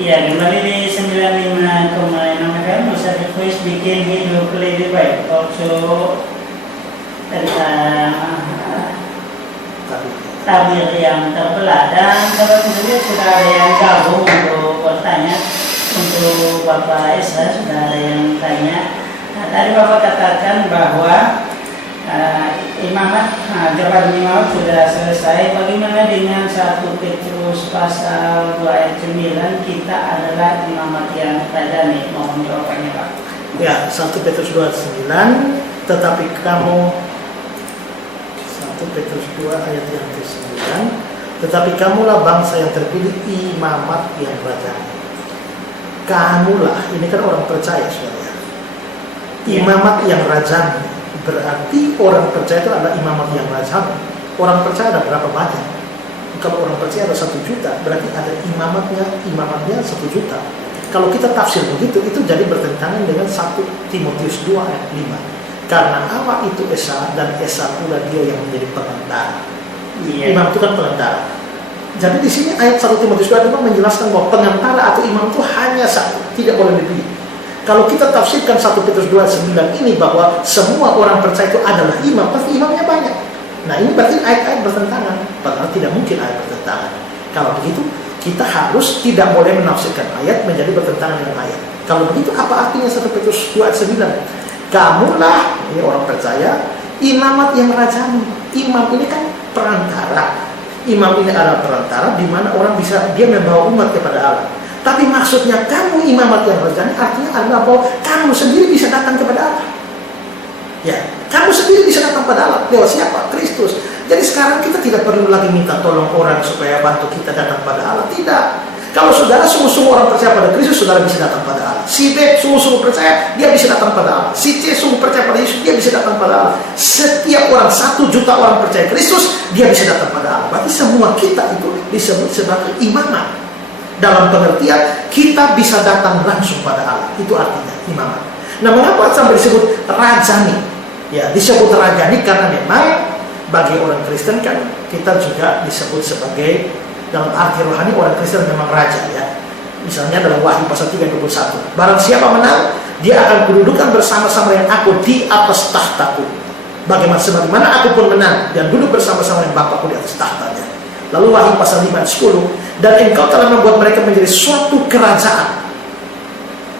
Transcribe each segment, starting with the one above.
Iya, kembali di 95,6 FM Musafir Voice bikin hidup lebih baik. Also tentang tabir yang terbelah. Dan sahabat musafir sudah ada yang gabung untuk bertanya. Untuk Bapak Esa sudah ada yang tanya. Tadi Bapak katakan bahwa jabatan imamat sudah selesai. Bagaimana dengan 1 Petrus pasal 2 ayat 9, kita adalah imamat yang rajani? Mohon jawabannya Pak. Ya, 1 Petrus 2 ayat 9, tetapi kamu 1 Petrus 2 ayat yang ke-9, tetapi kamulah bangsa yang terpilih, imamat yang rajani. Kamulah, ini kan orang percaya saudara. Imamat yang rajani berarti orang percaya itu adalah imamat yang rajani. Orang percaya ada berapa banyak? Kalau orang percaya ada 1 juta, berarti ada imamatnya 1 juta. Kalau kita tafsir begitu, itu jadi bertentangan dengan 1 Timotius 2 ayat 5. Karena Allah itu Esa, dan Esa pula dia yang menjadi pengendara. Imam itu kan pengendara. Jadi di sini ayat 1 Timotius 2 ayat 5 menjelaskan bahwa pengantara atau imam itu hanya 1, tidak boleh lebih. Kalau kita tafsirkan 1 Petrus 2 ayat 9 ini bahwa semua orang percaya itu adalah imam, pasti imamnya banyak. Nah ini berarti ayat-ayat bertentangan. Padahal tidak mungkin ayat bertentangan. Kalau begitu, kita harus tidak boleh menafsirkan ayat menjadi bertentangan dengan ayat. Kalau begitu, apa artinya 1 Petrus 2 ayat 9? Kamulah, ini orang percaya, imamat yang rajani. Imam ini kan perantara. Imam ini adalah perantara di mana orang bisa dia membawa umat kepada Allah. Tapi maksudnya kamu imamat yang rajani artinya adalah bahwa kamu sendiri bisa datang kepada Allah. Ya, kamu sendiri bisa datang kepada Allah. Lewat siapa? Kristus. Jadi sekarang kita tidak perlu lagi minta tolong orang supaya bantu kita datang kepada Allah. Tidak. Kalau saudara sungguh-sungguh orang percaya pada Kristus, saudara bisa datang pada Allah. Si B sungguh-sungguh percaya, dia bisa datang pada Allah. Si C sungguh percaya pada Yesus, dia bisa datang pada Allah. Setiap orang, 1 juta orang percaya Kristus, dia bisa datang pada Allah. Berarti semua kita itu disebut sebagai imamat. Dalam pengertian, kita bisa datang langsung pada Allah. Itu artinya imamat. Nah, mengapa sampai disebut rajani? Ya, disebut rajani karena memang bagi orang Kristen kan kita juga disebut sebagai, dalam arti rohani orang Kristen memang raja ya. Misalnya dalam Wahyu pasal 3:21, barang siapa menang, dia akan kedudukan bersama-sama dengan aku di atas tahtaku. Sebagaimana aku pun menang dan duduk bersama-sama dengan Bapakku di atas tahtanya. Lalu Wahyu pasal 5 ayat 10, dan engkau telah membuat mereka menjadi suatu kerajaan.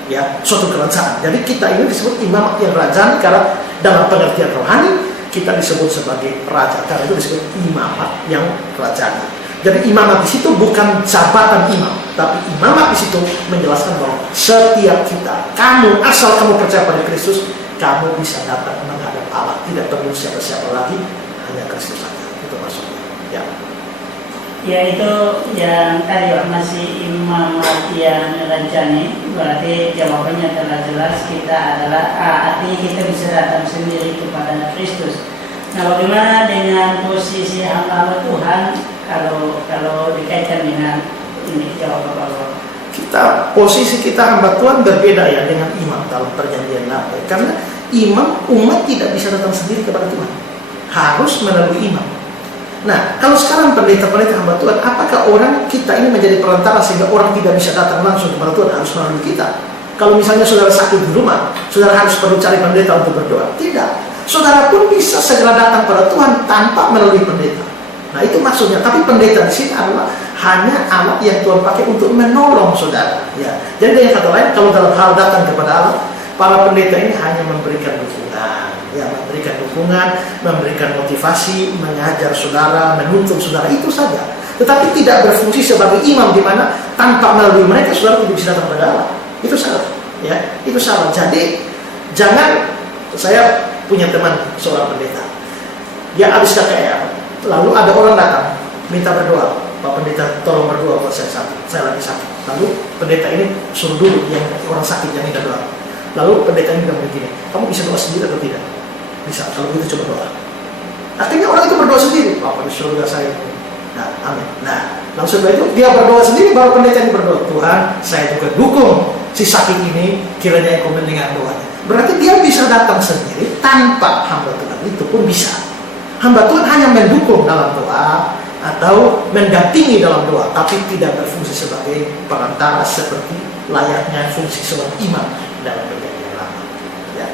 Ya, suatu kerajaan. Jadi kita ini disebut imamat yang rajani karena dalam pengertian rohani kita disebut sebagai raja. Karena itu disebut imamat yang rajani. Jadi imamat di situ bukan jabatan imam, tapi imamat di situ menjelaskan bahwa setiap kita, kamu asal kamu percaya pada Kristus, kamu bisa datang menghadap Allah. Tidak perlu siapa-siapa lagi, hanya Kristus saja. Itu maksudnya. Ya. Ya, itu yang tadi Pak, masih imamat yang rajani. Berarti jawabannya telah jelas, kita adalah artinya kita bisa datang sendiri kepada Kristus. Nah, bagaimana dengan posisi hamba Tuhan kalau dikaitkan dengan ini, jawab Bapak? Posisi kita hamba Tuhan berbeda ya dengan imam dalam perjanjian lama. Karena imam, umat tidak bisa datang sendiri kepada Tuhan, harus melalui imam. Nah, kalau sekarang pendeta-pendeta hamba Tuhan, apakah orang kita ini menjadi perantara sehingga orang tidak bisa datang langsung kepada Tuhan, harus melalui kita? Kalau misalnya saudara sakit di rumah, saudara harus perlu cari pendeta untuk berdoa? Tidak. Saudara pun bisa segera datang pada Tuhan tanpa melalui pendeta. Nah, itu maksudnya. Tapi pendeta di sini adalah hanya alat yang Tuhan pakai untuk menolong saudara. Ya. Jadi dengan kata lain, kalau dalam hal datang kepada Allah, para pendeta ini hanya memberikan dukungan. Ya, memberikan dukungan, memberikan motivasi, mengajar saudara, menuntun saudara, itu saja. Tetapi tidak berfungsi sebagai imam di mana tanpa melalui mereka saudara tidak bisa datang kepada Allah. Itu salah. Ya, itu salah. Jadi jangan, saya punya teman seorang pendeta. Dia habis KKR, lalu ada orang datang minta berdoa. Pak pendeta tolong berdoa buat saya sakit, saya lagi sakit. Lalu pendeta ini suruh dulu yang orang sakit yang minta doa. Lalu pendeta ini bilang begini, kamu bisa doa sendiri atau tidak? Bisa, kalau begitu coba doa. Akhirnya orang itu berdoa sendiri. Bapak di surga saya. Nah, amin. Nah, langsung setelah itu dia berdoa sendiri, baru pendeta ini berdoa, Tuhan, saya juga dukung si sakit ini, kiranya Engkau mendengar doanya. Berarti dia bisa datang sendiri tanpa hamba Tuhan itu pun bisa. Hamba Tuhan hanya mendukung dalam doa, atau mendampingi dalam doa, tapi tidak berfungsi sebagai perantara seperti layaknya fungsi seorang imam dalam perjanjian lama. Ya.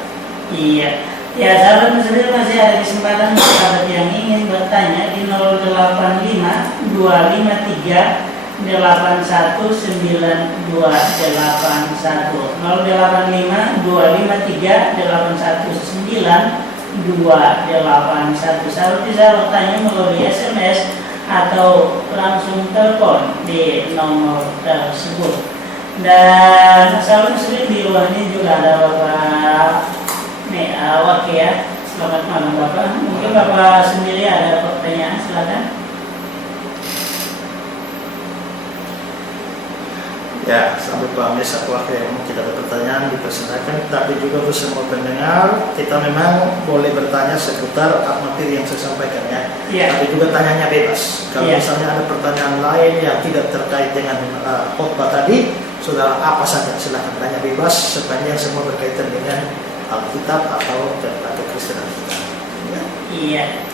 Iya. Ya, sahabat muslim, masih ada kesempatan sahabat yang ingin bertanya di 085 253 819281 085 253 819281. Sahabat bisa bertanya melalui SMS atau langsung telepon di nomor tersebut. Dan sahabat muslim, di luar ini juga ada Bapak Wakil ya. Selamat malam Bapak. Mungkin Bapak sendiri ada pertanyaan, silakan. Ya, sampai Pak Amis atau Wakil yang mungkin ada pertanyaan dipersilakan. Tapi juga untuk semua pendengar, kita memang boleh bertanya seputar materi yang saya sampaikan ya. Tapi juga tanyanya bebas. Kalau misalnya ada pertanyaan lain yang tidak terkait dengan khotbah tadi, saudara apa saja silakan tanya bebas sepanjang semua berkaitan dengan Alkitab atau tentang kekristenan kita. Ya. Iya.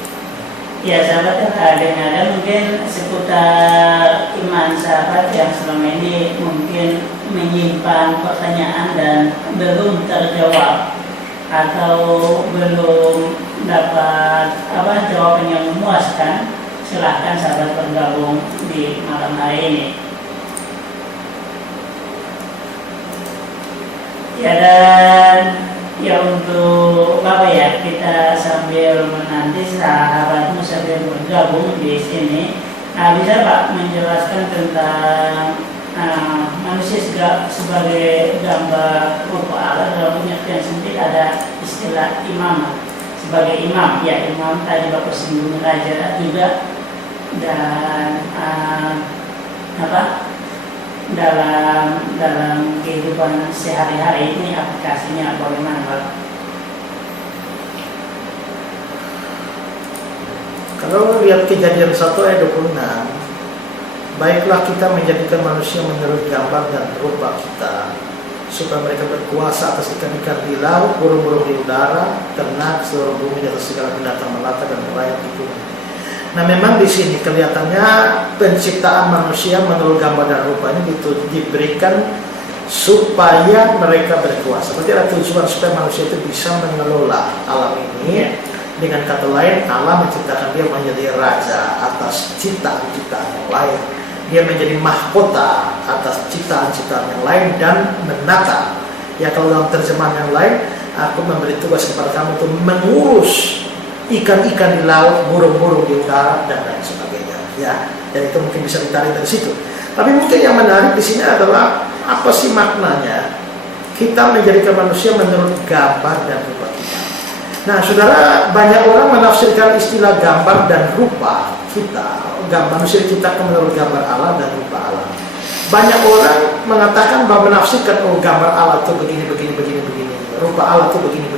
Ya, sahabat yang ada mungkin seputar iman sahabat yang selama ini mungkin menyimpan pertanyaan dan belum terjawab atau belum dapat jawaban yang memuaskan, silahkan sahabat bergabung di malam hari ini. Ya, dan ya untuk Bapak ya, kita sambil menanti sahabatmu sambil bergabung di sini. Bisa Pak menjelaskan tentang manusia sebagai gambar rupa Allah? Dalam pengertian sempit ada istilah imam sebagai imam. Ya, imam tadi Bapak singgung raja juga, dan dalam kehidupan sehari-hari ini aplikasinya bagaimana Pak? Kalau lihat Kejadian 1 ayat 26, baiklah kita menjadikan manusia menurut gambar dan rupa kita, supaya mereka berkuasa atas ikan-ikan di laut, burung-burung di udara, ternak seluruh bumi, atas segala binatang melata dan merayap di bumi. Nah, memang di sini kelihatannya penciptaan manusia menurut gambar dan rupa ini diberikan supaya mereka berkuasa. Berarti ada tujuan supaya manusia itu bisa mengelola alam ini. Dengan kata lain, Allah menciptakan dia menjadi raja atas ciptaan-ciptaan yang lain. Dia menjadi mahkota atas ciptaan-ciptaan yang lain dan menata. Ya, kalau dalam terjemahan yang lain, aku memberi tugas kepada kamu untuk mengurus ikan-ikan di laut, burung-burung di udara, dan lain sebagainya. Ya, dan itu mungkin bisa ditarik dari situ. Tapi mungkin yang menarik di sini adalah apa sih maknanya kita menjadikan manusia menurut gambar dan rupa kita. Nah, saudara, banyak orang menafsirkan istilah gambar dan rupa kita, manusia diciptakan menurut gambar Allah dan rupa Allah. Banyak orang mengatakan bahwa menafsirkan gambar Allah itu begini, rupa Allah itu begini.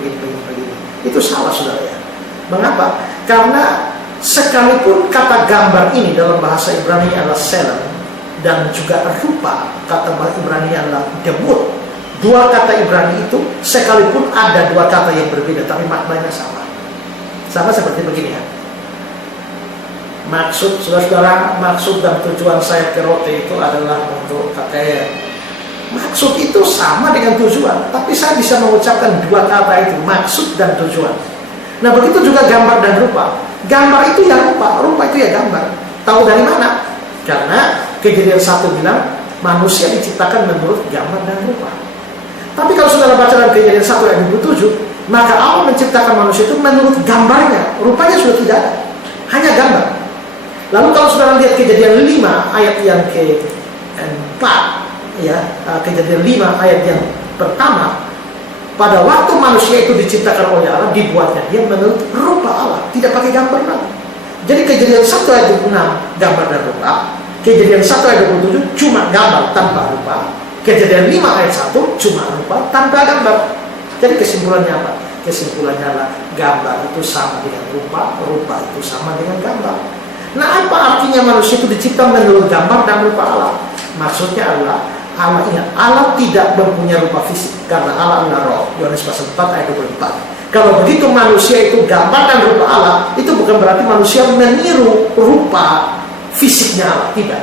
Itu salah, saudara ya. Mengapa? Karena sekalipun kata gambar ini dalam bahasa Ibrani adalah selem, dan juga rupa kata bahasa Ibrani adalah debut. Dua kata Ibrani itu sekalipun ada dua kata yang berbeda, tapi maknanya sama. Sama seperti begini ya. Maksud, saudara-saudara, maksud dan tujuan saya ke Rote itu adalah untuk KKR. Maksud itu sama dengan tujuan, tapi saya bisa mengucapkan dua kata itu, maksud dan tujuan. Nah, begitu juga gambar dan rupa. Gambar itu ya rupa, rupa itu ya gambar. Tahu dari mana? Karena Kejadian 1 bilang manusia diciptakan menurut gambar dan rupa. Tapi kalau saudara baca dalam Kejadian 1 ayat 27, maka Allah menciptakan manusia itu menurut gambarnya. Rupanya sudah tidak ada, hanya gambar. Lalu kalau saudara lihat Kejadian 5 ayat yang ke-4, ya, Kejadian 5 ayat yang pertama, pada waktu manusia itu diciptakan oleh Allah, dibuatnya dia menurut rupa Allah, tidak pakai gambar lagi. Jadi Kejadian 1 ayat 26 gambar dan rupa, Kejadian 1 ayat 27 cuma gambar tanpa rupa, Kejadian 5 ayat 1 cuma rupa tanpa gambar. Jadi kesimpulannya apa? Kesimpulannya adalah gambar itu sama dengan rupa, rupa itu sama dengan gambar. Nah, apa artinya manusia itu dicipta menurut gambar dan rupa Allah? Maksudnya adalah Allah ingat, Allah tidak mempunyai rupa fisik karena Allah adalah roh. Yohanes pasal 4 ayat 24. Kalau begitu manusia itu gambar dan rupa Allah, itu bukan berarti manusia meniru rupa fisiknya Allah, tidak.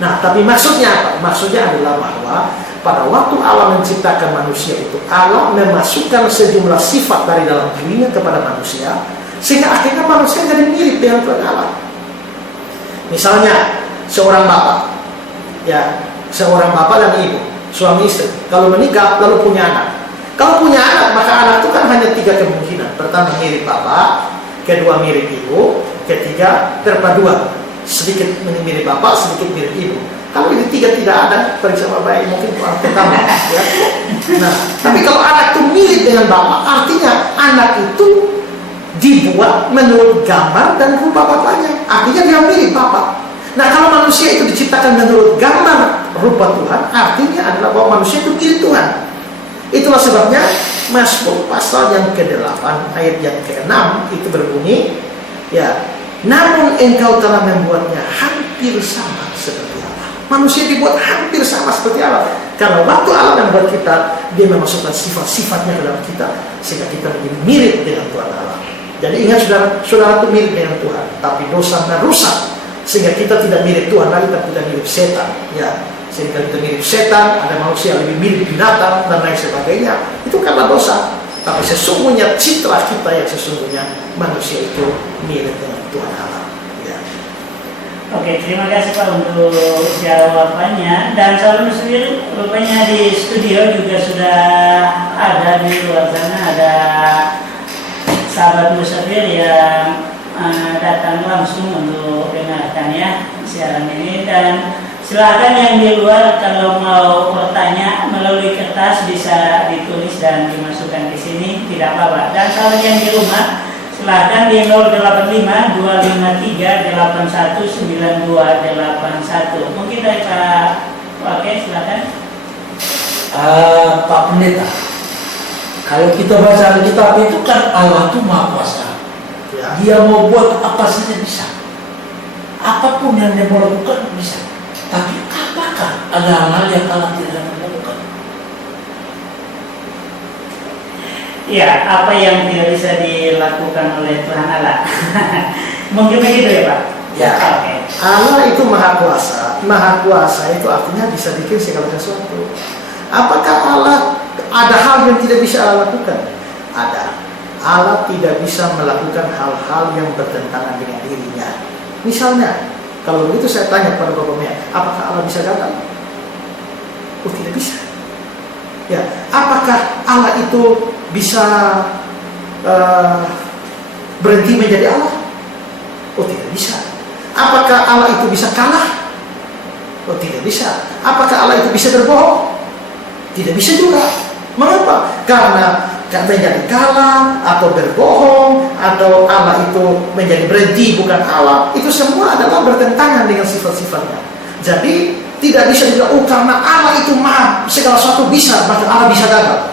Nah, tapi maksudnya apa? Maksudnya adalah bahwa pada waktu Allah menciptakan manusia itu, Allah memasukkan sejumlah sifat dari dalam dirinya kepada manusia, sehingga akhirnya manusia jadi mirip dengan Tuhan Allah. Misalnya, seorang bapak dan ibu, suami istri, kalau menikah lalu punya anak. Kalau punya anak, maka anak itu kan hanya 3 kemungkinan. Pertama mirip bapak, kedua mirip ibu, ketiga terpaduan. Sedikit mirip bapak, sedikit mirip ibu. Kalau ini 3 tidak ada, periksa baik mungkin orang pertama. Ya. Nah, tapi kalau anak itu mirip dengan bapak, artinya anak itu dibuat menurut gambar dan rupa bapaknya. Artinya dia mirip bapak. Nah, kalau manusia itu diciptakan menurut gambar rupa Tuhan, artinya adalah bahwa manusia itu mirip Tuhan. Itulah sebabnya Mazmur pasal yang ke-8 ayat yang ke-6 itu berbunyi, ya, namun engkau telah membuatnya hampir sama seperti Allah. Manusia dibuat hampir sama seperti Allah. Karena waktu Allah membuat kita, dia memasukkan sifat-sifatnya ke dalam kita, sehingga kita menjadi mirip dengan Tuhan Allah. Jadi ingat saudara itu mirip dengan Tuhan, tapi dosa merusak, sehingga kita tidak mirip Tuhan lagi, tapi kita mirip setan. Ya, sehingga kita mirip setan, ada manusia lebih mirip binatang dan lain sebagainya. Itu karena dosa. Tapi sesungguhnya citra kita yang sesungguhnya manusia itu mirip dengan Tuhan Allah. Ya. Oke, terima kasih Pak untuk jawabannya. Dan Saudara sendiri rupanya di studio juga sudah ada di luar sana, ada sahabat musafir yang datang langsung untuk dengarkan ya siaran ini. Dan silakan yang di luar kalau mau bertanya melalui kertas bisa ditulis dan dimasukkan di sini, tidak apa-apa. Dan kalau yang di rumah silakan di 085 253 81 9281. Mungkin dari Pak Wake, silakan. Pak Pendeta, kalau kita baca Alkitab itu kan Allah itu Maha Kuasa. Ya. Dia mau buat apa saja bisa. Apapun yang dia mau lakukan bisa. Tapi apakah ada hal yang Allah tidak dapat lakukan? Ya, apa yang tidak bisa dilakukan oleh Tuhan Allah? Mungkin begitu ya Pak? Ya. Oke. Allah itu Maha Kuasa. Maha Kuasa itu artinya bisa bikin segala sesuatu. Apakah Allah ada hal yang tidak bisa Allah lakukan? Ada. Allah tidak bisa melakukan hal-hal yang bertentangan dengan dirinya. Misalnya, kalau begitu saya tanya kepada Bapak-Bapak, apakah Allah bisa gagal? Oh, tidak bisa. Ya, apakah Allah itu bisa berhenti menjadi Allah? Oh, tidak bisa. Apakah Allah itu bisa kalah? Oh, tidak bisa. Apakah Allah itu bisa berbohong? Tidak bisa juga. Mengapa? Karena menjadi kalah atau berbohong atau Allah itu menjadi berhenti bukan Allah, itu semua adalah bertentangan dengan sifat-sifatnya. Jadi tidak bisa dibilang, oh karena Allah itu maha segala sesuatu bisa, maka Allah bisa gagal.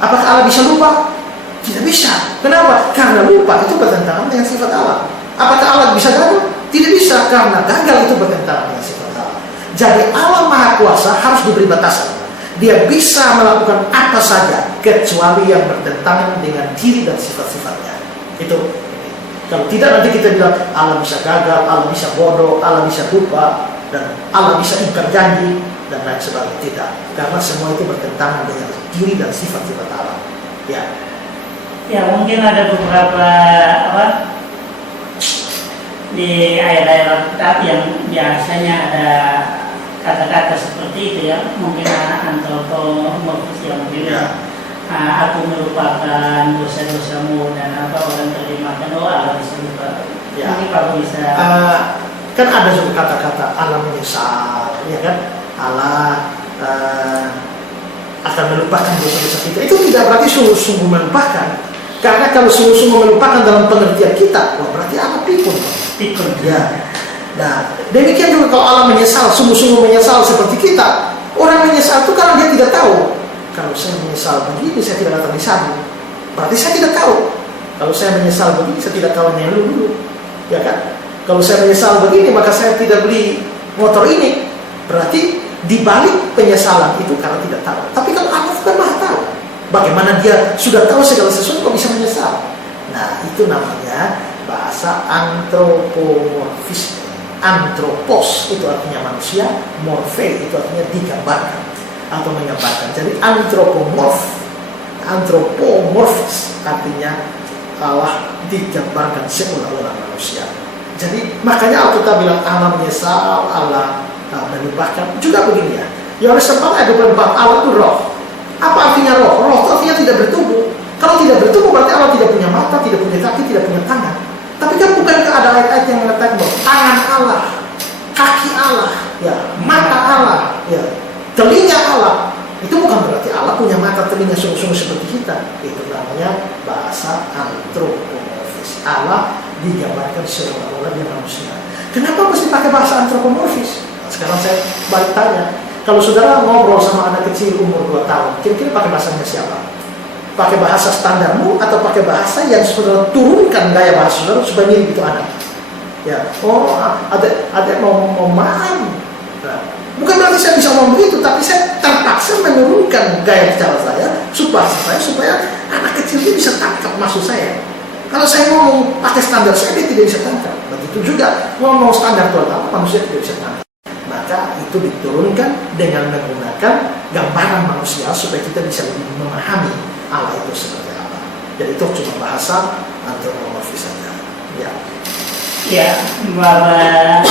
Apakah Allah bisa lupa? Tidak bisa. Kenapa? Karena lupa itu bertentangan dengan sifat Allah. Apakah Allah bisa gagal? Tidak bisa, karena gagal itu bertentangan dengan sifat Allah. Jadi Allah Maha Kuasa harus diberi batasan. Dia bisa melakukan apa saja kecuali yang bertentangan dengan diri dan sifat-sifatnya. Itu. Kalau tidak nanti kita bilang Allah bisa gagal, Allah bisa bodoh, Allah bisa lupa, dan Allah bisa ingkar janji dan lain sebagainya. Tidak. Karena semua itu bertentangan dengan diri dan sifat-sifat Allah. Ya. Ya, mungkin ada beberapa di ayat-ayat Alkitab yang biasanya ada kata-kata seperti itu ya, mungkin antropomorfis yang bilang aku melupakan dosa-dosamu dan apa orang terjemahkan Allah bisa lupa. Ya. Mungkin Pak bisa. Kan ada juga kata-kata Allah menyesal, ya kan? Allah akan melupakan dosa-dosa kita. Itu tidak berarti sungguh-sungguh melupakan. Karena kalau sungguh-sungguh melupakan dalam pengertian kita, wah berarti Allah pikun. Pikun. Ya. Nah, demikian juga kalau Allah menyesal, sungguh-sungguh menyesal seperti kita. Orang menyesal itu karena dia tidak tahu. Kalau saya menyesal begini, saya tidak datang di sana. Berarti saya tidak tahu. Kalau saya menyesal begini, saya tidak tahu yang dulu. Ya kan? Kalau saya menyesal begini, maka saya tidak beli motor ini. Berarti dibalik penyesalan itu karena tidak tahu. Tapi kalau Allah bukan Maha tahu. Bagaimana dia sudah tahu segala sesuatu kok bisa menyesal? Nah, itu namanya bahasa antropomorfisme. Anthropos itu artinya manusia, morphe itu artinya digambarkan atau menggambarkan. Jadi anthropomorphs artinya Allah digambarkan seolah-olah manusia. Jadi makanya Alkitab bilang Allah menyesal, Allah menyembahkan. Juga begini ya, Yohanes 4 ayat 24, Allah itu roh. Apa artinya roh? Roh itu artinya tidak bertubuh. Kalau tidak bertubuh berarti Allah tidak punya mata, tidak punya kaki, tidak punya tangan. Tapi kan bukankah ada ayat-ayat yang mengatakan bahwa tangan Allah, kaki Allah, ya, mata Allah, ya, telinga Allah. Itu bukan berarti Allah punya mata, telinga sungguh-sungguh seperti kita. Itu namanya bahasa antropomorfis. Allah digambarkan seolah-olah dia manusia. Kenapa mesti pakai bahasa antropomorfis? Nah, sekarang saya balik tanya. Kalau saudara ngobrol sama anak kecil umur 2 tahun, kira-kira pakai bahasanya siapa? Pakai bahasa standarmu atau pakai bahasa yang saudara turunkan gaya bahasa saudara supaya mirip itu anak? Ya, ada mau main. Nah, bukan berarti saya bisa ngomong begitu, tapi saya terpaksa menurunkan gaya bicara saya supaya anak kecil itu bisa tangkap maksud saya. Kalau saya ngomong pakai standar saya, dia tidak bisa tangkap. Begitu juga ngomong standar Tuhan Allah, manusia tidak bisa tangkap. Maka itu diturunkan dengan menggunakan gambaran manusia supaya kita bisa lebih memahami Allah itu seperti apa. Jadi itu cuma bahasa antropomorfis saja. Ya. Ya, Bapak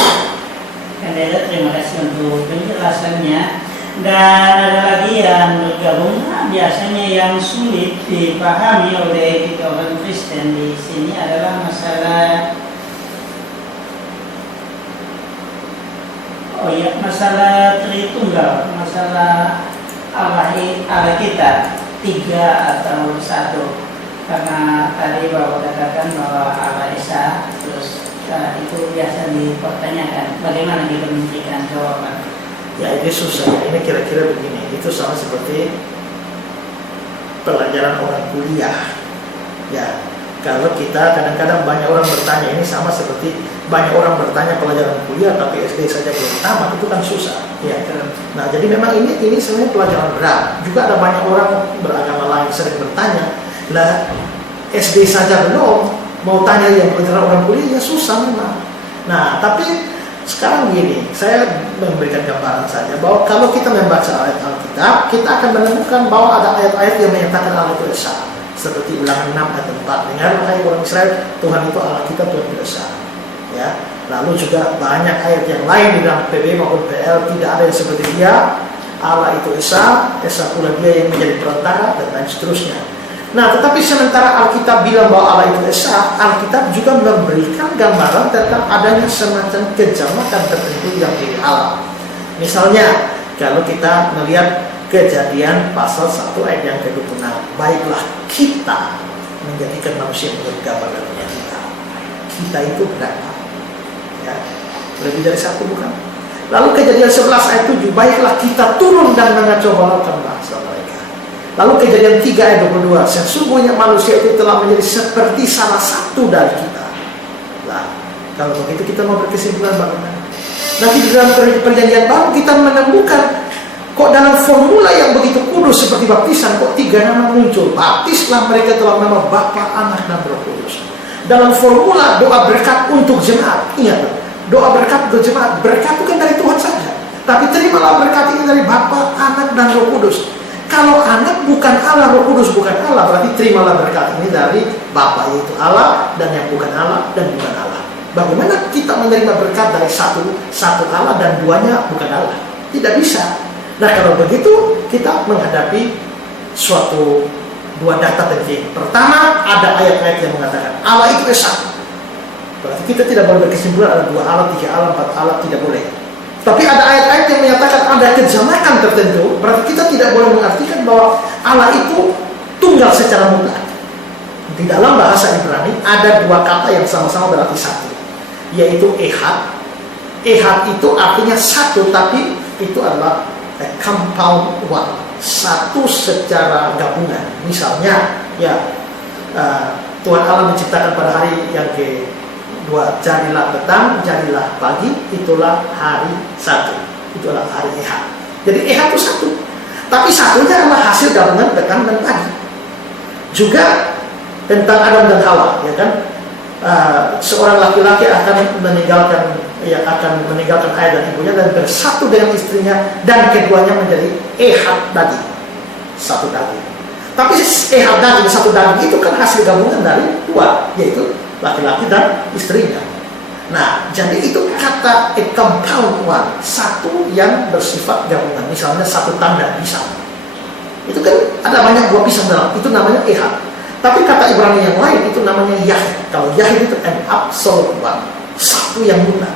Kandela, terima kasih untuk penjelasannya. Dan ada lagi yang bergabung, biasanya yang sulit dipahami oleh kita orang Kristen di sini adalah masalah Tritunggal, masalah Allah kita 3 atau 1. Karena tadi Bapak katakan bahwa Allah Esa, terus itu biasa dipertanyakan. Bagaimana kita memberikan jawaban? Ya ini susah, ini kira-kira begini, itu sama seperti pelajaran orang kuliah. Ya, kalau kita kadang-kadang banyak orang bertanya, ini sama seperti banyak orang bertanya pelajaran kuliah tapi SD saja belum tamat, itu kan susah. Ya. Nah jadi memang ini sebenarnya pelajaran berat. Juga ada banyak orang beragama lain sering bertanya, lah SD saja belum, mau tanya yang pelajaran orang kuliah, ya susah memang. Nah tapi sekarang gini, saya memberikan gambaran saja bahwa kalau kita membaca ayat Alkitab, kita akan menemukan bahwa ada ayat-ayat yang menyatakan Allah itu esa. Seperti Ulangan 6 ayat 4. Dengar wahai orang Israel, Tuhan itu Allah kita, Tuhan itu esa. Ya. Lalu juga banyak ayat yang lain di dalam PB maupun PL, tidak ada yang seperti dia. Allah itu esa pula dia yang menjadi perantara dan lain seterusnya. Nah, tetapi sementara Alkitab bilang bahwa Allah itu esa, Alkitab juga memberikan gambaran tentang adanya semacam kejamakan tertentu yang dari Allah. Misalnya, kalau kita melihat Kejadian pasal 1 ayat yang ke-26, baiklah kita menjadikan manusia menjadi gambar dan rupa kita. Kita itu berapa? Ya, lebih dari 1 bukan? Lalu Kejadian 11 ayat 7, baiklah kita turun dan mengacau-balaukan bangsa mereka. Lalu Kejadian 3 ayat 22, sesungguhnya manusia itu telah menjadi seperti salah satu dari kita. Nah, kalau begitu kita mau berkesimpulan bagaimana? Nanti di dalam perjanjian baru kita menemukan kok dalam formula yang begitu kudus seperti baptisan, kok 3 nama muncul. Baptislah mereka dalam nama Bapa, Anak, dan Roh Kudus. Dalam formula doa berkat untuk jemaat, ingat, doa berkat untuk jemaat, berkat bukan dari Tuhan saja, tapi terimalah berkat ini dari Bapa, Anak, dan Roh Kudus. Kalau anak bukan Allah, Roh Kudus bukan Allah, berarti terimalah berkat ini dari Bapa, yaitu Allah, dan yang bukan Allah dan bukan Allah. Bagaimana kita menerima berkat dari satu Allah dan 2-nya bukan Allah? Tidak bisa. Nah kalau begitu kita menghadapi suatu 2 data penting. Pertama, ada ayat-ayat yang mengatakan Allah itu esa. Berarti kita tidak boleh berkesimpulan ada 2 Allah, 3 Allah, 4 Allah, tidak boleh. Tapi ada ayat-ayat yang menyatakan ada kejamakan tertentu. Berarti kita tidak boleh mengartikan bahwa Allah itu tunggal secara mutlak. Di dalam bahasa Ibrani ada 2 kata yang sama-sama berarti satu, yaitu ehad. Ehad itu artinya satu, tapi itu adalah compound one, satu secara gabungan. Misalnya, ya Tuhan Allah menciptakan pada hari yang ke-2, jadilah petang, jadilah pagi, itulah hari 1, itulah hari Ehad. Jadi Ehad itu satu, tapi satunya adalah hasil gabungan petang dan pagi. Juga tentang Adam dan Hawa, ya kan? Seorang laki-laki akan meninggalkan ia akan meninggalkan ayah dan ibunya dan bersatu dengan istrinya, dan keduanya menjadi ehad daging, satu daging. Tapi ehad daging, satu daging itu kan hasil gabungan dari dua, yaitu laki-laki dan istrinya. Nah, jadi itu kata a compound one, satu yang bersifat gabungan. Misalnya satu tanda pisang, itu kan ada banyak buah pisang dalam, itu namanya ehad. Tapi kata Ibrani yang lain itu namanya yahid. Kalau yahid itu an absolute one, satu yang mutlak.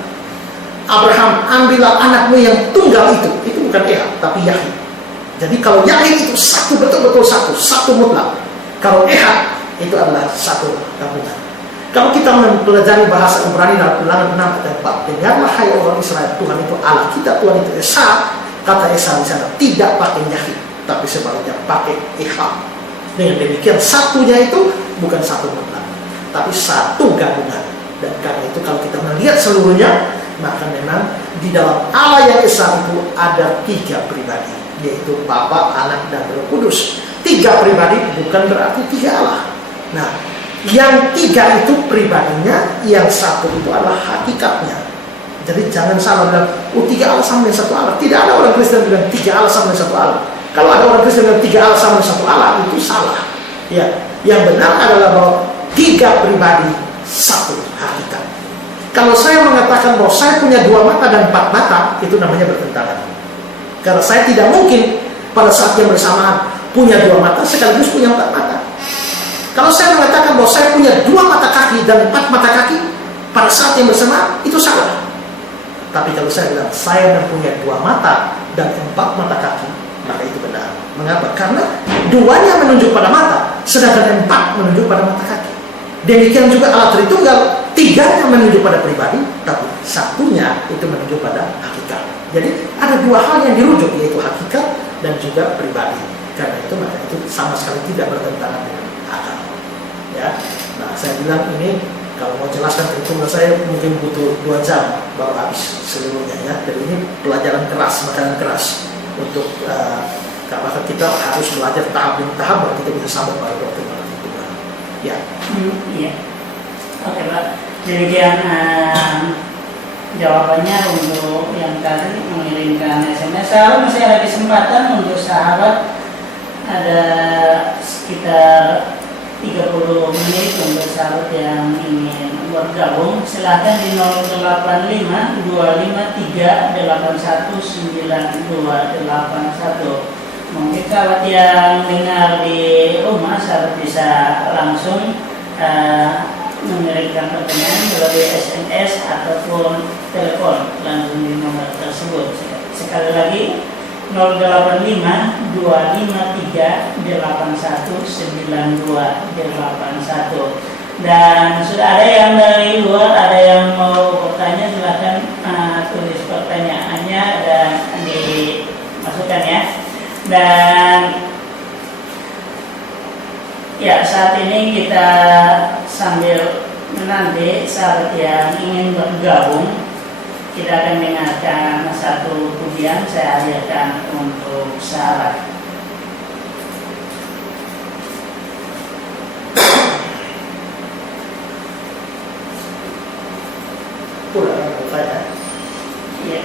Abraham, ambillah anakmu yang tunggal itu bukan ehad, tapi yahid. Jadi kalau yahid itu satu, betul-betul satu mutlak. Kalau ehad itu adalah satu gabungan. Kalau kita mempelajari bahasa Ibrani dalam Ulangan 6 ayat 4, dengarlah hai orang Israel, Tuhan itu Allah kita, Tuhan itu Esa. Kata Esa di sana tidak pakai yahid, tapi sebaliknya pakai ehad. Dengan demikian satunya itu bukan satu mutlak, tapi satu gabungan. Dan karena itu kalau kita melihat seluruhnya, maka memang di dalam Allah yang Esa itu ada 3 pribadi, yaitu Bapa, Anak, dan Roh Kudus. 3 pribadi bukan berarti 3 Allah. Nah, yang 3 itu pribadinya, yang satu itu adalah hakikatnya. Jadi jangan salah bilang, 3 Allah sama dengan 1 Allah. Tidak ada orang Kristen bilang 3 Allah sama dengan 1 Allah. Kalau ada orang Kristen bilang 3 Allah sama dengan 1 Allah, itu salah. Ya, yang benar adalah bahwa 3 pribadi, satu hakikat. Kalau saya mengatakan bahwa saya punya 2 mata dan 4 mata, itu namanya bertentangan. Karena saya tidak mungkin pada saat yang bersamaan punya 2 mata sekaligus punya 4 mata. Kalau saya mengatakan bahwa saya punya 2 mata kaki dan 4 mata kaki pada saat yang bersamaan, itu salah. Tapi kalau saya bilang saya mempunyai 2 mata dan 4 mata kaki, maka itu benar. Mengapa? Karena 2-nya menunjuk pada mata, sedangkan 4 menunjuk pada mata kaki. Demikian juga Allah Tritunggal, 3-nya menunjuk pada pribadi, tapi 1-nya itu menunjuk pada hakikat. Jadi ada 2 hal yang dirujuk, yaitu hakikat dan juga pribadi. Karena itu maka itu sama sekali tidak bertentangan dengan akal. Ya, nah saya bilang ini kalau mau jelaskan Tritunggal saya mungkin butuh 2 jam baru habis seluruhnya ya. Jadi ini pelajaran keras, makanan keras untuk karena kita harus belajar tahap demi tahap baru kita bisa sampai pada Tritunggal. Ya. Iya. Oke Pak. Demikian jawabannya untuk yang tadi mengirimkan SMS. Kalau masih ada kesempatan untuk sahabat, ada sekitar 30 menit untuk sahabat yang ingin bergabung. Silahkan di 085 253 81 9281. Mungkin sahabat yang dengar di rumah, sahabat bisa langsung mengirimkan pertanyaan melalui SMS ataupun telepon langsung di nomor tersebut. Sekali lagi 085 253 81 9281. Dan sudah ada yang dari luar, ada yang mau bertanya, silahkan tulis pertanyaannya dan dimasukkan ya. Dan ya, saat ini kita sambil menanti sahabat yang ingin bergabung, kita akan dengarkan satu pujian saya hadirkan untuk sahabat. Pulang saya. Ya.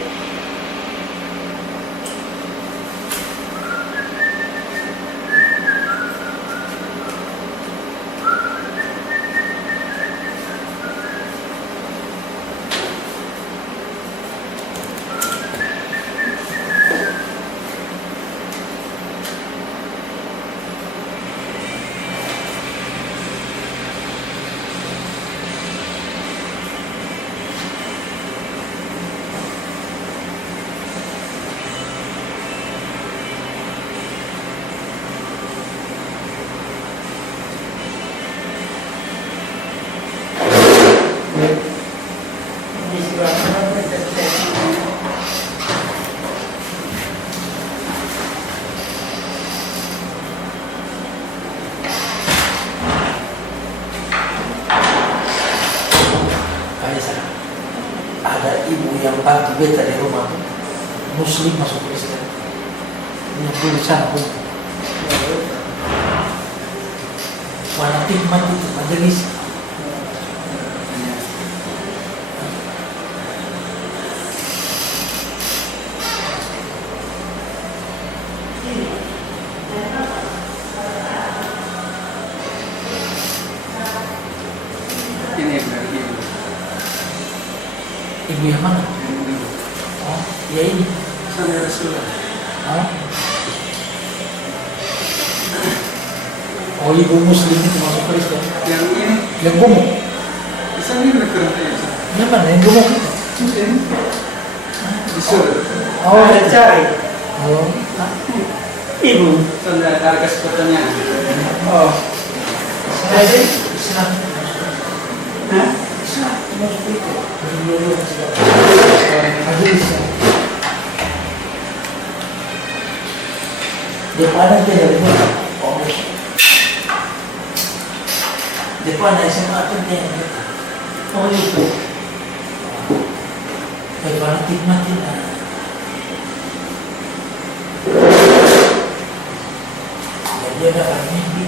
Ada ibu yang bantu beta di rumah, Muslim masuk Kristen, yang tulisan pun warna tikmat itu majelis. Yang mana? Oh, ya ini. Sana Rasulullah. Hah? Oh, ibu muslim itu masuk Kristen. Yang ini, Yang gemuk. bisa ini kerentanya. Yang mana? Yang gemuk itu? Disuruh. Oh, Ada cari. oh. Ibu. Sana harga sepotongnya. Oh. Jadi, Islam. hah? Islam. Masuk itu. Hadis. Depan aja dari mana? Oh. Depan SMA tuh dia. Oh itu. Depan khidmatin. Jadi ada mimpi.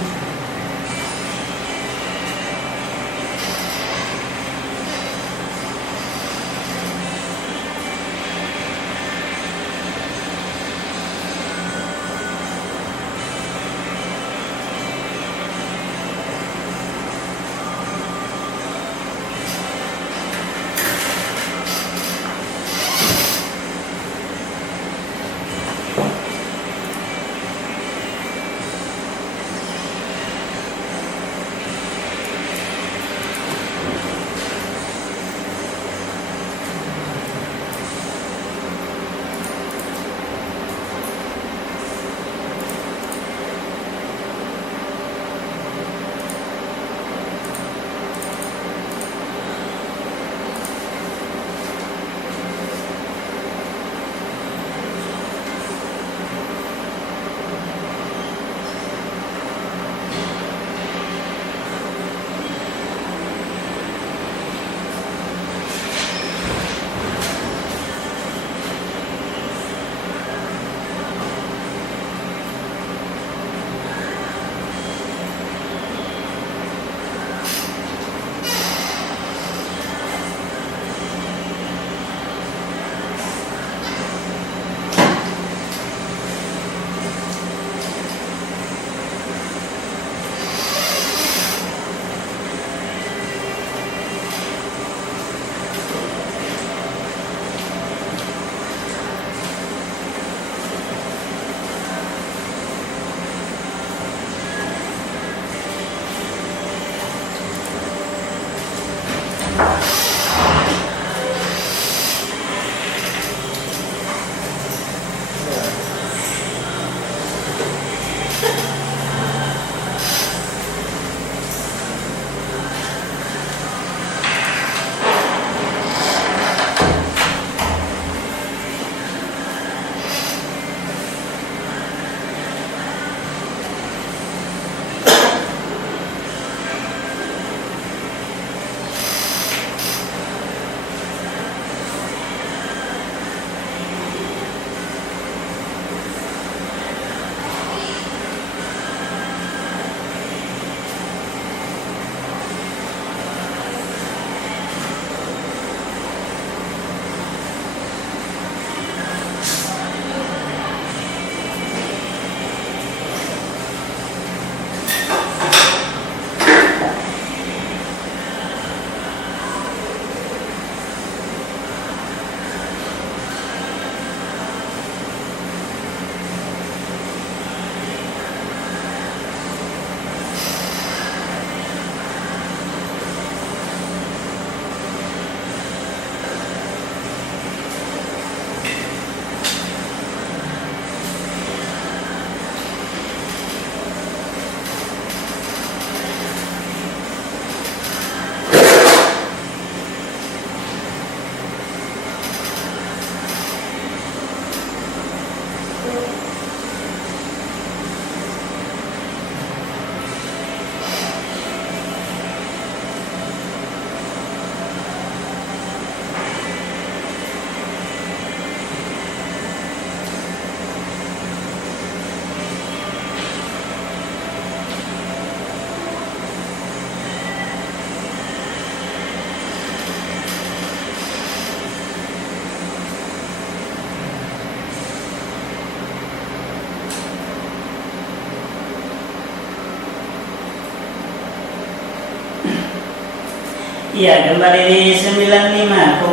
Iya, kembali di 95,6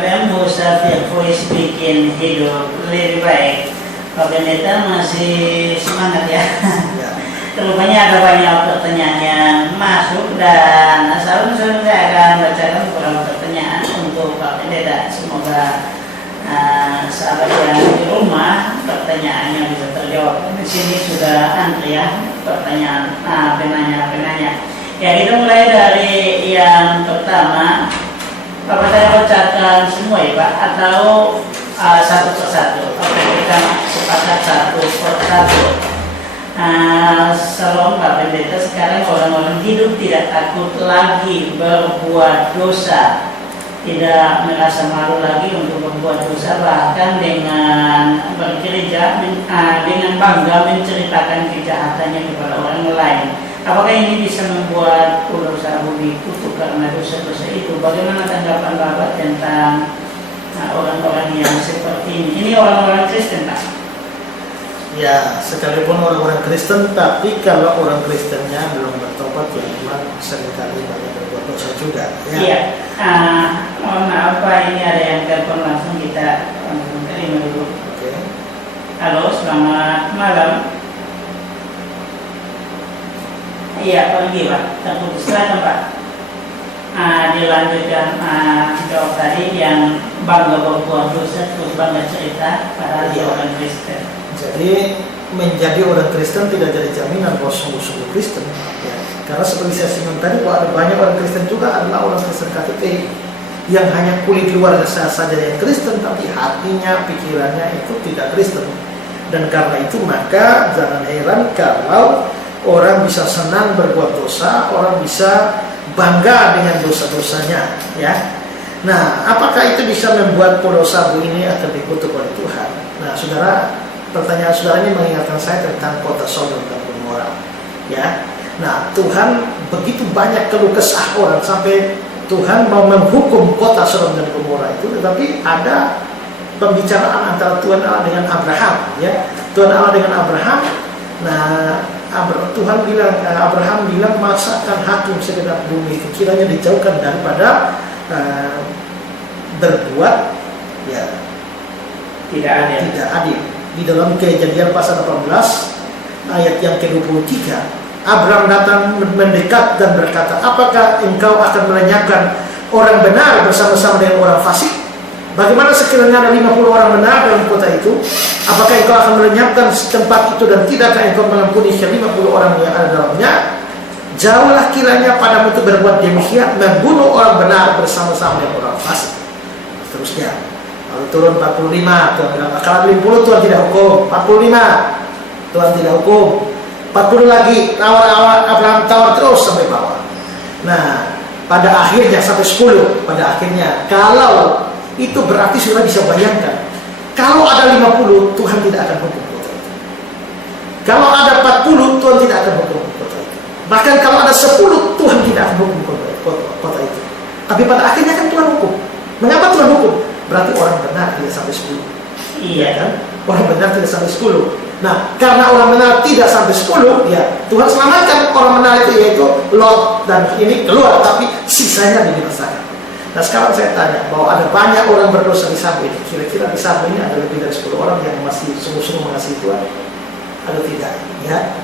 FM Musafir Voice bikin hidup lebih baik. Pak Pendeta masih semangat ya. Ya. Rupanya ada banyak pertanyaan yang masuk dan seharusnya saya akan bacakan beberapa pertanyaan untuk Pak Pendeta. Semoga sahabat yang di rumah pertanyaannya bisa terjawab. Di sini sudah antri ya pertanyaan penanya. Ya, kita mulai dari yang pertama. Bapak saya bacakan semua ya Pak, atau satu persatu? Oke, kita sepakat satu persatu. Salam Pak Pendeta, sekarang orang-orang hidup tidak takut lagi berbuat dosa, tidak merasa malu lagi untuk berbuat dosa, bahkan dengan bergereja dengan bangga menceritakan kejahatannya kepada orang lain. Apakah ini bisa membuat pulau Sabu dikutuk karena dosa-dosa itu? Bagaimana tanggapan Bapak tentang orang-orang yang seperti ini? Ini orang-orang Kristen, Pak? Ya, sekalipun orang-orang Kristen, tapi kalau orang Kristennya belum bertobat, ya memang seringkali banyak berbuat dosa juga. Ya. Iya. Mohon maaf Pak, ini ada yang telepon langsung, kita langsung terima dulu. Oke. Halo, selamat malam. Iya, pergi Pak, terputus. Silakan Pak. Dilanjutkan jawab tadi yang bangga berbuat dosa terus bangga cerita padahal dia orang Kristen. Jadi menjadi orang Kristen tidak jadi jaminan bahwa sungguh-sungguh Kristen. Ya. Karena seperti saya singgung tadi, bahwa ada banyak orang Kristen juga adalah orang Kristen KTP yang hanya kulit luar saja yang Kristen, tapi hatinya, pikirannya itu tidak Kristen. Dan karena itu maka jangan heran kalau orang bisa senang berbuat dosa, orang bisa bangga dengan dosa-dosanya, ya. Nah, apakah itu bisa membuat Pulau Sabu ini akan dikutuk oleh Tuhan? Nah, saudara, pertanyaan saudara ini mengingatkan saya tentang kota Sodom dan Gomora, ya. Nah, Tuhan begitu banyak keluh kesah orang sampai Tuhan mau menghukum kota Sodom dan Gomora itu, tetapi ada pembicaraan antara Tuhan Allah dengan Abraham, ya. Tuhan Allah dengan Abraham. Nah, Tuhan bilang, Abraham bilang, masakan hakim segenap bumi itu kiranya dijauhkan daripada berbuat ya tidak adil. Di dalam Kejadian pasal 18 ayat yang ke-23, Abraham datang mendekat dan berkata, apakah engkau akan melenyapkan orang benar bersama-sama dengan orang fasik? Bagaimana sekiranya ada 50 orang benar dalam kota itu? Apakah engkau akan melenyapkan tempat itu dan tidakkah engkau mengampuni 50 orang yang ada dalamnya? Jauhlah kiranya padamu untuk berbuat demikian, membunuh orang benar bersama-sama dengan orang fasik. Seterusnya, lalu turun 45, Tuhan bilang, kalau 50 Tuhan tidak hukum. 45, Tuhan tidak hukum. 40 lagi, Abraham tawar terus sampai bawah. Nah, pada akhirnya sampai 10, pada akhirnya, kalau itu berarti sudah bisa bayangkan, kalau ada 50, Tuhan tidak akan hukum kota itu. Kalau ada 40, Tuhan tidak akan hukum kota itu. Bahkan kalau ada 10, Tuhan tidak akan hukum kota itu. Tapi pada akhirnya kan Tuhan hukum. Mengapa Tuhan hukum? Berarti orang benar tidak sampai 10. Iya kan? Orang benar tidak sampai 10. Nah, karena orang benar tidak sampai 10, ya Tuhan selamatkan orang benar itu, yaitu Lot dan ini keluar, tapi sisanya dibinasakan. Nah, sekarang saya tanya, bahwa ada banyak orang berdosa di Sabu ini. Kira-kira di Sabu ini ada lebih dari 10 orang yang masih sungguh-sungguh mengasihi Tuhan? Atau tidak? Ya.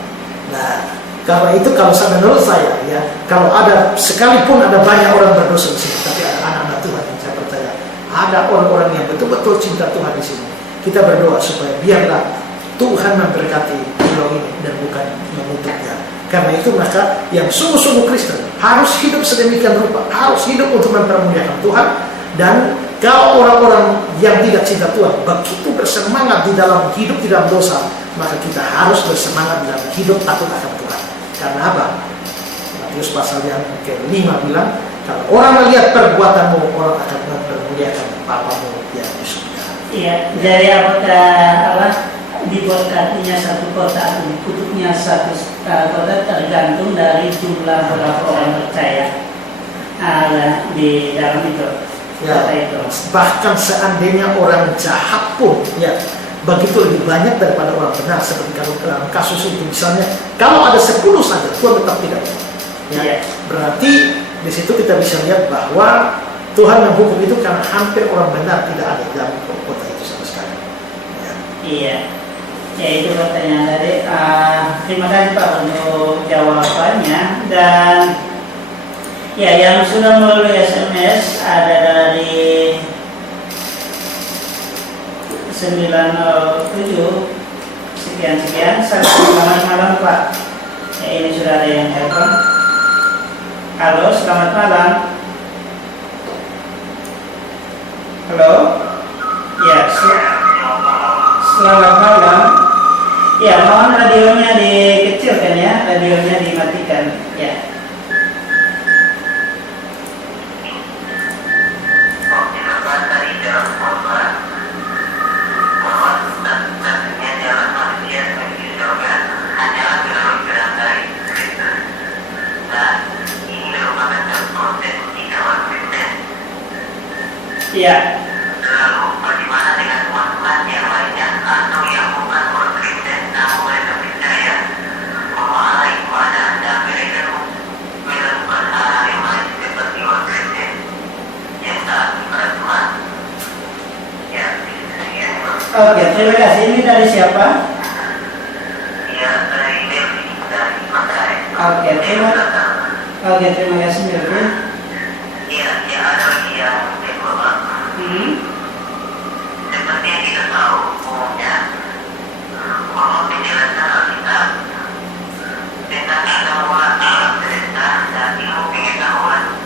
Nah, karena itu kalau menurut saya, ya, kalau ada sekalipun ada banyak orang berdosa di sini, tapi ada anak-anak Tuhan yang saya percaya, ada orang-orang yang betul-betul cinta Tuhan di sini. Kita berdoa supaya biarlah Tuhan memberkati pulau ini dan bukan mengutuknya. Karena itu maka yang sungguh-sungguh Kristen harus hidup sedemikian rupa, harus hidup untuk mempermuliakan Tuhan. Dan kalau orang-orang yang tidak cinta Tuhan begitu bersemangat di dalam hidup di dalam dosa, maka kita harus bersemangat dalam hidup takut akan Tuhan. Karena apa? Matius pasal yang ke-5 bilang, kalau orang melihat perbuatanmu, orang akan mempermuliakan Bapamu yang di surga. Iya, jadi apakah diberkatinya satu kota atau dikutuknya satu kota tergantung dari jumlah berapa orang percaya di dalam itu. Ya, itu. bahkan seandainya orang jahat pun, ya, begitu lebih banyak daripada orang benar. Seperti kalau dalam kasus itu misalnya, kalau ada 10 saja, Tuhan tetap tidak. Ya, Ya. berarti Di situ kita bisa lihat bahwa Tuhan menghukum itu karena hampir orang benar tidak ada dalam kota itu sama sekali. Ya. Iya. Ya itu pertanyaan tadi. Terima kasih Pak untuk jawabannya. Dan ya yang sudah melalui SMS ada dari 907 sekian. Selamat malam Pak. Ya ini sudah ada yang telepon. Halo, selamat malam. Halo. Ya, selamat malam. Ya, mohon radionya dikecilkan ya, radionya dimatikan. Ya. Ya. Lalu bagaimana dengan teman-teman yang lainnya atau yang bukan orang Kristen namun mereka percaya bahwa Allah itu ada dan mereka melakukan hal-hal yang lain seperti orang Kristen yang taat kepada Tuhan? Ya, sekian. Oke, terima kasih. Ini dari siapa? Ya, dari Melvin dari Makassar. Oke, terima kasih Melvin. Ya, ada lagi yang kedua. Seperti yang kita tahu umumnya bahwa penjelasan Alkitab tentang semua alam semesta dan ilmu pengetahuan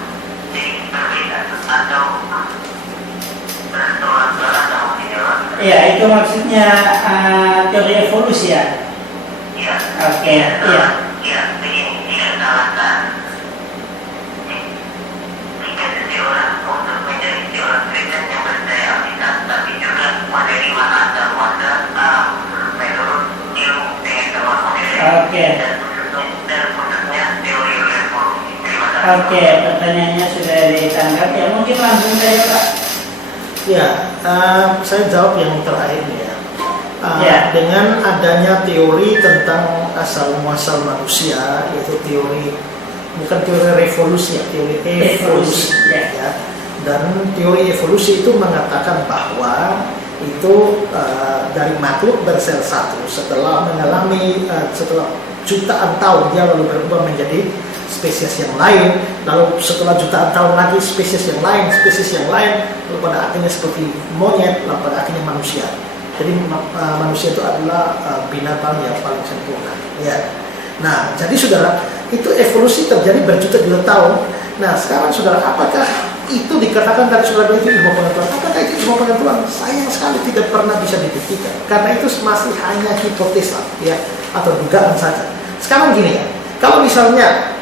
jadi berbeda atau bertolak-belakang sama penjelasan. Ya, itu maksudnya teori evolusi ya. Ya. Oke, iya. Ya, begini, tidak salahkan jika seseorang untuk menjadi seorang Kristen yang percaya Alkitab, tapi juga menerima asal-muasal alam menurut ilmu pengetahuan modern. Oke. Dan khususnya teori evolusi. Terima kasih. Oke, pertanyaannya sudah ditangkap. Ya, mungkin langsung saja Pak. Ya, saya jawab yang terakhir ya. Ya. Dengan adanya teori tentang asal muasal manusia, yaitu teori bukan teori revolusi, ya, teori evolusi. Ya. Dan teori evolusi itu mengatakan bahwa itu dari makhluk bersel satu setelah mengalami setelah jutaan tahun dia lalu berubah menjadi spesies yang lain, lalu setelah jutaan tahun lagi spesies yang lain, lalu pada akhirnya seperti monyet, lalu pada akhirnya manusia. Jadi manusia itu adalah binatang yang paling sempurna. Ya. Nah, jadi saudara, itu evolusi terjadi berjuta-juta tahun. Nah, sekarang saudara, apakah itu dikatakan dari saudara itu ilmu pengetahuan? Apakah itu ilmu pengetahuan? Sayang sekali tidak pernah bisa dibuktikan, karena itu masih hanya hipotesa, ya, atau dugaan saja. Sekarang gini ya, kalau misalnya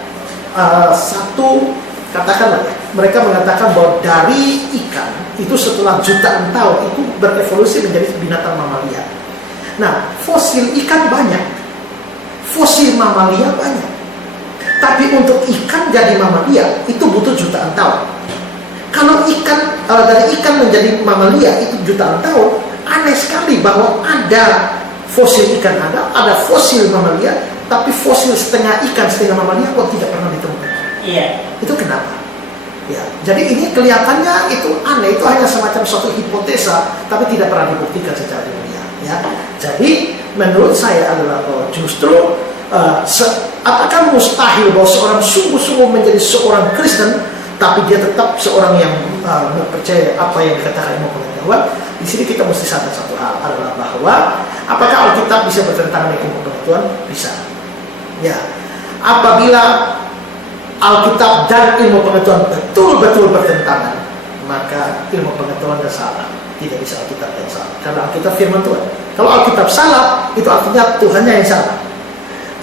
katakanlah mereka mengatakan bahwa dari ikan itu setelah jutaan tahun itu berevolusi menjadi binatang mamalia. Nah, fosil ikan banyak, fosil mamalia banyak. Tapi untuk ikan jadi mamalia itu butuh jutaan tahun. Kalau dari ikan menjadi mamalia itu jutaan tahun, aneh sekali bahwa ada fosil ikan ada fosil mamalia, tapi fosil setengah ikan setengah mamalia kok tidak pernah ditemukan. Iya. Itu kenapa? Ya, jadi ini kelihatannya itu aneh, itu hanya semacam suatu hipotesa, tapi tidak pernah dibuktikan secara ilmiah. Ya, jadi menurut saya adalah justru apakah mustahil bahwa seorang sungguh-sungguh menjadi seorang Kristen, tapi dia tetap seorang yang percaya apa yang dikatakan ilmu pengetahuan? Di sini kita mesti sadar satu hal adalah bahwa apakah Alkitab bisa bertentangan dengan ilmu pengetahuan? Bisa. Ya, apabila Alkitab dan ilmu pengetahuan betul-betul bertentangan, maka ilmu pengetahuan dan salah. Tidak bisa Alkitab yang salah, karena Alkitab firman Tuhan. Kalau Alkitab salah, itu artinya Tuhannya yang salah.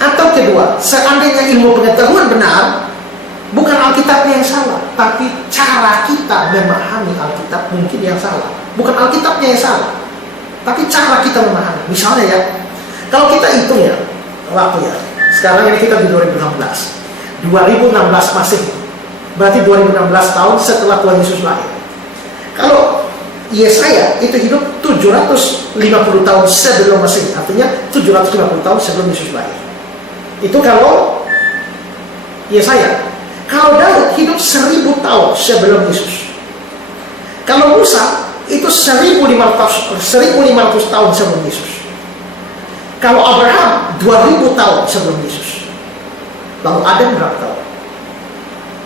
Atau kedua, seandainya ilmu pengetahuan benar, bukan Alkitabnya yang salah, tapi cara kita memahami Alkitab mungkin yang salah. Bukan Alkitabnya yang salah, tapi cara kita memahami. Misalnya ya, kalau kita hitung ya, waktu ya, sekarang ini kita di 2016 Masehi, berarti 2016 tahun setelah Tuhan Yesus lahir. Kalau Yesaya itu hidup 750 tahun sebelum Masehi, artinya 750 tahun sebelum Yesus lahir. Itu kalau Yesaya. Kalau Daud hidup 1000 tahun sebelum Yesus. Kalau Musa itu 1500 tahun sebelum Yesus. Kalau Abraham 2000 tahun sebelum Yesus. Lalu Adam berapa tahun?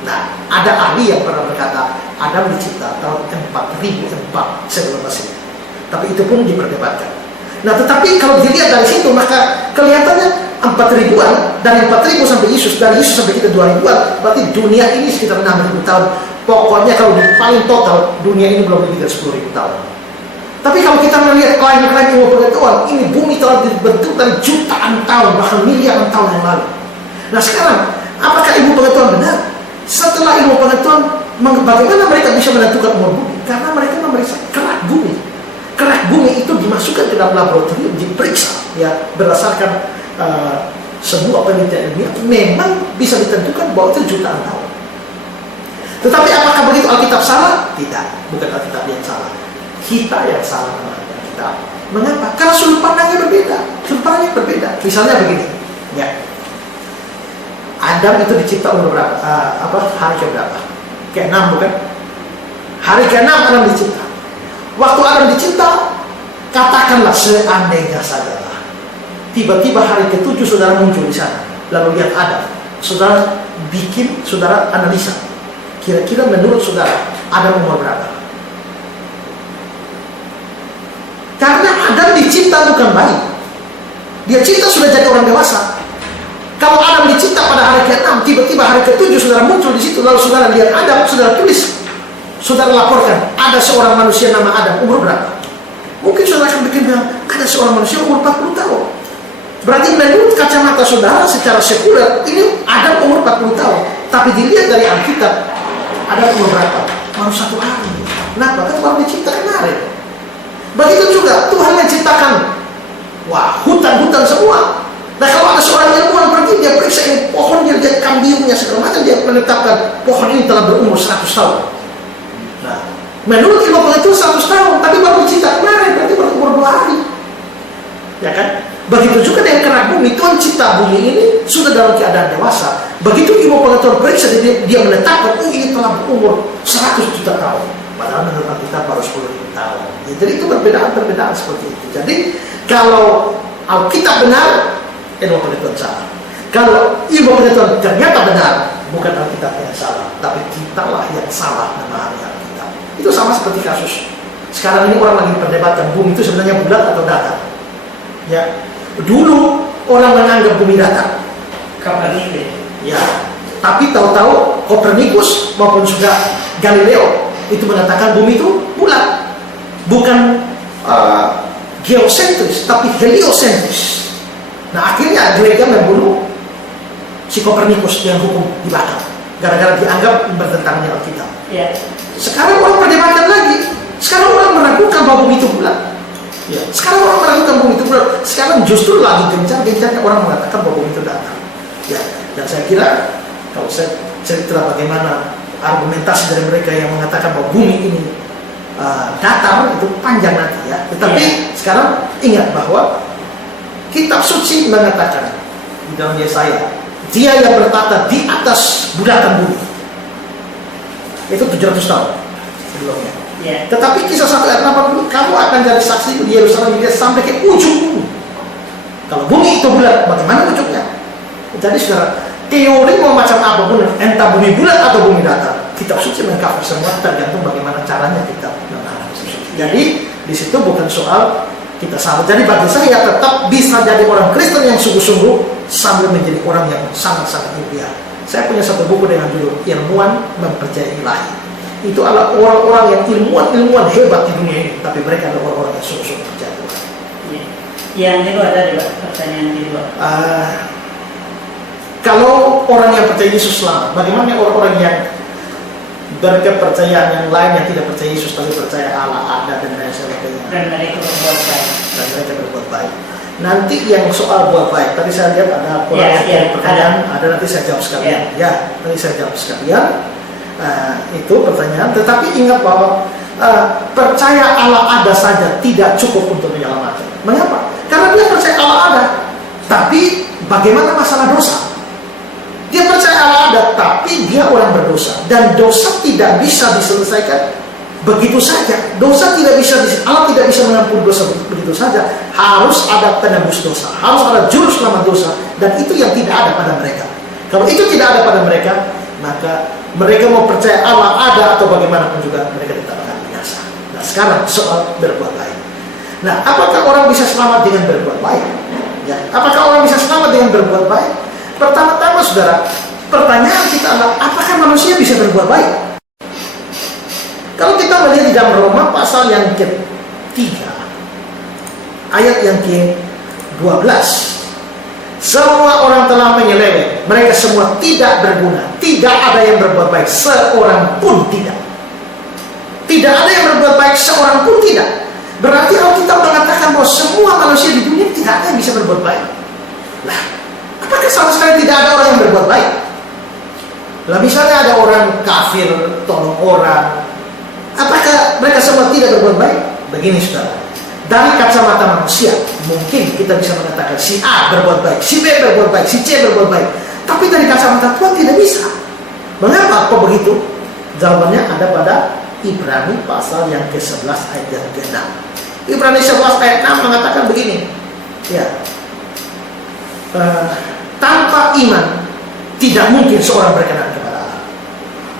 Nah, ada ahli yang pernah berkata Adam dicipta tahun 4004 sebelum Masehi. Tapi itu pun diperdebatkan. Nah, tetapi kalau dilihat dari situ maka kelihatannya 4000-an, dari 4000 sampai Yesus, dari Yesus sampai kita 2000-an, berarti dunia ini sekitar 6000 tahun. Pokoknya kalau di paling total dunia ini belum lebih dari 10.000 tahun. Tapi kalau kita melihat klaim-klaim ilmu pengetahuan, ini bumi telah dibentuk dari jutaan tahun, bahkan miliaran tahun yang lalu. Nah sekarang, apakah ilmu pengetahuan benar? Setelah ilmu pengetahuan, bagaimana mereka bisa menentukan umur bumi? Karena mereka memeriksa kerak bumi. Kerak bumi itu dimasukkan ke dalam laboratorium, diperiksa ya berdasarkan sebuah penelitian ilmiah, memang bisa ditentukan bahwa itu jutaan tahun. Tetapi apakah begitu Alkitab salah? Tidak, bukan Alkitab yang salah. Kita yang salah memahami Alkitab. Mengapa? Karena sudut pandangnya berbeda. Sudut pandangnya berbeda. Misalnya begini, ya. Adam itu dicipta umur berapa? Hari ke berapa? Ke-6 bukan? Hari ke-6 Adam dicipta. Waktu Adam dicipta, katakanlah seandainya saja tiba-tiba hari ke-7 saudara muncul di sana, lalu lihat Adam, saudara analisa, kira-kira menurut saudara Adam umur berapa? Karena Adam dicipta bukan bayi, dia cipta sudah jadi orang dewasa. Kalau Adam dicipta pada hari ke-6, tiba-tiba hari ke-7 saudara muncul di situ, lalu saudara lihat Adam, saudara tulis, saudara laporkan, ada seorang manusia nama Adam, umur berapa? Mungkin saudara akan bilang, ada seorang manusia umur 40 tahun. Berarti menurut kacamata saudara secara sekuler, ini Adam umur 40 tahun. Tapi dilihat dari Alkitab, Adam umur berapa? Baru 1 hari. Kenapa? Kan baru dicipta kemarin. Begitu juga Tuhan menciptakan, hutan-hutan semua. Nah kalau ada seorang ilmuwan pergi, dia periksa ini pohon, dia lihat kambiumnya segala macam, dia menetapkan pohon ini telah berumur 100 tahun. Nah, menurut ilmu itu 100 tahun, tapi baru dicipta kemarin, berarti baru umur 2 hari. Ya kan? Begitu juga dengan kerak bumi, Tuhan cipta bumi ini sudah dalam keadaan dewasa. Begitu ilmu pengetahuan periksa, dia menetapkan, ini telah berumur 100 juta tahun. Padahal menurut kita baru 10.000 tahun. Ya, jadi itu perbedaan-perbedaan seperti itu. Jadi kalau Alkitab benar, ilmu pengetahuan salah. Kalau ilmu pengetahuan ternyata benar, bukan Alkitab yang salah, tapi kitalah yang salah memahami Alkitab. Itu sama seperti kasus sekarang ini orang lagi perdebatkan bumi itu sebenarnya bulat atau datar. Ya, dulu orang menganggap bumi datar. Kopernikus. Ya, tapi tahu-tahu Kopernikus maupun juga Galileo itu mengatakan bumi itu bulat, bukan geosentris, tapi heliosentris. Nah, akhirnya gereja membunuh si Kopernikus yang hukum dibakar, gara-gara dianggap bertentangan dengan Alkitab. Ya. Sekarang orang perdebatkan lagi. Sekarang orang meragukan bahwa bumi itu bulat. Ya, sekarang orang meragukan bumi itu bulat. Sekarang justru lagi gencar-gencarnya orang mengatakan bahwa bumi itu datar. Ya, dan saya kira kalau saya cerita bagaimana argumentasi dari mereka yang mengatakan bahwa bumi ini datar itu panjang nanti ya. Tetapi sekarang ingat bahwa Kitab Suci mengatakan di dalam Yesaya, Dia yang bertata di atas bulatan bumi. Itu 700 tahun sebelumnya. Ya. Tetapi kisah 1 ayat 80, kamu akan jadi saksi di Yerusalem sampai ke ujung bumi. Kalau bumi itu bulat, bagaimana ujungnya? Jadi saudara, teori mau macam apa pun, entah bumi bulat atau bumi datar, Kitab Suci mengcover semua, tergantung bagaimana caranya kita memahami Kitab Suci. Jadi di situ bukan soal kita salah. Jadi bagi saya tetap bisa jadi orang Kristen yang sungguh-sungguh sambil menjadi orang yang sangat-sangat ilmiah. Saya punya satu buku dengan judul Ilmuwan Mempercayai Ilahi. Itu adalah orang-orang yang ilmuwan hebat di dunia ini, tapi mereka adalah orang-orang yang sungguh-sungguh percaya Tuhan. Ya. Yang kedua tadi Pak, pertanyaan kedua. Kalau orang yang percaya Yesus selamat, bagaimana orang-orang yang berkepercayaan yang lain yang tidak percaya Yesus tapi percaya Allah ada dan lain sebagainya? Dan mereka berbuat baik. Dan mereka berbuat baik. Nanti yang soal buat baik, tadi saya lihat ada orang yang pertanyaan, ada nanti saya jawab sekalian. Ya, nanti saya jawab sekalian. Itu pertanyaan. Tetapi ingat bahwa percaya Allah ada saja tidak cukup untuk menyelamatkan. Mengapa? Karena dia percaya Allah ada, tapi bagaimana masalah dosa? Dia percaya Allah ada, ada, tapi dia orang berdosa. Dan dosa tidak bisa diselesaikan begitu saja. Dosa tidak bisa, Allah tidak bisa mengampuni dosa begitu saja. Harus ada penebus dosa, harus ada juru selamat dosa. Dan itu yang tidak ada pada mereka. Kalau itu tidak ada pada mereka, maka mereka mau percaya Allah ada atau bagaimanapun juga mereka tetap akan binasa. Nah sekarang soal berbuat baik. Nah apakah orang bisa selamat dengan berbuat baik? Ya, apakah orang bisa selamat dengan berbuat baik? Pertama-tama saudara, pertanyaan kita adalah apakah manusia bisa berbuat baik? Kalau kita melihat di dalam Roma pasal yang ke-3 ayat yang ke-12, semua orang telah menyeleweng, mereka semua tidak berguna, tidak ada yang berbuat baik, seorang pun tidak. Tidak ada yang berbuat baik, seorang pun tidak. Berarti kalau kita mengatakan bahwa semua manusia di dunia tidak ada yang bisa berbuat baik. Nah, apakah sama sekali tidak ada orang yang berbuat baik? Lah misalnya ada orang kafir, tolong orang, apakah mereka semua tidak berbuat baik? Begini saudara, dari kacamata manusia mungkin kita bisa mengatakan si A berbuat baik, si B berbuat baik, si C berbuat baik. Tapi dari kacamata Tuhan tidak bisa. Mengapa kok begitu? Jawabannya ada pada Ibrani pasal yang ke-11 ayat yang ke-6. Ibrani 11 ayat 6 mengatakan begini, ya, tanpa iman tidak mungkin seorang berkenan kepada Allah.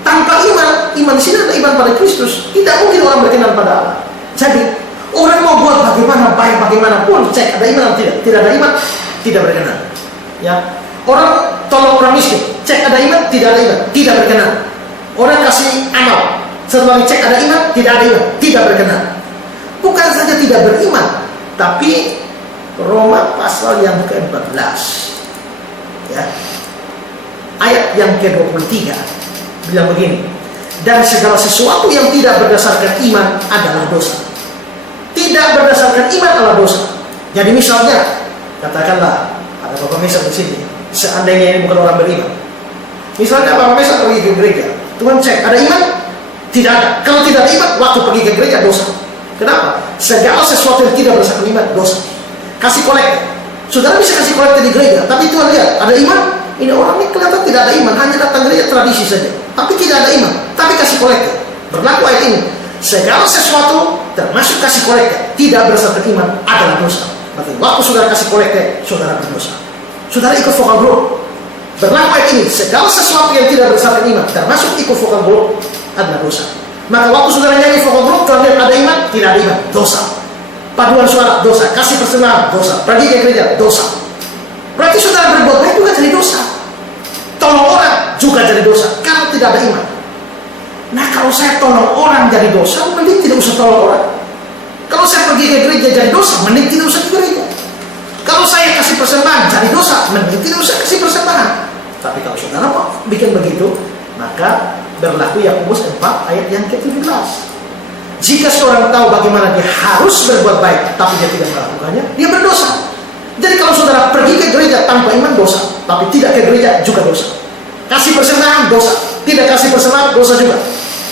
Tanpa iman, iman di sini adalah iman pada Kristus, tidak mungkin orang berkenan pada Allah. Jadi orang mau buat bagaimana baik bagaimanapun, cek ada iman atau tidak. Tidak ada iman, tidak berkenan. Ya, orang tolong orang miskin, cek ada iman, tidak ada iman, tidak berkenan. Orang kasih amal, setelah dicek ada iman, tidak ada iman, tidak berkenan. Bukan saja tidak beriman, tapi Roma pasal yang ke-14, ya, ayat yang ke-23 bilang begini, dan segala sesuatu yang tidak berdasarkan iman adalah dosa. Tidak berdasarkan iman adalah dosa. Jadi misalnya, katakanlah ada Bapak Mesa di sini, seandainya ini bukan orang beriman. Misalnya Bapak Mesa pergi ke gereja, Tuhan cek ada iman? Tidak ada. Kalau tidak ada iman, waktu pergi ke gereja dosa. Kenapa? Segala sesuatu yang tidak berdasarkan iman dosa. Kasih kolekte, saudara bisa kasih kolekte di gereja, tapi Tuhan lihat ada iman. Ini orang ini kelihatan tidak ada iman, hanya datang gereja tradisi saja, tapi tidak ada iman, tapi kasih kolekte. Berlaku ayat ini, segala sesuatu termasuk kasih kolekte tidak berdasarkan iman adalah dosa. Berarti waktu saudara kasih kolekte, saudara berdosa. Saudara ikut vokal group, berlaku ayat ini, segala sesuatu yang tidak berdasarkan iman termasuk ikut vokal group adalah dosa. Maka waktu saudara nyanyi vokal group, Tuhan lihat ada iman, tidak ada iman, dosa. Paduan suara, dosa. Kasih persembahan, dosa. Pergi ke gereja, dosa. Berarti saudara berbuat baik juga jadi dosa. Tolong orang juga jadi dosa kalau tidak ada iman. Nah kalau saya tolong orang jadi dosa, mending tidak usah tolong orang. Kalau saya pergi ke gereja jadi dosa, mending tidak usah ke gereja. Kalau saya kasih persembahan jadi dosa, mending tidak usah kasih persembahan. Tapi kalau saudara mau bikin begitu, maka berlaku Yakobus 4 ayat yang ke-17. Jika seorang tahu bagaimana dia harus berbuat baik, tapi dia tidak melakukannya, dia berdosa. Jadi kalau saudara pergi ke gereja tanpa iman, dosa. Tapi tidak ke gereja juga dosa. Kasih persembahan, dosa. Tidak kasih persembahan, dosa juga.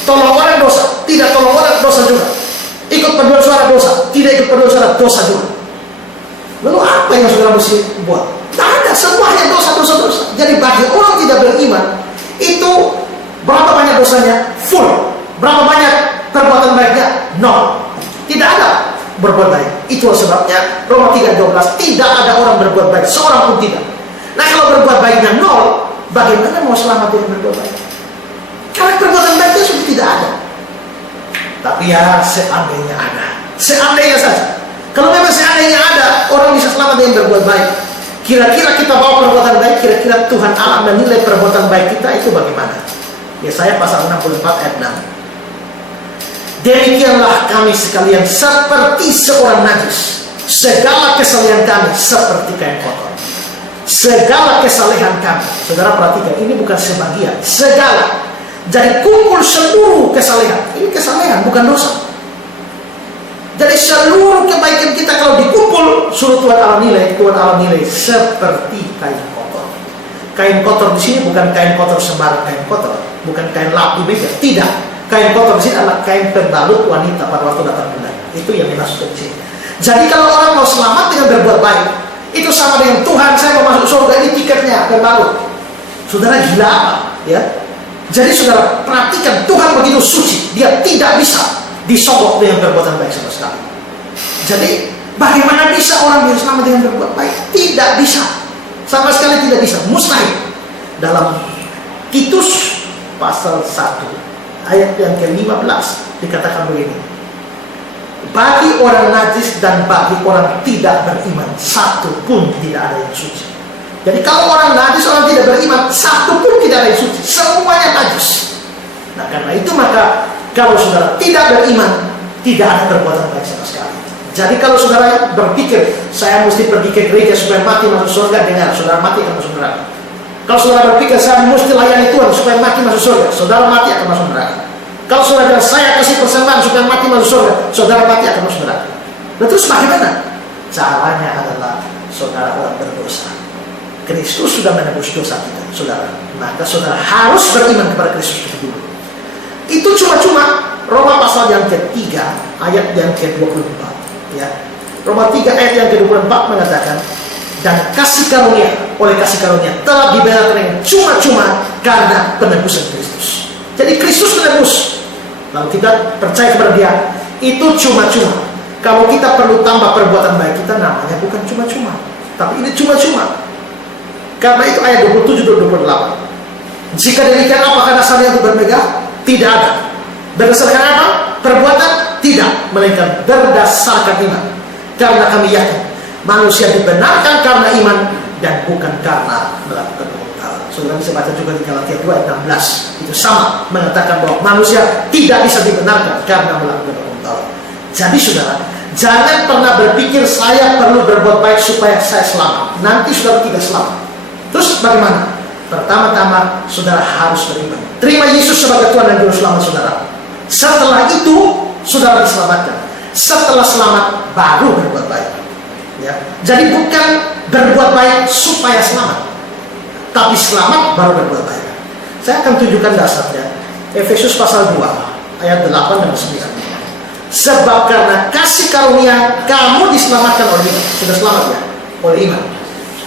Tolong orang, dosa. Tidak tolong orang, dosa juga. Ikut paduan suara, dosa. Tidak ikut paduan suara, dosa juga. Lalu apa yang saudara mesti buat? Tidak ada, semuanya dosa. Jadi bagi orang tidak beriman, itu berapa banyak dosanya? Full. Berapa banyak perbuatan baiknya? No. Tidak ada berbuat baik. Itu sebabnya Roma 3:12, tidak ada orang berbuat baik, seorang pun tidak. Nah kalau berbuat baiknya nol, bagaimana mau selamat dari berbuat baik? Karena perbuatan baiknya sudah tidak ada. Tapi ya seandainya ada, seandainya saja. Kalau memang seandainya ada orang bisa selamat dengan berbuat baik, kira-kira kita bawa perbuatan baik, kira-kira Tuhan Allah menilai perbuatan baik kita itu bagaimana? Yesaya pasal 64 ayat 6. Demikianlah kami sekalian seperti seorang najis, segala kesalehan kami seperti kain kotor. Segala kesalehan kami, saudara perhatikan, ini bukan sebagian, segala. Jadi kumpul seluruh kesalehan. Ini kesalehan, bukan dosa. Jadi seluruh kebaikan kita kalau dikumpul, suruh Tuhan Allah nilai, Tuhan Allah nilai seperti kain kotor. Kain kotor di sini bukan kain kotor sembarang kain kotor, bukan kain lap di meja, tidak. Kain kotor di sini adalah kain pembalut wanita pada waktu datang bulan. Itu yang dimaksud di sini. Jadi kalau orang mau selamat dengan berbuat baik, itu sama dengan Tuhan, saya mau masuk surga, ini tiketnya pembalut. Saudara gila apa? Ya. Jadi saudara perhatikan, Tuhan begitu suci, Dia tidak bisa disogok dengan perbuatan baik sama sekali. Jadi bagaimana bisa orang bisa selamat dengan berbuat baik? Tidak bisa, sama sekali tidak bisa, mustahil. Dalam Titus pasal 1 ayat yang ke-15 dikatakan begini, bagi orang najis dan bagi orang tidak beriman satu pun tidak ada yang suci. Jadi kalau orang najis, orang tidak beriman, satu pun tidak ada yang suci, semuanya najis. Nah karena itu maka kalau saudara tidak beriman, tidak ada perbuatan baik sama sekali. Jadi kalau saudara berpikir saya mesti pergi ke gereja supaya mati masuk surga, dengar, saudara mati akan masuk neraka. Kalau saudara berpikir saya mesti layani Tuhan supaya mati masuk surga, saudara mati akan masuk neraka. Kalau saudara bilang saya kasih persembahan supaya mati masuk surga, saudara mati akan masuk neraka. Nah terus bagaimana? Caranya adalah saudara orang berdosa. Kristus sudah menebus dosa kita, saudara. Maka saudara harus beriman kepada Kristus itu dulu. Itu cuma-cuma Roma pasal yang ketiga ayat yang ke-24. Ya. Roma 3 ayat yang ke-24 mengatakan, dan kasih karunia, oleh kasih karunia telah dibayar dengan cuma-cuma karena penebusan Kristus. Jadi Kristus menebus, lalu kita percaya kepada Dia, itu cuma-cuma. Kalau kita perlu tambah perbuatan baik kita, namanya bukan cuma-cuma, tapi ini cuma-cuma. Karena itu ayat 27-28. Jika demikian apakah dasarnya untuk bermegah? Tidak ada. Berdasarkan apa? Perbuatan? Tidak, melainkan berdasarkan iman. Karena kami yakin manusia dibenarkan karena iman dan bukan karena melakukan perbuatan. Saudara bisa baca juga di Galatia 2 ayat 16. Itu sama, mengatakan bahwa manusia tidak bisa dibenarkan karena melakukan perbuatan. Jadi saudara, jangan pernah berpikir saya perlu berbuat baik supaya saya selamat. Nanti saudara tidak selamat. Terus bagaimana? Pertama-tama saudara harus beriman. Terima Yesus sebagai Tuhan dan Juru Selamat saudara. Setelah itu saudara diselamatkan. Setelah selamat baru berbuat baik. Ya. Jadi bukan berbuat baik supaya selamat, tapi selamat baru berbuat baik. Saya akan tunjukkan dasarnya. Efesus pasal 2 ayat 8 dan 9. Sebab karena kasih karunia kamu diselamatkan oleh iman. Sudah selamat ya? Oleh iman.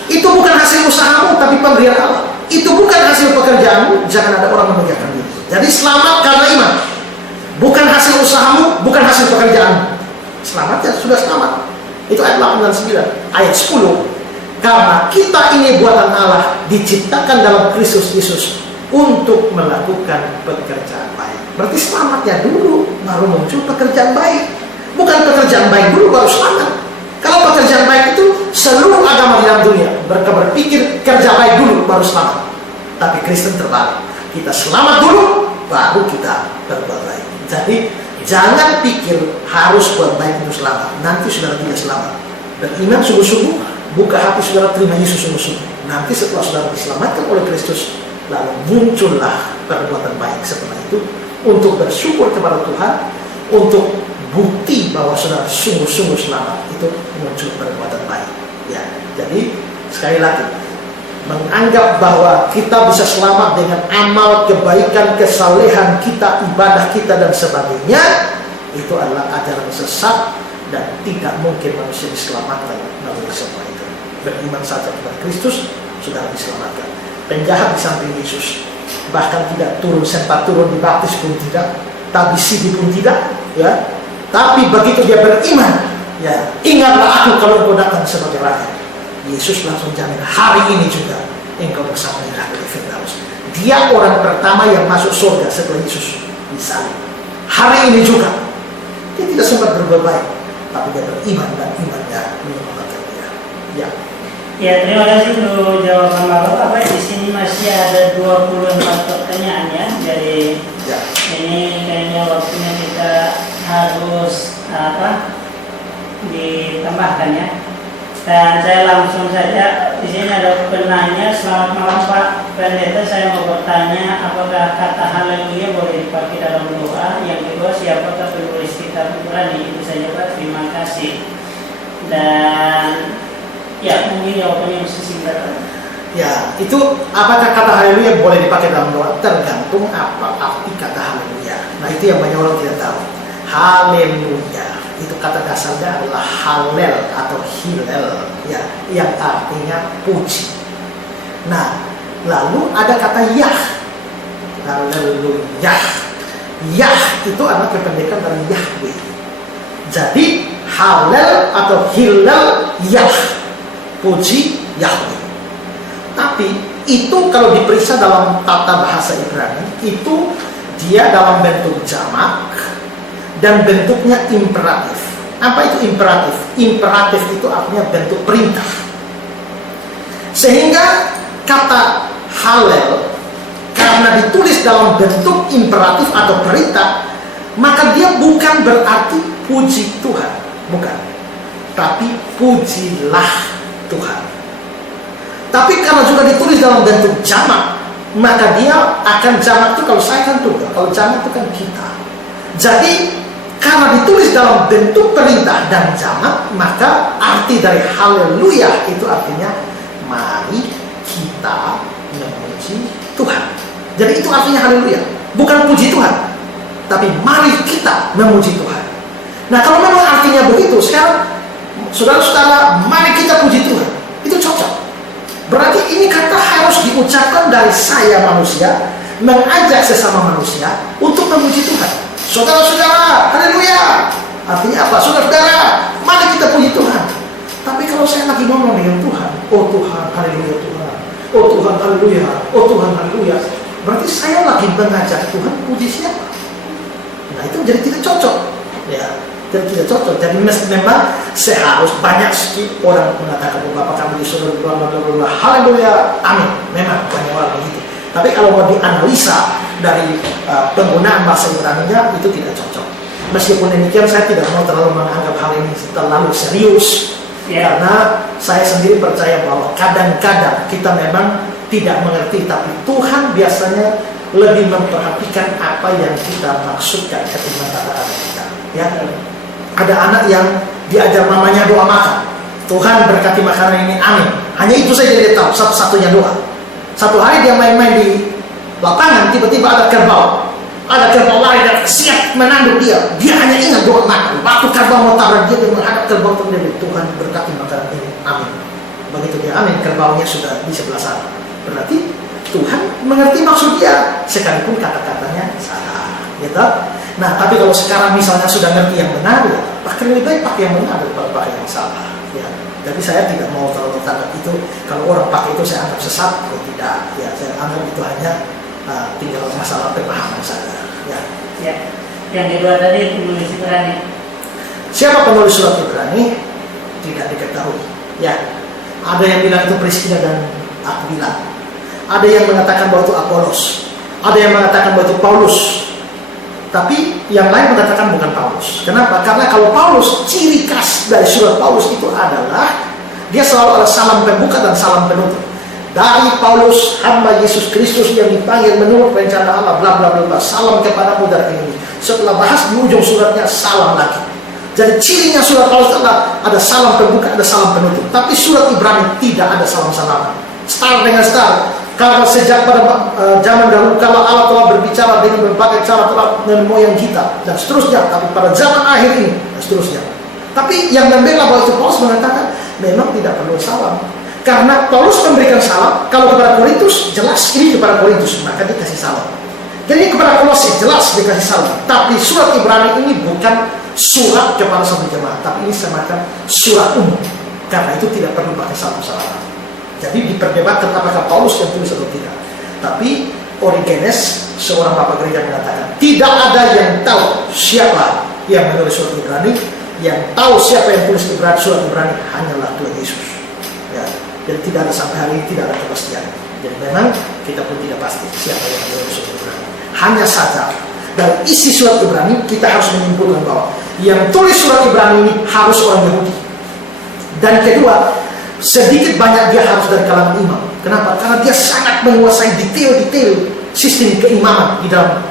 Itu bukan hasil usahamu, tapi pemberian Allah. Itu bukan hasil pekerjaanmu, jangan ada orang mengerjakan itu. Jadi selamat karena iman. Bukan hasil usahamu, bukan hasil pekerjaanmu. Selamat ya, sudah selamat. Itu ayat 8 dan 9. Ayat 10. Karena kita ini buatan Allah, diciptakan dalam Kristus Yesus untuk melakukan pekerjaan baik. Berarti selamatnya dulu, baru muncul pekerjaan baik. Bukan pekerjaan baik dulu, baru selamat. Kalau pekerjaan baik itu seluruh agama di dalam dunia berpikir kerja baik dulu baru selamat. Tapi Kristen terbalik. Kita selamat dulu baru kita berbuat baik. Jadi jangan pikir harus buat baik itu selamat. Nanti saudara tidak selamat. Beriman sungguh-sungguh, buka hati saudara terima Yesus sungguh-sungguh. Nanti setelah saudara diselamatkan oleh Kristus, lalu muncullah perbuatan baik setelah itu untuk bersyukur kepada Tuhan, untuk bukti bahwa saudara sungguh-sungguh selamat. Itu muncul perbuatan baik. Ya, jadi sekali lagi menganggap bahwa kita bisa selamat dengan amal kebaikan, kesalehan kita, ibadah kita dan sebagainya, itu adalah ajaran sesat dan tidak mungkin manusia diselamatkan melalui semua itu. Beriman saja kepada Kristus, saudara diselamatkan. Penjahat di samping Yesus bahkan tidak turun, sempat turun dibaptis pun tidak, tabisidi pun tidak, ya. Tapi begitu dia beriman, ya, ingatlah aku kalau engkau datang sebagai raja. Yesus langsung jamin, hari ini juga engkau bersama dengan aku di Firdaus. Dia orang pertama yang masuk surga setelah Yesus disalib. Hari ini juga dia tidak sempat berbuat baik, tapi dia beriman dan imannya menyelamatkan dia. Ya. Ya, terima kasih untuk jawaban Bapak. Di sini masih ada 24 pertanyaan ya. Jadi Ya. ini kayaknya waktunya kita harus ditambahkan ya. Dan saya langsung saja, di sini ada penanya. Selamat malam Pak Pendeta, saya mau bertanya apakah kata haleluya boleh dipakai dalam doa? Yang kedua, siapakah penulis kitab Ibrani? Itu saja Pak, terima kasih. Dan ya, mungkin jawabannya mesti singkat. Ya, itu apakah kata haleluya boleh dipakai dalam doa? Tergantung apa arti kata haleluya. Nah, itu yang banyak orang tidak tahu. Haleluya itu kata dasarnya adalah halel atau hilel, ya, yang artinya puji. Nah, lalu ada kata yah. Haleluya. Yah itu adalah kependekan dari Yahweh. Jadi Halel atau Hillel Yah, puji Yahweh. Tapi itu kalau diperiksa dalam tata bahasa Ibrani, itu dia dalam bentuk jamak dan bentuknya imperatif. Apa itu imperatif? Imperatif itu artinya bentuk perintah. Sehingga kata Halel karena ditulis dalam bentuk imperatif atau perintah, maka dia bukan berarti puji Tuhan, bukan. Tapi pujilah Tuhan. Tapi karena juga ditulis dalam bentuk jamak, maka dia akan jamak itu kalau saya kan tunggal, kalau jamak itu kan kita. Jadi karena ditulis dalam bentuk perintah dan jamak, maka arti dari haleluya itu artinya mari kita memuji Tuhan. Jadi itu artinya haleluya, bukan puji Tuhan, tapi mari kita memuji Tuhan. Nah kalau memang artinya begitu, sekarang saudara-saudara, mari kita puji Tuhan, itu cocok. Berarti ini kata harus diucapkan dari saya manusia, mengajak sesama manusia untuk memuji Tuhan. Saudara-saudara, haleluya. Artinya apa? Saudara-saudara, mari kita puji Tuhan. Tapi kalau saya lagi ngomong dengan Tuhan, oh Tuhan, haleluya Tuhan, oh Tuhan, haleluya, oh Tuhan, haleluya, berarti saya lagi mengajak Tuhan puji siapa? Nah itu jadi tidak cocok, ya. Jadi tidak cocok. Jadi memang seharus banyak sedikit orang mengatakan Bapak kami di surga, bla bla bla, haleluya, amin. Memang banyak orang begitu. Tapi kalau mau dianalisa dari penggunaan bahasa Ibrani-nya itu tidak cocok. Meskipun demikian saya tidak mau terlalu menganggap hal ini terlalu serius, karena saya sendiri percaya bahwa kadang-kadang kita memang tidak mengerti, tapi Tuhan biasanya lebih memperhatikan apa yang kita maksudkan ketimbang kata-kata kita. Ya. Ada anak yang diajar mamanya doa makan, Tuhan berkati makanan ini, amin. Hanya itu saja dia tahu, satu-satunya doa. Satu hari dia main-main di lapangan, tiba-tiba ada kerbau lari dan siap menanduk dia. Dia hanya ingat doa makan. Waktu kerbau mau tabrak dia menghadap kerbau itu, Tuhan berkati makanan ini, amin. Begitu dia amin, kerbaunya sudah di sebelah sana. Berarti Tuhan mengerti maksud dia, sekalipun kata-katanya salah, gitu. Nah, tapi kalau sekarang misalnya sudah ngerti yang benar, ya, lebih baik pakai yang benar daripada pakai yang salah. Ya. Jadi saya tidak mau terlalu tanggap itu. Kalau orang pakai itu saya anggap sesat, atau tidak. Ya, saya anggap itu hanya tinggal masalah pemahaman saja. Ya. Ya. Yang kedua tadi penulis Ibrani. Siapa penulis surat Ibrani? Tidak diketahui. Ya. Ada yang bilang itu Priscilla dan Aquila. Ada yang mengatakan bahwa itu Apolos. Ada yang mengatakan bahwa itu Paulus. Tapi yang lain mengatakan bukan Paulus. Kenapa? Karena kalau Paulus, ciri khas dari surat Paulus itu adalah dia selalu ada salam pembuka dan salam penutup. Dari Paulus, hamba Yesus Kristus yang dipanggil menurut rencana Allah, bla bla bla, salam kepadamu dari ini. Setelah bahas di ujung suratnya salam lagi. Jadi cirinya surat Paulus adalah ada salam pembuka, ada salam penutup. Tapi surat Ibrani tidak ada salam-salaman. Star dengan star. Karena sejak pada zaman dahulu kalau Allah telah berbicara dengan berbagai cara telah nenek moyang kita dan seterusnya, tapi pada zaman akhir ini dan seterusnya. Tapi yang membela bahwa itu Paulus mengatakan memang tidak perlu salam. Karena Paulus memberikan salam kalau kepada Korintus jelas ini kepada Korintus maka dikasih salam. Jadi kepada Kolose jelas dikasih salam. Tapi surat Ibrani ini bukan surat kepada satu jemaat, tapi ini semacam surat umum. Karena itu tidak perlu pakai salam-salaman. Jadi diperdebatkan apakah Paulus yang tulis atau tidak. Tapi Origenes, seorang bapak gereja mengatakan tidak ada yang tahu siapa yang menulis surat Ibrani. Yang tahu siapa yang tulis surat Ibrani hanyalah Tuhan Yesus. Ya. Jadi tidak ada sampai hari ini tidak ada kepastian. Jadi memang kita pun tidak pasti siapa yang menulis surat Ibrani. Hanya saja dari isi surat Ibrani kita harus menyimpulkan bahwa yang tulis surat Ibrani ini harus orang Yahudi. Dan kedua, sedikit banyak dia harus dari kalangan imam. Kenapa? Karena dia sangat menguasai detail-detail sistem keimaman di dalam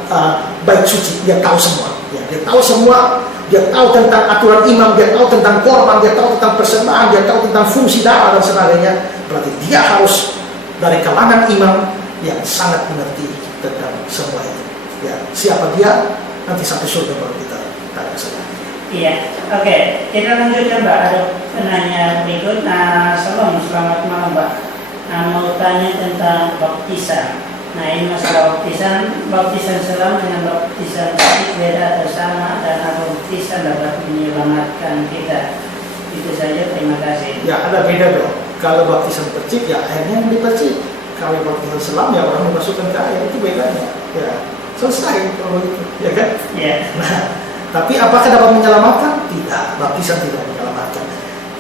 bait suci. Dia tahu semua. Ya, dia tahu semua. Dia tahu tentang aturan imam. Dia tahu tentang korban. Dia tahu tentang persembahan. Dia tahu tentang fungsi darah dan sebagainya. Berarti dia harus dari kalangan imam yang sangat mengerti tentang semua itu. Ya, siapa dia? Nanti sampai surga baru kita tanya saja. Iya, oke. Kita lanjutkan Mbak. Ada penanya berikut. Nah, selamat malam Mbak. Mau tanya tentang baptisan. Nah ini masalah baptisan selam dengan baptisan percik beda atau sama, dan baptisan dapat menyelamatkan kita. Itu saja, terima kasih. Ya, ada beda dong. Kalau baptisan percik ya airnya yang dipercik. Kalau baptisan selam ya orang memasukkan ke air, itu bedanya. Ya, selesai kalau itu, ya kan? Ya. Nah, tapi apakah dapat menyelamatkan? Tidak, baptisan tidak menyelamatkan.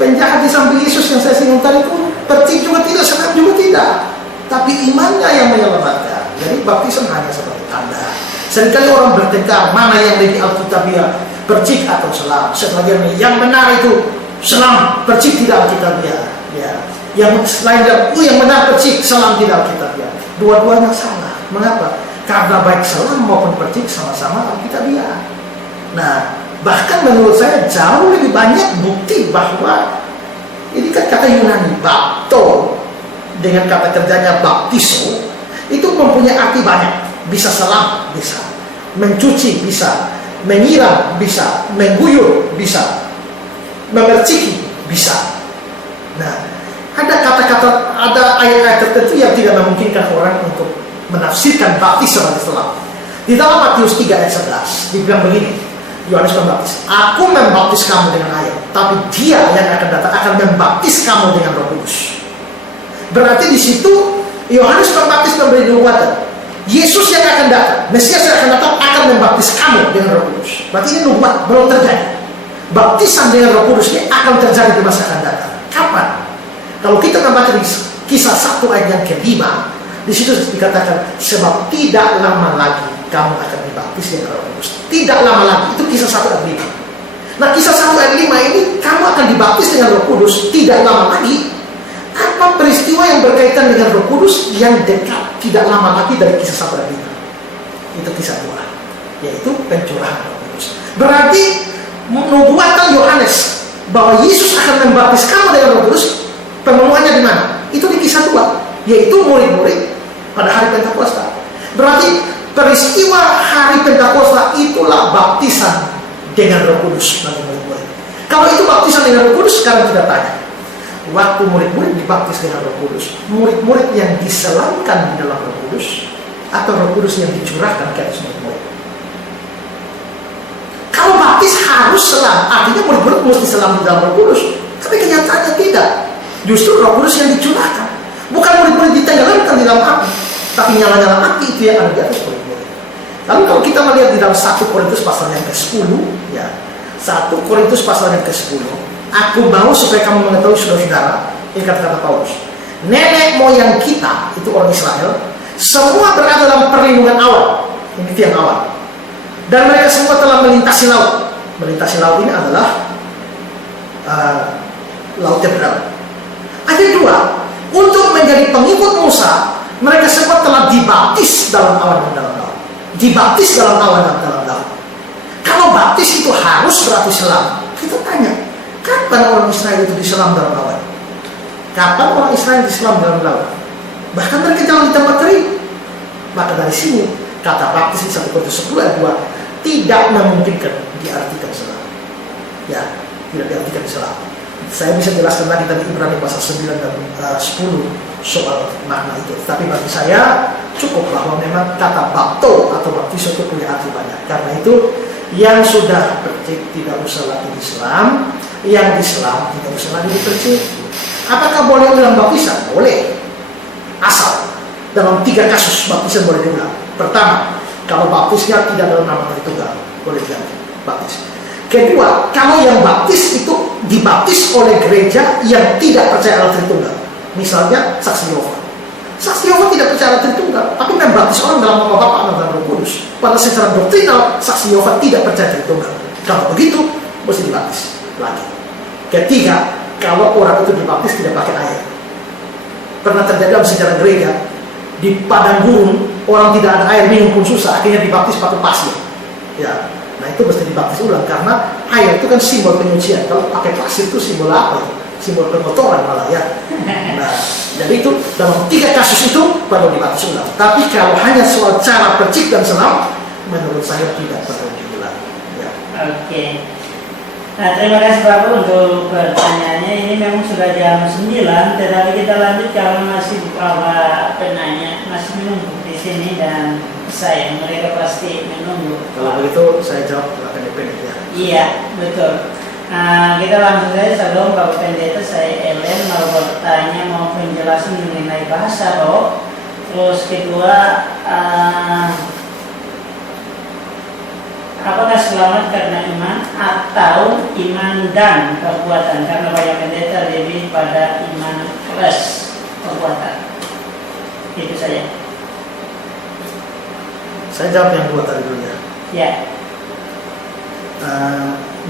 Penjahat di samping Yesus yang saya singgung tadi pun percik juga tidak, selam juga tidak. Tapi imannya yang menyelamatkan. Jadi baptisan hanya sebagai tanda. Seringkali orang bertengkar mana yang lebih alkitabiah, percik atau selam. Sebagian yang benar itu selam, percik tidak alkitabiah. Ya. Yang lain yang benar percik, selam tidak alkitabiah. Dua-duanya salah. Mengapa? Karena baik selam maupun percik sama-sama alkitabiah. Nah, bahkan menurut saya jauh lebih banyak bukti bahwa ini kan kata Yunani bapto dengan kata kerjanya baptiso itu mempunyai arti banyak. Bisa selam, bisa mencuci, bisa menyiram, bisa mengguyur, bisa memerciki, bisa. Nah, ada kata-kata, ada ayat-ayat tertentu yang tidak memungkinkan orang untuk menafsirkan baptis sebagai selam. Di dalam Matius 3 ayat 11 dibilang begini, Yohanes membaptis, aku membaptis kamu dengan air, tapi dia yang akan datang akan membaptis kamu dengan Roh Kudus. Berarti di situ Yohanes membaptis memberi nubuatan. Yesus yang akan datang, Mesias yang akan datang akan membaptis kamu dengan Roh Kudus. Berarti ini nubuat belum terjadi. Baptisan dengan Roh Kudus ini akan terjadi di masa akan datang. Kapan? Kalau kita membaca di Kisah 1 ayat yang ke-5, di situ dikatakan sebab tidak lama lagi kamu akan dibaptis dengan Roh Kudus. Tidak lama lagi, itu Kisah 1 ayat 5. Nah, Kisah 1 ayat 5 ini kamu akan dibaptis dengan Roh Kudus tidak lama lagi. Apa peristiwa yang berkaitan dengan Roh Kudus yang dekat tidak lama lagi dari Kisah 1 ayat 5? Itu Kisah 2, yaitu pencurahan Roh Kudus. Berarti nubuatan Yohanes bahwa Yesus akan membaptis kamu dengan Roh Kudus, pemenuhannya di mana? Itu di Kisah 2, yaitu murid-murid pada hari Pentakosta. Berarti peristiwa hari Pentakosta itulah baptisan dengan Roh Kudus bagi murid-murid. Kalau itu baptisan dengan Roh Kudus, sekarang kita tanya, waktu murid-murid dibaptis dengan Roh Kudus, murid-murid yang diselamkan di dalam Roh Kudus atau Roh Kudus yang dicurahkan ke atas murid-murid? Kalau baptis harus selam, artinya murid-murid mesti selam di dalam Roh Kudus. Tapi kenyataannya tidak. Justru Roh Kudus yang dicurahkan. Bukan murid-murid ditenggelamkan di dalam api, tapi nyala-nyala api itu yang ada di atas murid-murid. Lalu kalau kita melihat di dalam 1 Korintus pasal yang ke-10, ya, 1 Korintus pasal yang ke-10, aku mau supaya kamu mengetahui saudara-saudara, ini kata-kata Paulus, nenek moyang kita, itu orang Israel, semua berada dalam perlindungan Allah, ini tiang Allah. Dan mereka semua telah melintasi laut. Melintasi laut ini adalah Laut Teberau. Ayat 2, untuk menjadi pengikut Musa, mereka semua telah dibaptis dalam awan dan dalam laut. Dibaptis dalam awan dan dalam laut. Kalau baptis itu harus berarti selam. Kita tanya, kapan orang Israel itu diselam dalam awan? Kapan orang Israel diselam dalam laut? Bahkan mereka jalan di tempat kering. Maka dari sini kata baptis di 1 Korintus 10 ayat 2 tidak memungkinkan diartikan selam. Ya, tidak diartikan selam. Saya bisa jelaskan lagi tadi Ibrani pasal 9 dan 10 soal makna itu. Tapi bagi saya cukup bahwa memang kata bapto atau baptis itu punya arti banyak. Karena itu yang sudah percik tidak usah lagi diselam, yang diselam tidak usah lagi dipercik. Apakah boleh ulang baptisan? Boleh. Asal dalam 3 kasus baptisan boleh diulang. Pertama, kalau baptisnya tidak dalam nama Tritunggal, boleh diganti baptis. Kedua, kalau yang baptis itu dibaptis oleh gereja yang tidak percaya Allah Tritunggal, misalnya Saksi Yehova. Saksi Yehova tidak percaya Allah Tritunggal, tapi membaptis orang dalam nama Bapa, Anak dan Roh Kudus. Padahal secara doktrinal Saksi Yehova tidak percaya Tritunggal. Kalau begitu, mesti dibaptis lagi. Ketiga, kalau orang itu dibaptis tidak pakai air. Pernah terjadi dalam sejarah gereja, di padang gurun orang tidak ada air minum pun susah, akhirnya dibaptis pakai pasir. Ya, nah itu mesti dibaptis ulang karena air itu kan simbol penyucian. Kalau pakai pasir itu simbol apa? Simbol kekotoran malah ya. Nah, jadi itu dalam 3 kasus itu perlu dibaptis ulang. Tapi kalau hanya soal cara percik dan selam, menurut saya tidak perlu diulang. Ya. Oke. Nah, terima kasih Bapak untuk pertanyaannya. Ini memang sudah jam 9, tetapi kita lanjut kalau masih penanya masih menunggu di sini dan mereka pasti menunggu. Kalau begitu saya jawab pendek-pendek ya. Iya, betul. Nah, kita langsung saja sebelum Bapak Pendeta, saya Ellen mau bertanya, mau penjelasan mengenai bahasa roh. Terus kedua, apakah selamat karena iman atau iman dan perbuatan? Karena banyak pendeta lebih pada iman plus perbuatan. Itu saja. Saya jawab yang dua tadi dulu ya. Ya.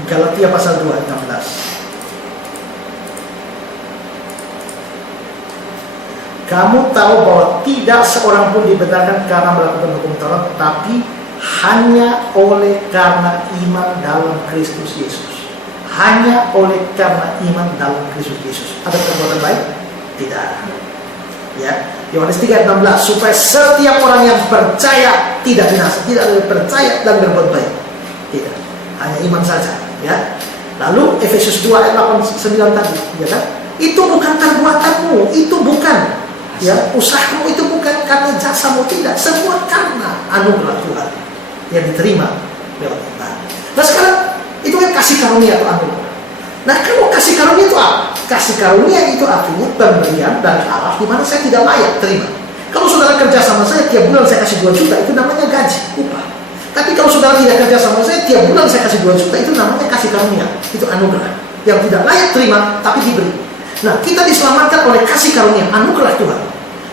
Galatia pasal 2 ayat 16. Kamu tahu bahwa tidak seorang pun dibenarkan karena melakukan hukum Taurat, tapi hanya oleh karena iman dalam Kristus Yesus. Hanya oleh karena iman dalam Kristus Yesus. Ada perbuatan baik? Tidak ada. Ya, Yohanes 3 ayat 16, supaya setiap orang yang percaya tidak binasa, tidak ada percaya dan berbuat baik. Tidak, hanya iman saja. Ya, lalu Efesus 2 ayat 8-9 tadi, ya kan? Itu bukan perbuatanmu, itu bukan ya usahamu, itu bukan karena jasamu, tidak, semua karena anugerah Tuhan yang diterima lewat iman. Nah sekarang itu kan kasih karunia atau anugerah. Nah kalau kasih karunia itu apa? Kasih karunia itu artinya pemberian dari Allah di mana saya tidak layak terima. Kalau saudara kerja sama saya tiap bulan saya kasih 2 juta, itu namanya gaji, upah. Tapi kalau saudara tidak kerja sama saya tiap bulan saya kasih 2 juta, itu namanya kasih karunia, itu anugerah yang tidak layak terima tapi diberi. Nah kita diselamatkan oleh kasih karunia, anugerah Tuhan.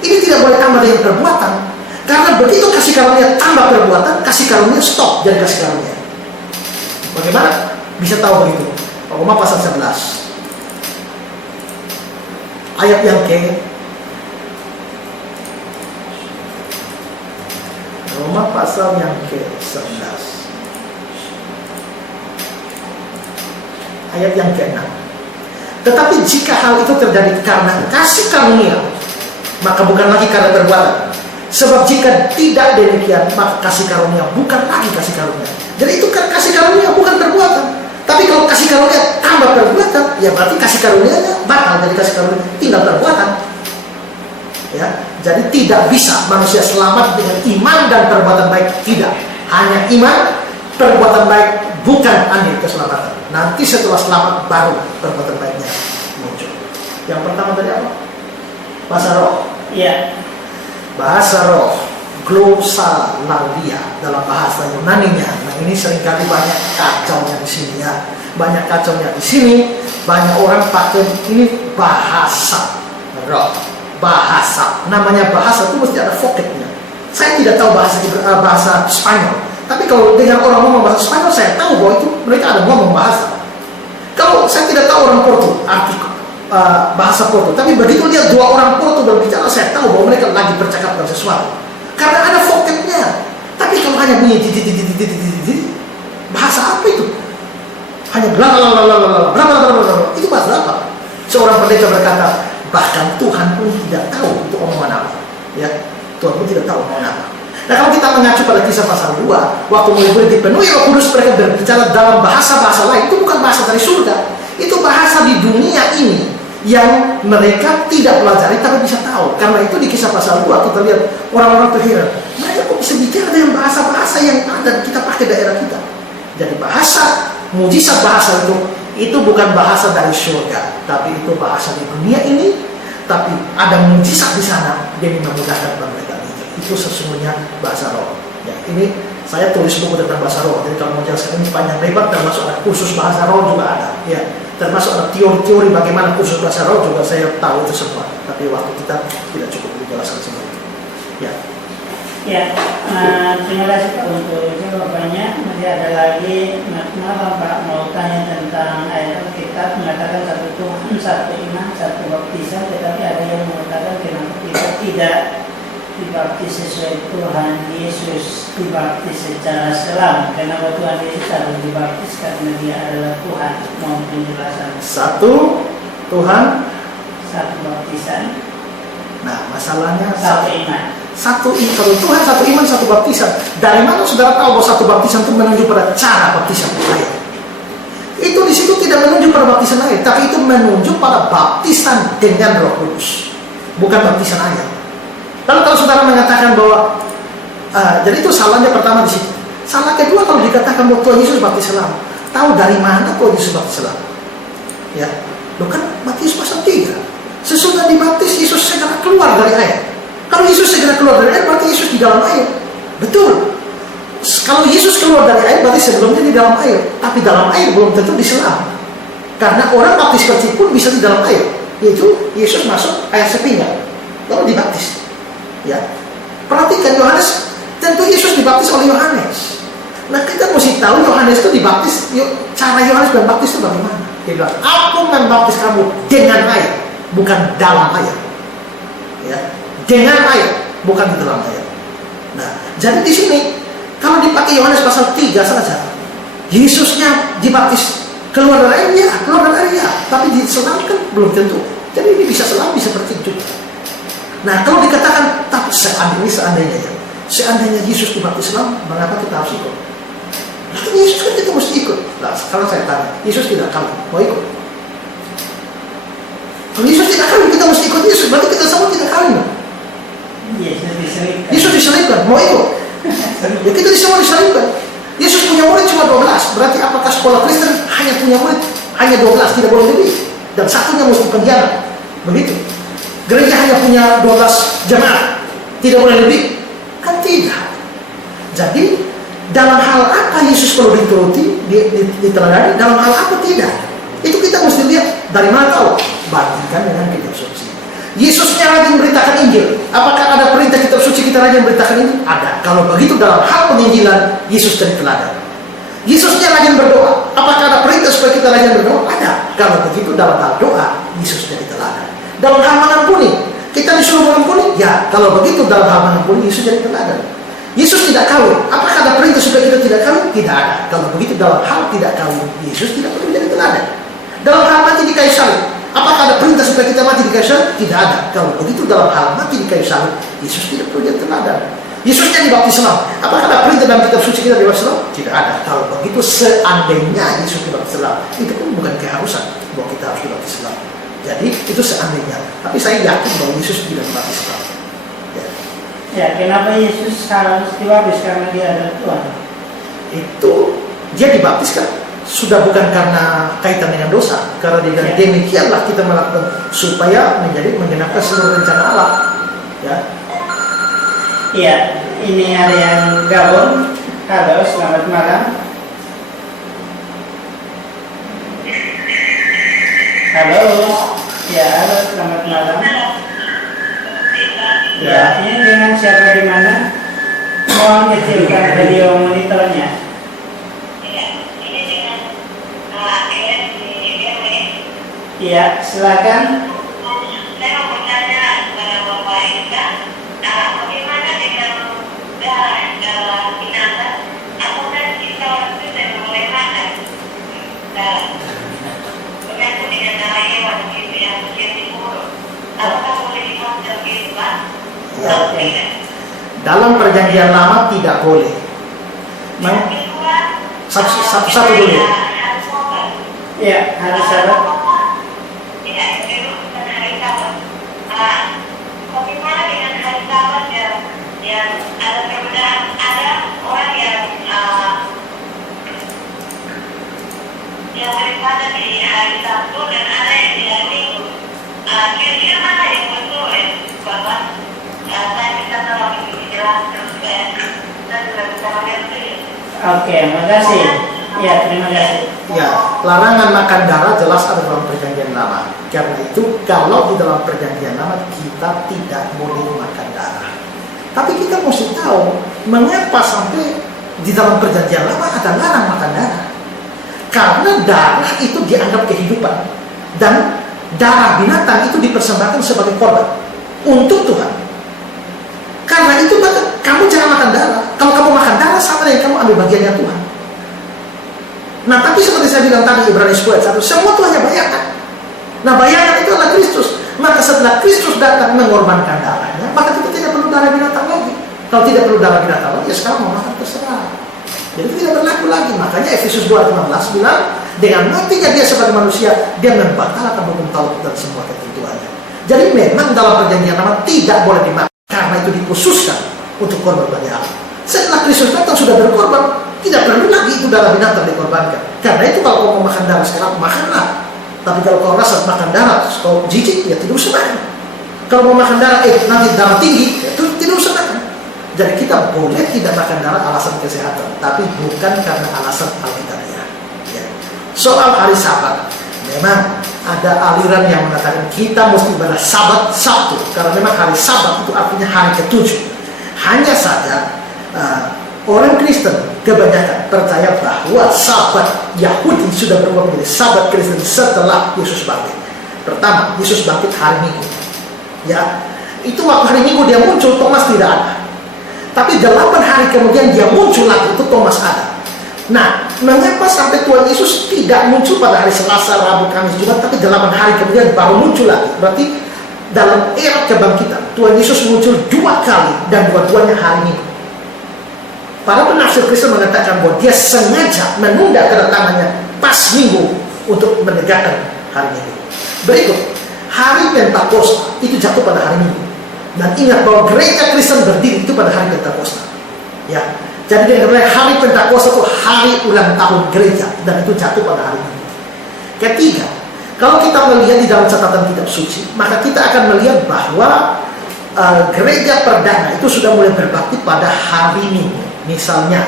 Ini tidak boleh tambah dengan perbuatan, karena begitu kasih karunia tambah perbuatan, kasih karunia stop jadi kasih karunia. Bagaimana bisa tahu begitu? Roma pasal 11 ayat yang ke Roma pasal yang ke-11 ayat yang ke-6. Tetapi jika hal itu terjadi karena kasih karunia, maka bukan lagi karena perbuatan. Sebab jika tidak demikian, maka kasih karunia bukan lagi kasih karunia. Jadi itu kan kasih karunia, bukan perbuatan. Tapi kalau kasih karunia tambah perbuatan, ya berarti kasih karunianya bakal jadi kasih karunia tinggal perbuatan. Ya, jadi tidak bisa manusia selamat dengan iman dan perbuatan baik, tidak. Hanya iman, perbuatan baik bukan andil keselamatan. Nanti setelah selamat baru perbuatan baiknya muncul. Yang pertama tadi apa? Bahasa roh. Iya. Bahasa roh, glossolalia dalam bahasa Yunaninya. Nah ini seringkali banyak kacaunya di sini ya. Banyak kacaunya di sini. Banyak orang pakai ini bahasa roh. Bahasa, namanya bahasa itu mesti ada voketnya. Saya tidak tahu bahasa Spanyol, tapi kalau dengar orang ngomong bahasa Spanyol, saya tahu bahwa itu mereka ada ngomong bahasa. Kalau saya tidak tahu orang Porto, arti bahasa Porto, tapi begitu lihat 2 orang Porto berbicara, saya tahu bahwa mereka lagi percakapan sesuatu, karena ada voketnya. Tapi kalau hanya bunyi bahasa apa itu? Hanya blablabla, itu bahasa apa? Seorang pendeta berkata, bahkan Tuhan pun tidak tahu itu omongan apa. Ya, Tuhan pun tidak tahu omongan apa. Nah kalau kita mengacu pada Kisah pasal 2, waktu murid-murid dipenuhi Roh Kudus, mereka berbicara dalam bahasa-bahasa lain. Itu bukan bahasa dari surga, itu bahasa di dunia ini yang mereka tidak pelajari tapi bisa tahu. Karena itu di Kisah pasal 2 kita lihat orang-orang terheran, mereka kok bisa bicara dengan bahasa-bahasa yang ada kita pakai daerah kita. Jadi bahasa, mujizat bahasa itu bukan bahasa dari surga, tapi itu bahasa di dunia ini. Tapi ada mujizat di sana yang memudahkan mereka. Itu sesungguhnya bahasa roh. Ya, ini saya tulis buku tentang bahasa roh. Jadi kalau mau jelaskan ini panjang lebar, termasuk ada kursus bahasa roh juga ada. Ya, termasuk ada teori-teori bagaimana kursus bahasa roh juga saya tahu itu semua. Tapi waktu kita tidak cukup dijelaskan semua itu. Ya. Ya, terima kasih Pak untuk jawabannya. Nanti ada lagi, kenapa Pak mau tanya tentang ayat Alkitab mengatakan satu Tuhan, satu iman, satu baptisan, tetapi ada yang mengatakan kenapa kita tidak dibaptis sesuai Tuhan Yesus, dibaptis secara selam. Kenapa Tuhan Yesus harus dibaptis? Karena dia adalah Tuhan. Mohon penjelasan. Satu Tuhan, satu baptisan. nah masalahnya Satu iman. Satu Tuhan, satu iman, satu baptisan. Dari mana saudara tahu bahwa satu baptisan itu menunjuk pada cara baptisan air? Itu di situ tidak menunjuk pada baptisan air, tapi itu menunjuk pada baptisan dengan Roh Kudus, bukan baptisan air. Lalu kalau saudara mengatakan bahwa Jadi itu salahnya pertama di situ. Salah kedua kalau dikatakan bahwa Tuhan Yesus baptis selam, tahu dari mana Tuhan Yesus baptis selam? Ya, lo kan Matius pasal 3. Sesudah dibaptis Yesus segera keluar dari air. Kalau Yesus segera keluar dari air berarti Yesus di dalam air. Betul. Kalau Yesus keluar dari air berarti sebelumnya di dalam air, tapi dalam air belum tentu diselam. Karena orang baptis kecil pun bisa di dalam air, yaitu Yesus masuk air sepinggan lalu dibaptis. Ya, perhatikan Yohanes, tentu Yesus dibaptis oleh Yohanes. Nah kita mesti tahu Yohanes itu dibaptis, cara Yohanes membaptis itu bagaimana? Dia bilang, aku membaptis kamu dengan air, bukan dalam air. Ya, dengan air, bukan di dalam air. Nah, jadi di sini kalau dipakai Yohanes pasal 3 saja, Yesusnya dibaptis keluar dari air, ya, keluar dari air, ya. Tapi diselam kan belum tentu. Jadi ini bisa selam, bisa bertinju. Nah, kalau dikatakan, tapi seandainya ya, seandainya Yesus dibaptis selam, mengapa kita harus ikut? Nah, Yesus kan kita mesti ikut. Nah, sekarang saya tanya, Yesus tidak kawin, mau ikut? Kalau Yesus tidak kawin, kita mesti ikut Yesus, berarti kita semua tidak kawin. Yesus diselipkan, mau ikut? Ya kita semua diselipkan. Yesus punya murid cuma 12, berarti apakah sekolah Kristen hanya punya murid hanya 12, tidak boleh lebih, dan satunya mesti pengkhianat, begitu? Gereja hanya punya 12 jemaat, tidak boleh lebih? Kan tidak. Jadi dalam hal apa Yesus perlu dituruti, diteladani, dalam hal apa tidak? Itu kita mesti lihat dari mana tahu. Bandingkan dengan kitab suci. Yesusnya rajin memberitakan Injil. Apakah ada perintah kitab suci kita rajin memberitakan Injil? Ada. Kalau begitu dalam hal penginjilan, Yesus jadi teladan. Yesusnya rajin berdoa. Apakah ada perintah supaya kita rajin berdoa? Ada. Kalau begitu dalam hal doa, Yesus jadi teladan. Dalam hal mengampuni, kita disuruh mengampuni? Ya. Kalau begitu dalam hal mengampuni, Yesus jadi teladan. Yesus tidak kawin. Apakah ada perintah supaya kita tidak kawin? Tidak ada. Kalau begitu dalam hal tidak kawin, Yesus tidak perlu menjadi teladan. Dalam hal mati di kayu salib, apakah ada perintah supaya kita mati di kayu salib? Tidak ada. Kalau begitu dalam hal mati di kayu salib, Yesus tidak perlu jadi teladan. Yesusnya dibaptis selam. Apakah ada perintah dalam kitab suci kita dibaptis selam? Tidak ada. Kalau begitu seandainya Yesus dibaptis selam, itu pun bukan keharusan bahwa kita harus dibaptis selam. Jadi itu seandainya. Tapi saya yakin bahwa Yesus tidak dibaptis selam. Ya, kenapa Yesus harus dibaptis? Karena dia adalah Tuhan. Itu dia dibaptis kan sudah bukan karena kaitan dengan dosa, karena dengan demikianlah kita melakukan supaya menggenapkan seluruh rencana Allah. Ya. Iya, ini ada yang gabung. Halo, selamat malam. Halo, ya, halo, selamat malam. Ya, ini dengan siapa di mana? Mohon kecilkan radio monitornya. Iya, silakan. Saya mau bertanya kepada Bapak Ika, bagaimana dengan darah binatang? Apakah kita waktu itu boleh makan darah? Begitu dengan darah hewan gitu yang dibunuh, apakah boleh dimakan gitu Pak? Oke. Dalam perjanjian lama tidak boleh. Satu dulu. Iya, harus ada. Bagaimana dengan hari Sabat yang ada perbedaan, ada orang yang beribadah di hari Sabtu dan ada yang di hari Minggu. Kira-kira mana yang betul ya, Bapak? Saya bisa tolong dijelaskan supaya saya juga bisa mengerti. Oke, makasih. Ya, terima kasih. Ya, larangan makan darah jelas ada dalam perjanjian lama. Karena itu kalau di dalam perjanjian lama kita tidak boleh makan darah. Tapi kita mesti tahu mengapa sampai di dalam perjanjian lama ada larang makan darah. Karena darah itu dianggap kehidupan dan darah binatang itu dipersembahkan sebagai korban untuk Tuhan. Karena itu maka kamu jangan makan darah. Kalau kamu makan darah sama dengan kamu ambil bagiannya Tuhan. Nah, tapi seperti saya bilang tadi Ibrani 10:1, semua itu hanya bayangan. Nah, bayangan itu adalah Kristus. Maka setelah Kristus datang mengorbankan darahnya, maka kita tidak perlu darah binatang lagi. Kalau tidak perlu darah binatang lagi, ya sekarang mau makan terserah. Jadi itu tidak berlaku lagi. Makanya Efesus 2:15 bilang, dengan matinya dia sebagai manusia, dia membatalkan hukum Taurat dan semua ketentuannya. Jadi memang dalam perjanjian lama tidak boleh dimakan, karena itu dikhususkan untuk korban bagi Allah. Setelah Kristus datang sudah berkorban, tidak perlu lagi itu darah binatang dikorbankan. Karena itu kalau kau mau makan darah sekarang, makanlah. Tapi kalau kau rasa makan darah, kau jijik, ya tidak usah makan. Kalau mau makan darah, nanti darah tinggi, ya tidak usah makan. Jadi kita boleh tidak makan darah alasan kesehatan, tapi bukan karena alasan alkitabiah. Ya. Soal hari Sabat, memang ada aliran yang mengatakan kita mesti ibadah Sabat Sabtu, karena memang hari Sabat itu artinya hari ketujuh. Hanya saja orang Kristen kebanyakan percaya bahwa Sabat Yahudi sudah berubah menjadi Sabat Kristen setelah Yesus bangkit. Pertama, Yesus bangkit hari Minggu. Ya, itu waktu hari Minggu dia muncul, Thomas tidak ada. Tapi 8 hari kemudian dia muncul lagi, itu Thomas ada. Nah, mengapa sampai Tuhan Yesus tidak muncul pada hari Selasa, Rabu, Kamis, Jumat, tapi 8 hari kemudian baru muncul lagi? Berarti dalam era kebangkitan, Tuhan Yesus muncul 2 kali dan dua-duanya hari Minggu. Para penafsir Kristen mengatakan bahwa dia sengaja menunda kedatangannya pas Minggu untuk menegakkan hari Minggu. Berikut, hari Pentakosta itu jatuh pada hari Minggu. Dan ingat bahwa gereja Kristen berdiri itu pada hari Pentakosta. Ya, jadi dengan hari Pentakosta itu hari ulang tahun gereja dan itu jatuh pada hari Minggu. Ketiga, kalau kita melihat di dalam catatan kitab suci, maka kita akan melihat bahwa gereja perdana itu sudah mulai berbakti pada hari Minggu. Misalnya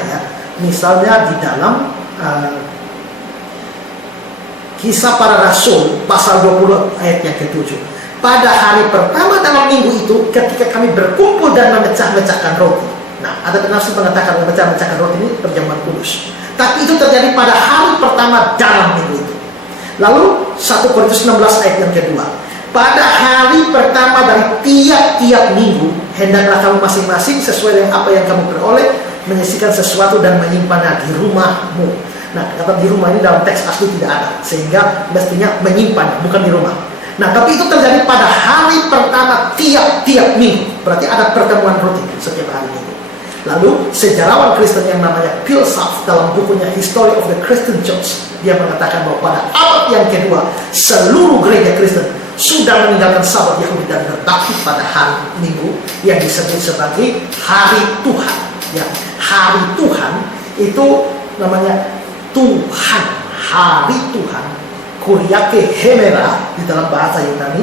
di dalam Kisah Para Rasul pasal 20 ayat yang ke-7. Pada hari pertama dalam minggu itu, ketika kami berkumpul dan memecah-mecahkan roti. Nah, ada penafsir mengatakan memecah-mecahkan roti ini perjamuan kudus. Tapi itu terjadi pada hari pertama dalam minggu itu. Lalu 1 Korintus 16 ayat yang kedua. Pada hari pertama dari tiap-tiap minggu, hendaklah kamu masing-masing sesuai dengan apa yang kamu peroleh, menyisihkan sesuatu dan menyimpannya di rumahmu. Nah, kata di rumah ini dalam teks asli tidak ada, sehingga mestinya menyimpan, bukan di rumah. Nah, tapi itu terjadi pada hari pertama tiap-tiap minggu. Berarti ada pertemuan rutin setiap hari minggu. Lalu, sejarawan Kristen yang namanya Pilsaf dalam bukunya History of the Christian Church, dia mengatakan bahwa pada abad yang kedua, seluruh gereja Kristen sudah meninggalkan Sabat Yahudi dan berbakti pada hari Minggu yang disebut sebagai Hari Tuhan. Ya, Hari Tuhan itu namanya Tuhan, Hari Tuhan. Kuriake Hemera di dalam bahasa Yunani,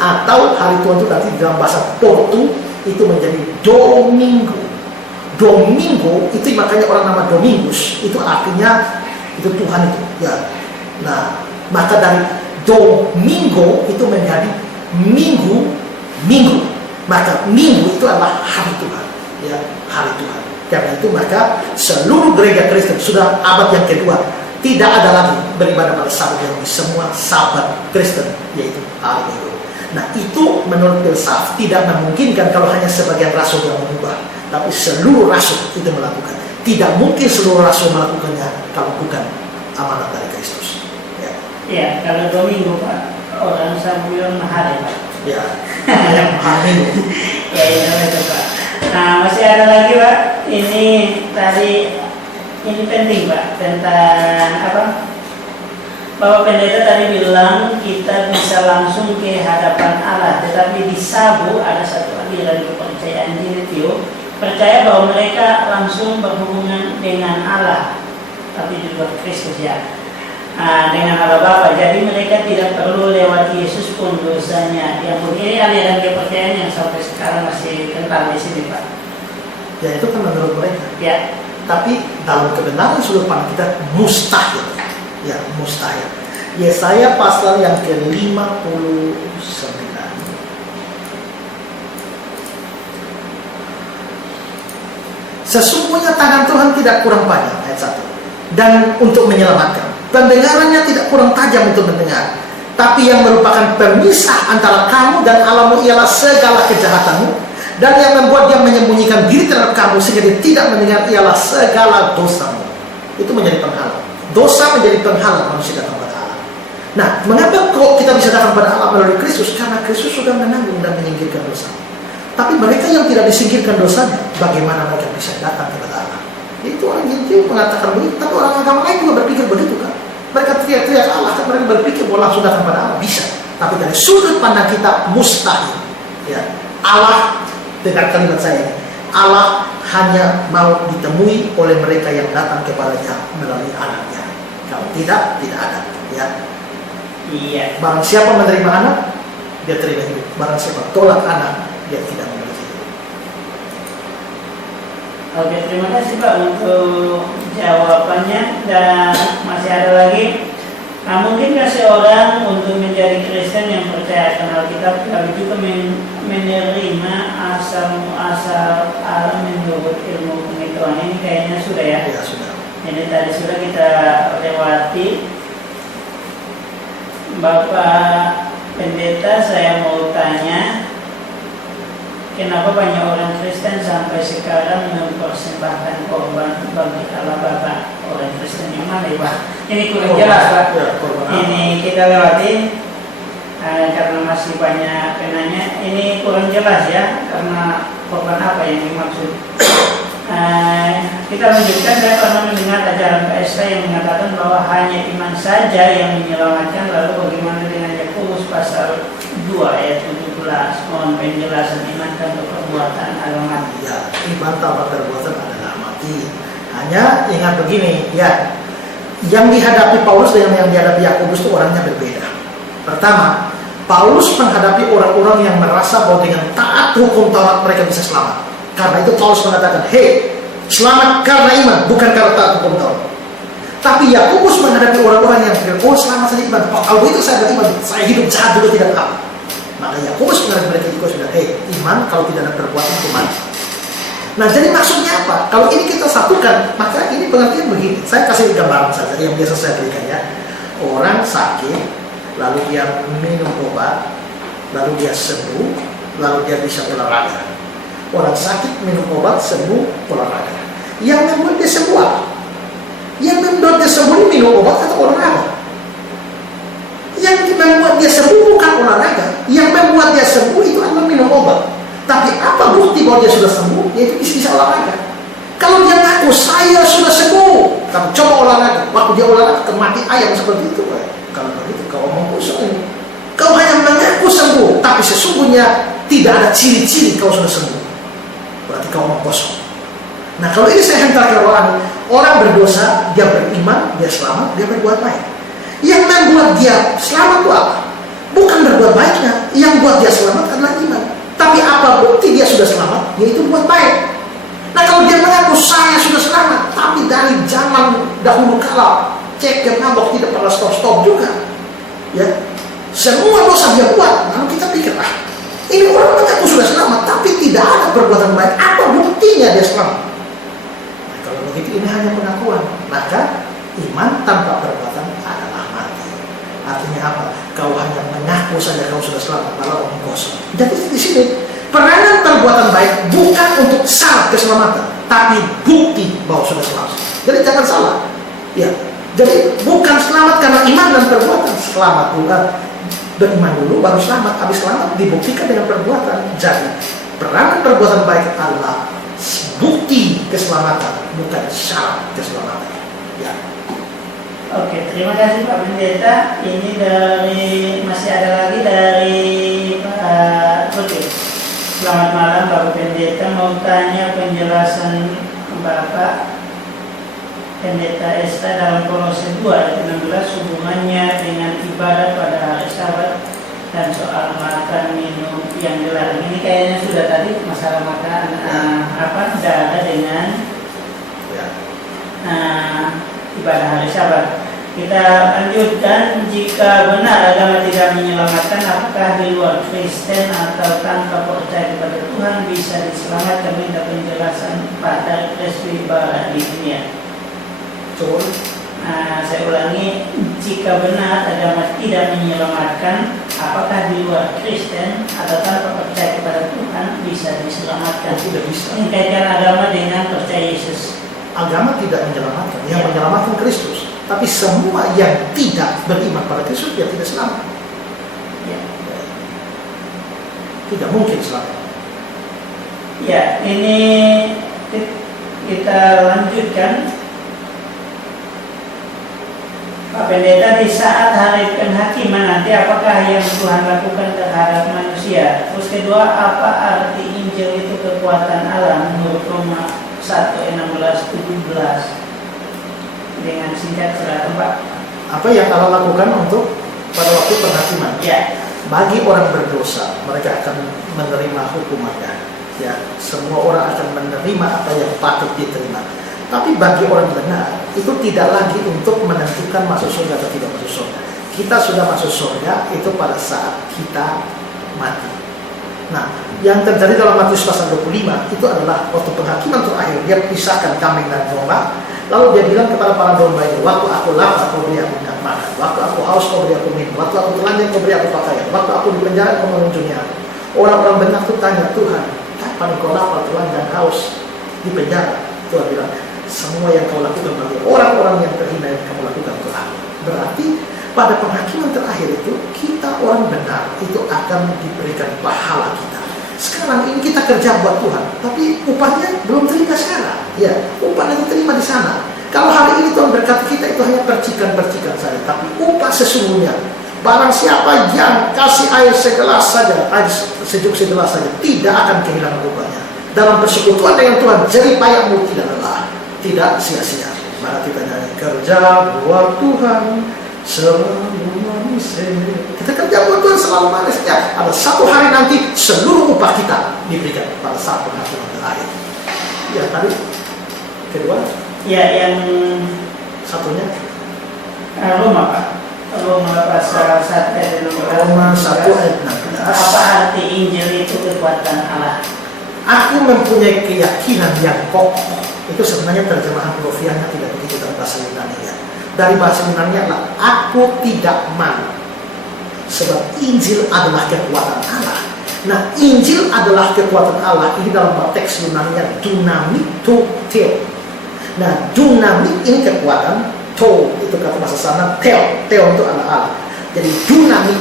atau hari Tuhan itu nanti di dalam bahasa Portu itu menjadi Domingo. Domingo itu makanya orang nama Domingus itu artinya itu Tuhan itu. Ya. Nah, maka dari Domingo itu menjadi Minggu. Maka Minggu itu adalah hari Tuhan. Ya, hari Tuhan. Karena itu maka seluruh gereja Kristen sudah abad yang kedua tidak ada lagi beribadah pada Sabat Yahudi, semua Sabat Kristen, yaitu hari Minggu. Nah, itu menurut Pilsaf tidak memungkinkan kalau hanya sebagian rasul yang mengubah, tapi seluruh rasul itu melakukan. Tidak mungkin seluruh rasul melakukannya kalau bukan amanat dari Kristus. Ya, Ya, kalau Domingo Pak, orang Samuel Mahari Pak. ya, yang hari Minggu. Ya, itu Pak. Nah, masih ada lagi Pak. Ini tadi. Ini penting Pak, tentang apa? Bapak Pendeta tadi bilang kita bisa langsung ke hadapan Allah, tetapi di Sabu ada satu aliran kepercayaan Trinitio percaya bahwa mereka langsung berhubungan dengan Allah, tapi juga Kristus ya, dengan Allah Bapa. Jadi mereka tidak perlu lewat Yesus pun dosanya. Yang begini aliran kepercayaan yang sampai sekarang masih kental di sini Pak. Ya, itu kan menurut mereka. Ya. Tapi dalam kebenaran sudut pandang kita mustahil. Ya, mustahil. Yesaya pasal yang ke-59. Sesungguhnya tangan Tuhan tidak kurang panjang, ayat 1. Dan untuk menyelamatkan. Pendengarannya tidak kurang tajam untuk mendengar. Tapi yang merupakan pemisah antara kamu dan Allahmu ialah segala kejahatanmu. Dan yang membuat dia menyembunyikan diri terhadap kamu sehingga dia tidak mendengar ialah segala dosamu. Itu menjadi penghalang. Dosa menjadi penghalang manusia datang pada Allah. Nah, mengapa kok kita bisa datang pada Allah melalui Kristus? Karena Kristus sudah menanggung dan menyingkirkan dosa. Tapi mereka yang tidak disingkirkan dosanya, bagaimana mereka bisa datang kepada Allah? Itu orang Hindu mengatakan begitu, tapi orang agama lain juga berpikir begitu kan? Mereka teriak-teriak Allah, kan mereka berpikir bahwa langsung datang pada Allah bisa. Tapi dari sudut pandang kita mustahil. Ya, Allah, dengar kalimat saya ini, Allah hanya mau ditemui oleh mereka yang datang kepadanya melalui anaknya. Kalau tidak, tidak ada. Ya. Iya. Barang siapa menerima anak, dia terima hidup. Barang siapa tolak anak, dia tidak memiliki hidup. Oke, terima kasih Pak untuk jawabannya. Dan masih ada lagi. Nah, mungkinkah seorang untuk menjadi Kristen yang percaya akan Alkitab lalu juga menerima asal-muasal alam menurut ilmu pengetahuan? Ini kayaknya sudah ya? Ya sudah. Ini tadi sudah kita lewati. Bapak Pendeta, saya mau tanya, kenapa banyak orang Kristen sampai sekarang mempersembahkan korban bagi Allah Bapa? Orang Kristen yang mana ya Pak? Ini kurang jelas Pak. Ya, korban. Ini kita lewati karena masih banyak penanya. Ini kurang jelas ya, karena korban apa yang dimaksud? Kita lanjutkan. Saya pernah mendengar ajaran PSK yang mengatakan bahwa hanya iman saja yang menyelamatkan. Lalu bagaimana dengan Yakobus pasal 2 ayat 17? Mohon penjelasan iman tanpa perbuatan adalah mati. Ya, iman tanpa perbuatan adalah mati. Hanya ingat begini, ya, yang dihadapi Paulus dengan yang dihadapi Yakobus itu orangnya berbeda. Pertama, Paulus menghadapi orang-orang yang merasa bahwa dengan taat hukum Taurat mereka bisa selamat. Karena itu Paulus mengatakan, hei, selamat karena iman, bukan karena taat hukum Taurat. Tapi Yakobus menghadapi orang-orang yang berkata, oh selamat saja iman. Kalau itu saya beriman, saya hidup jahat juga tidak apa. Maka Yakobus menghadapi mereka juga sudah, hei, iman kalau tidak ada perbuatan itu mati. Nah, jadi maksudnya apa? Kalau ini kita satukan, maka ini pengertian begini. Saya kasih gambaran saja yang biasa saya berikan ya. Orang sakit, lalu dia minum obat, lalu dia sembuh, lalu dia bisa olahraga. Orang sakit minum obat, sembuh, olahraga. Yang membuat dia sembuh apa? Yang membuat dia sembuh ini minum obat atau olahraga? Yang membuat dia sembuh bukan olahraga. Yang membuat dia sembuh itu adalah minum obat. Tapi apa bukti bahwa dia sudah sembuh? Yaitu bisa olahraga. Kalau dia ngaku saya sudah sembuh, kamu coba olahraga. Waktu dia olahraga mati ayam seperti itu. Kalau begitu kau omong kosong ini. Kau hanya mengaku sembuh, tapi sesungguhnya tidak ada ciri-ciri kau sudah sembuh. Berarti kau omong kosong. Nah, kalau ini saya hentakkan orang berdosa, dia beriman, dia selamat, dia berbuat baik. Yang membuat dia selamat itu apa? Bukan berbuat baiknya. Yang buat dia selamat adalah iman. Tapi apa bukti dia sudah selamat? Yaitu buat baik. Nah, kalau dia mengaku saya sudah selamat, tapi dari zaman dahulu kala cek dan nabok tidak pernah stop juga, ya, semua dosa dia buat. Lalu kita pikir, ini orang mengaku sudah selamat, tapi tidak ada perbuatan baik. Apa buktinya dia selamat? Nah, kalau begitu ini hanya pengakuan. Maka iman tanpa perbuatan adalah mati. Artinya apa? Kau hanya mengaku saja kau sudah selamat, malah omong kosong. Jadi di sini peranan perbuatan baik bukan untuk syarat keselamatan, tapi bukti bahwa sudah selamat. Jadi jangan salah. Ya, jadi bukan selamat karena iman dan perbuatan. Selamat juga beriman dulu, baru selamat. Habis selamat dibuktikan dengan perbuatan. Jadi peranan perbuatan baik adalah bukti keselamatan, bukan syarat keselamatan. Ya. Oke, terima kasih Pak Pendeta. Ini masih ada lagi dari Pak Putri. Selamat malam Bapak Pendeta. Mau tanya penjelasan Bapak Pendeta Esta dalam Kolose 2 ayat 16 hubungannya dengan ibadah pada hari Sabat dan soal makan minum yang dilarang. Ini kayaknya sudah tadi masalah makan darah dengan ibadah hari Sabat. Kita lanjutkan, jika benar agama tidak menyelamatkan, apakah di luar Kristen atau tanpa percaya kepada Tuhan bisa diselamatkan? Minta penjelasan pada Presby Barat di dunia. Betul. Saya ulangi, jika benar agama tidak menyelamatkan, apakah di luar Kristen atau tanpa percaya kepada Tuhan bisa diselamatkan? Tidak bisa. Mengkaitkan agama dengan percaya Yesus. Agama tidak menyelamatkan, yang menyelamatkan Kristus. Tapi semua yang tidak beriman pada Kristus, dia tidak selamat. Ya. Tidak mungkin selamat. Ya, ini kita lanjutkan. Pak Pendeta, di saat hari penghakiman nanti apakah yang Tuhan lakukan terhadap manusia? Terus kedua, apa arti Injil itu kekuatan Allah menurut Roma 1:16-17? Dengan singkat silakan Pak. Apa yang Allah lakukan untuk pada waktu penghakiman? Ya. Bagi orang berdosa, mereka akan menerima hukumannya. Ya, semua orang akan menerima apa yang patut diterima. Tapi bagi orang benar, itu tidak lagi untuk menentukan masuk surga atau tidak masuk surga. Kita sudah masuk surga itu pada saat kita mati. Nah, yang terjadi dalam Matius pasal 25 itu adalah waktu penghakiman terakhir. Dia pisahkan kambing dan domba. Lalu dia bilang kepada para domba ini, waktu aku lapar kau beri aku makan, waktu aku haus kau beri aku minum, waktu aku telanjang kau beri aku pakaian, waktu aku di penjara kau mengunjungi aku. Orang-orang benar itu tanya, Tuhan, kapan kau lapar, telanjang, haus, di penjara? Tuhan bilang, semua yang kau lakukan bagi orang-orang yang terhina yang kamu lakukan untuk aku. Berarti pada penghakiman terakhir itu kita orang benar itu akan diberikan pahala kita. Sekarang ini kita kerja buat Tuhan, tapi upahnya belum terima sekarang. Ya, upahnya diterima di sana. Kalau hari ini Tuhan berkati kita itu hanya percikan-percikan saja, tapi upah sesungguhnya barang siapa yang kasih air segelas saja, air sejuk segelas saja, tidak akan kehilangan upahnya. Dalam persekutuan dengan Tuhan, jerih payahmu tidak lelah, tidak sia-sia. Maka kita nyanyi, kerja buat Tuhan selalu manis. Kita kerja buat Tuhan selalu manis. Ya, ada satu hari nanti seluruh upah kita diberikan pada saat penghakiman terakhir. Ya, tadi kedua. Ya, yang Satunya Roma Pak. Roma pasal 1 ayat 16. Roma 1 ayat 16. Apa arti Injil itu kekuatan Allah? Aku mempunyai keyakinan yang kokoh. Itu sebenarnya terjemahan Profianya tidak begitu dalam bahasa Yunani ya. Dari bahasa Yunani adalah aku tidak malu. Sebab Injil adalah kekuatan Allah. Nah, Injil adalah kekuatan Allah. Ini dalam teks Yunani dunamito theo. Nah, dunamik ini kekuatan, to itu kata bahasa sana, theo itu adalah Allah. Jadi dunamik,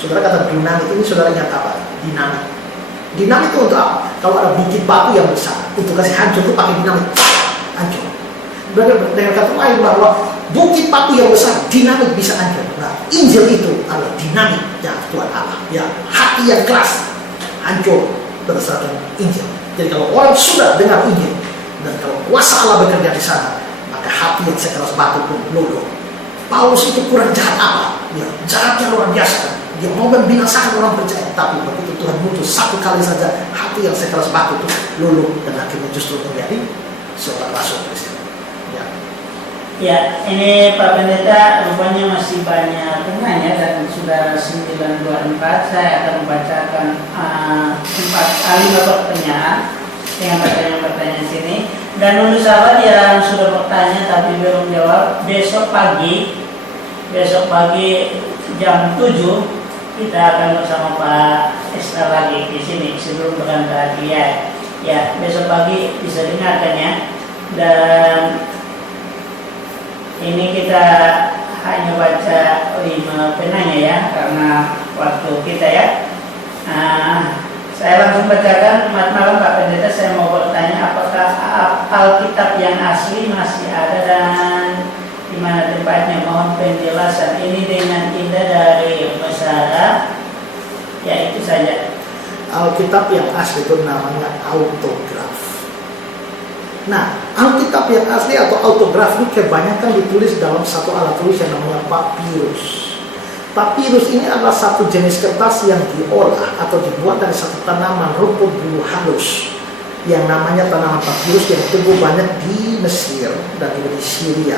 saudara kata dunamik ini saudara ingat apa? Dinamik. Dinamik itu untuk apa? Kalau ada bukit batu yang besar, untuk kasih hancur itu pakai dinamik, hancur. Dengan kata lain bahwa bukit batu yang besar, dinamik bisa hancur. Nah, Injil itu adalah dinamik yang Tuhan Allah. Ya, hati yang keras, hancur berdasarkan Injil. Jadi kalau orang sudah dengar Injil, dan kalau kuasa Allah bekerja di sana, maka hati yang sekeras batu pun luluh. Paulus itu kurang jahat apa? Ya, jahatnya luar biasa. Dia mau membinasakan orang percaya, tapi begitu Tuhan muncul satu kali saja, hati yang sekeras batu itu luluh dan akhirnya justru menjadi seorang rasul Kristen. Ya. Ya, ini Pak Pendeta rupanya masih banyak penanya dan sudah 9:24. Saya akan membacakan 5 pertanyaan dengan pertanyaan sini. Dan untuk sahabat yang sudah bertanya tapi belum jawab, besok pagi jam 7 kita akan bersama Pak Esta lagi di sini sebelum berangkat ya. Ya, besok pagi bisa dengarkan ya. Dan ini kita hanya baca 5 penanya ya karena waktu kita ya. Saya langsung bacakan. Selamat malam Pak Pendeta, saya mau bertanya apakah Alkitab yang asli masih ada dan di mana tempatnya? Mohon penjelasan ini dengan indah dari Mesara. Ya, itu saja. Alkitab yang asli itu namanya autograf. Nah, Alkitab yang asli atau autograf ini kebanyakan ditulis dalam satu alat tulis yang namanya papirus. Papirus ini adalah satu jenis kertas yang diolah atau dibuat dari satu tanaman rumput bulu halus yang namanya tanaman papirus yang tumbuh banyak di Mesir dan juga di Syria.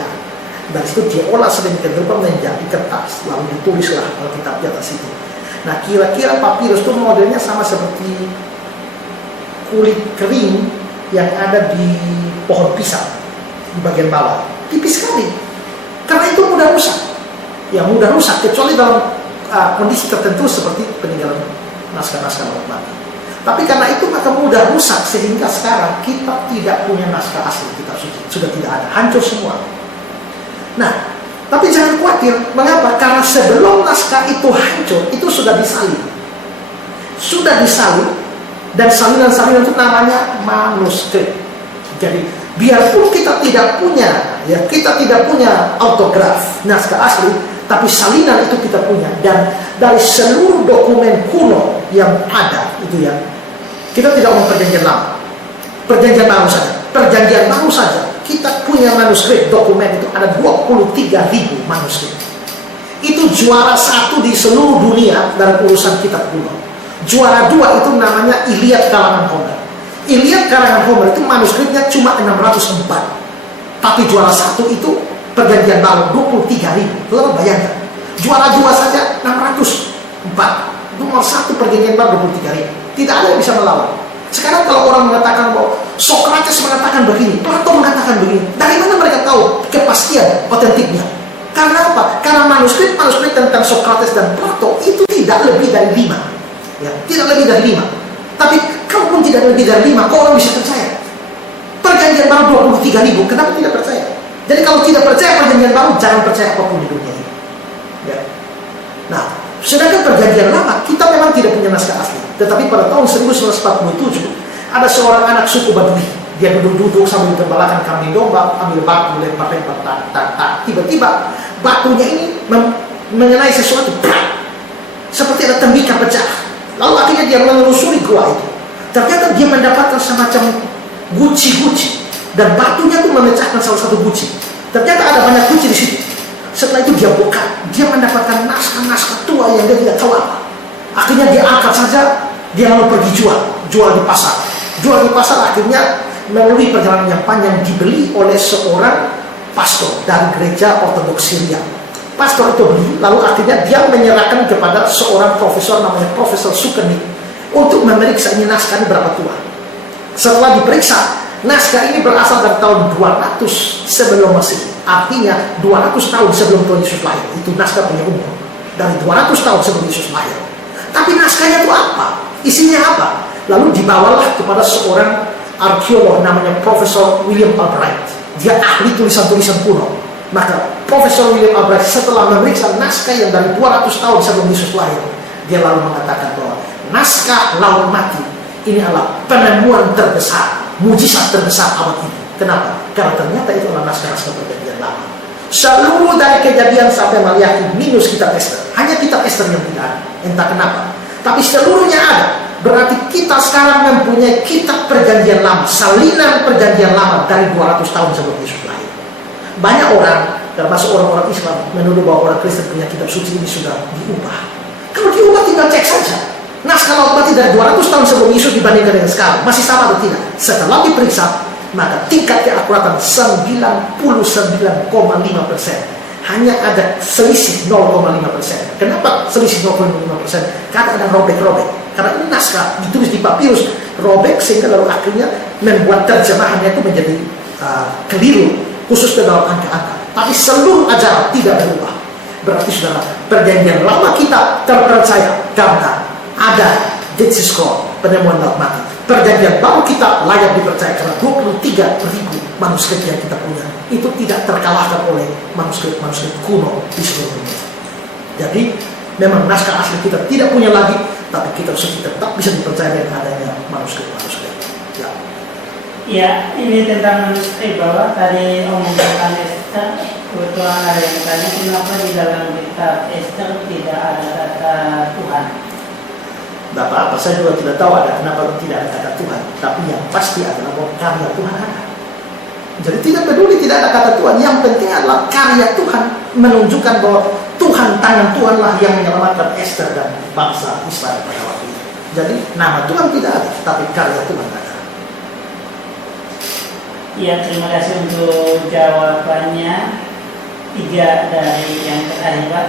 Dan itu diolah sedemikian rupa menjadi kertas, lalu ditulislah Alkitab di atas itu. Nah, kira-kira papirus itu modelnya sama seperti kulit kering yang ada di pohon pisang di bagian bawah, tipis sekali. Karena itu mudah rusak. Ya, mudah rusak kecuali dalam kondisi tertentu seperti peninggalan naskah-naskah orang mati. Tapi karena itu maka mudah rusak sehingga sekarang kita tidak punya naskah asli kitab suci, sudah tidak ada, hancur semua. Nah, tapi jangan khawatir, mengapa? Karena sebelum naskah itu hancur, itu sudah disalin. Sudah disalin dan salinan-salinan itu namanya manuskrip. Jadi Biarpun kita tidak punya autograf naskah asli, tapi salinan itu kita punya. Dan dari seluruh dokumen kuno yang ada itu ya, kita tidak mau perjanjian lama, perjanjian baru saja kita punya manuskrip dokumen itu ada 23.000 manuskrip. Itu juara 1 di seluruh dunia dari urusan kitab kuno. Juara 2 itu namanya Iliad karangan Homer. Iliad karangan Homer itu manuskripnya cuma 604. Tapi juara 1 itu perjanjian baru 23.000. Lalu bayangkan, juara 2 saja 604. Nomor 1 perjanjian baru 23.000. Tidak ada yang bisa melawan. Sekarang kalau orang mengatakan bahwa Socrates mengatakan begini, Plato mengatakan begini, dari mana mereka tahu kepastian otentiknya? Karena apa? Karena manuskrip tentang Socrates dan Plato itu tidak lebih dari 5. Ya, tidak lebih dari 5. Tapi kalaupun tidak lebih dari 5, kok orang bisa percaya? Perjanjian baru 23.000, kenapa tidak percaya? Jadi kalau tidak percaya perjanjian baru, jangan percaya apapun di dunia ini. Ya. Nah, sedangkan perjanjian lama, kita memang tidak punya naskah asli. Tetapi pada tahun 1947, ada seorang anak suku Badui. Dia duduk-duduk sambil gembalakan kambing domba, ambil batu, lempar-lempar, tak. Tiba-tiba batunya ini mengenai sesuatu, seperti ada tembikar pecah. Lalu akhirnya dia menelusuri gua itu. Ternyata dia mendapatkan semacam guci-guci, dan batunya itu memecahkan salah satu guci. Ternyata ada banyak guci di situ. Setelah itu dia buka, dia mendapatkan naskah-naskah tua yang dia tidak tahu apa. Akhirnya dia angkat saja, dia lalu pergi jual di pasar. Jual di pasar akhirnya melalui perjalanan yang panjang dibeli oleh seorang pastor dari gereja Ortodoks Syria. Pastor itu beli, lalu akhirnya dia menyerahkan kepada seorang profesor namanya Profesor Sukenik untuk memeriksa ini naskah ini berapa tua. Setelah diperiksa, naskah ini berasal dari tahun 200 sebelum Masehi. Artinya 200 tahun sebelum Tuhan Yesus lahir. Itu naskah punya umur. Dari 200 tahun sebelum Yesus lahir. Tapi naskahnya itu apa? Isinya apa? Lalu dibawalah kepada seorang arkeolog namanya Profesor William Albright. Dia ahli tulisan-tulisan kuno. Maka Profesor William Albright setelah memeriksa naskah yang dari 200 tahun sebelum Yesus lahir, dia lalu mengatakan bahwa naskah Laut Mati ini adalah penemuan terbesar, mujizat terbesar abad ini. Kenapa? Karena ternyata itu adalah naskah-naskah perjanjian lama. Seluruh dari Kejadian sampai Maliaki minus kitab Ester. Hanya kitab Ester yang tidak ada. Entah kenapa. Tapi seluruhnya ada. Berarti kita sekarang mempunyai kitab perjanjian lama, salinan perjanjian lama dari 200 tahun sebelum Yesus lahir. Banyak orang, termasuk orang-orang Islam, menuduh bahwa orang Kristen punya kitab suci ini sudah diubah. Kalau diubah tinggal cek saja. Naskah Laut Mati dari 200 tahun sebelum Yesus dibandingkan dengan sekarang, masih sama atau tidak? Setelah diperiksa, maka tingkat keakuratan 99,5%. Hanya ada selisih 0,5%. Kenapa selisih 0,5%? Karena ada robek-robek. Karena ini naskah ditulis di papirus, robek sehingga lalu akhirnya membuat terjemahannya itu menjadi keliru, khusus ke dalam angka-angka. Tapi seluruh ajaran tidak berubah. Berarti saudara, perjanjian lama kita terpercaya karena ada Dead Sea Scroll, penemuan Laut Mati. Perjanjian baru kita layak dipercaya karena 23.000 manuskrip yang kita punya itu tidak terkalahkan oleh manuskrip kuno di seluruh dunia. Jadi memang naskah asli kita tidak punya lagi, tapi kita tetap bisa dipercaya dengan adanya manuskrip. Ya, ini tentang manuskrip bahwa tadi omongkan Ester, kebetulan ada yang tanya kenapa di dalam kitab Ester tidak ada kata Tuhan. Tidak apa-apa, saya juga tidak tahu ada kenapa tidak ada kata Tuhan. Tapi yang pasti adalah bahwa karya Tuhan ada. Jadi tidak peduli tidak ada kata Tuhan. Yang penting adalah karya Tuhan menunjukkan bahwa tangan Tuhanlah yang menyelamatkan Ester dan bangsa Israel pada waktu itu. Jadi nama Tuhan tidak ada, tapi karya Tuhan ada. Ya, terima kasih untuk jawabannya. 3 dari yang terakhir, Pak.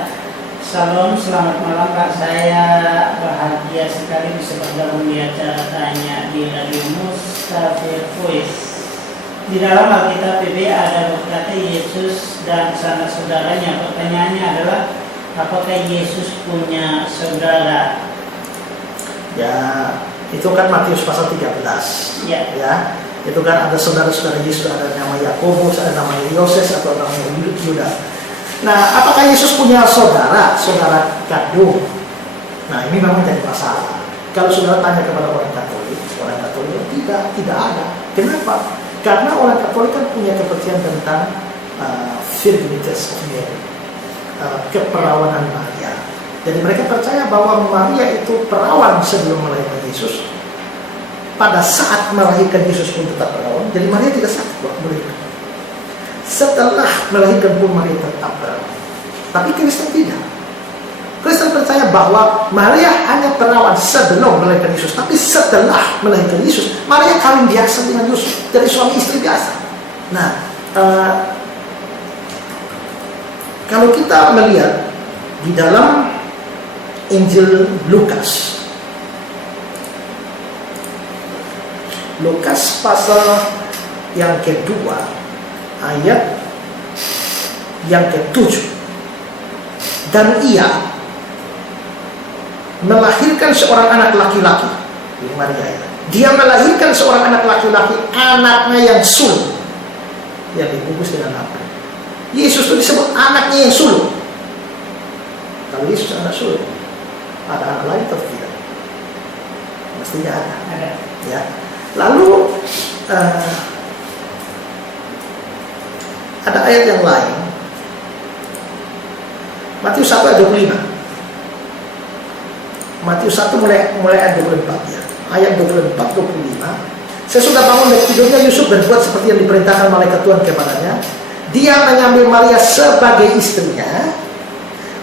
Salam, selamat malam Pak. Saya bahagia sekali bisa bergabung di acara Tanya di Radio Mustafir Voice. Di dalam Alkitab PB ada berkata Yesus dan sanak saudaranya. Pertanyaannya adalah, apakah Yesus punya saudara? Ya, itu kan Matius pasal 13. Ya, itu kan ada saudara-saudara Yesus, ada nama Yakobus, ada nama Yoses atau nama Yuda. Nah, apakah Yesus punya saudara kandung? Nah, ini memang jadi masalah. Kalau saudara tanya kepada orang Katolik tidak ada. Kenapa? Karena orang Katolik kan punya kepercayaan tentang virginitas of Mary, keperawanan Maria. Jadi mereka percaya bahwa Maria itu perawan sebelum melahirkan Yesus. Pada saat melahirkan Yesus pun tetap perawan. Jadi Maria tidak sakit waktu melahirkan. Setelah melahirkan pun Maria tetap perawan. Tapi Kristen tidak. Kristen percaya bahwa Maria hanya perawan sebelum melahirkan Yesus, tapi setelah melahirkan Yesus, Maria kawin biasa dengan Yusuf, jadi suami istri biasa. Nah, kalau kita melihat di dalam Injil Lukas pasal yang kedua, ayat yang ke-7, dan ia melahirkan seorang anak laki-laki. Ini Maria ya. Dia melahirkan seorang anak laki-laki, anaknya yang sulung, yang dibungkus dengan apa? Yesus itu disebut anaknya yang sulung. Kalau Yesus anak sulung, ada anak lain atau tidak? Mestinya ada. Ya. Lalu ada ayat yang lain. Matius 1 ayat 25. Matius 1 mulai ayat 24 ya. Ayat 24-25. Sesudah bangun dari tidurnya, Yusuf berbuat seperti yang diperintahkan malaikat Tuhan kepadanya. Dia mengambil Maria sebagai istrinya,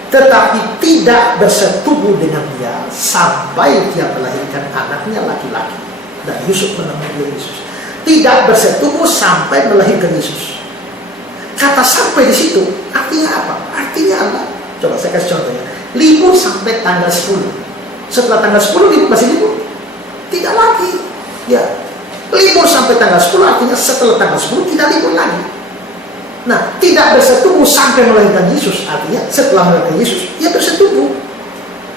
tetapi tidak bersetubuh dengan dia sampai dia melahirkan anaknya laki-laki. Dan Yusuf menamai Yesus. Tidak bersetubuh sampai melahirkan Yesus. Kata sampai di situ artinya apa? Artinya apa? Coba saya kasih contohnya. Libur sampai tanggal 10. Setelah tanggal 10 masih libur? Tidak lagi. Ya, libur sampai tanggal 10 artinya setelah tanggal 10 tidak libur lagi. Nah, tidak bersetubuh sampai melahirkan Yesus artinya setelah melahirkan Yesus dia bersetubuh.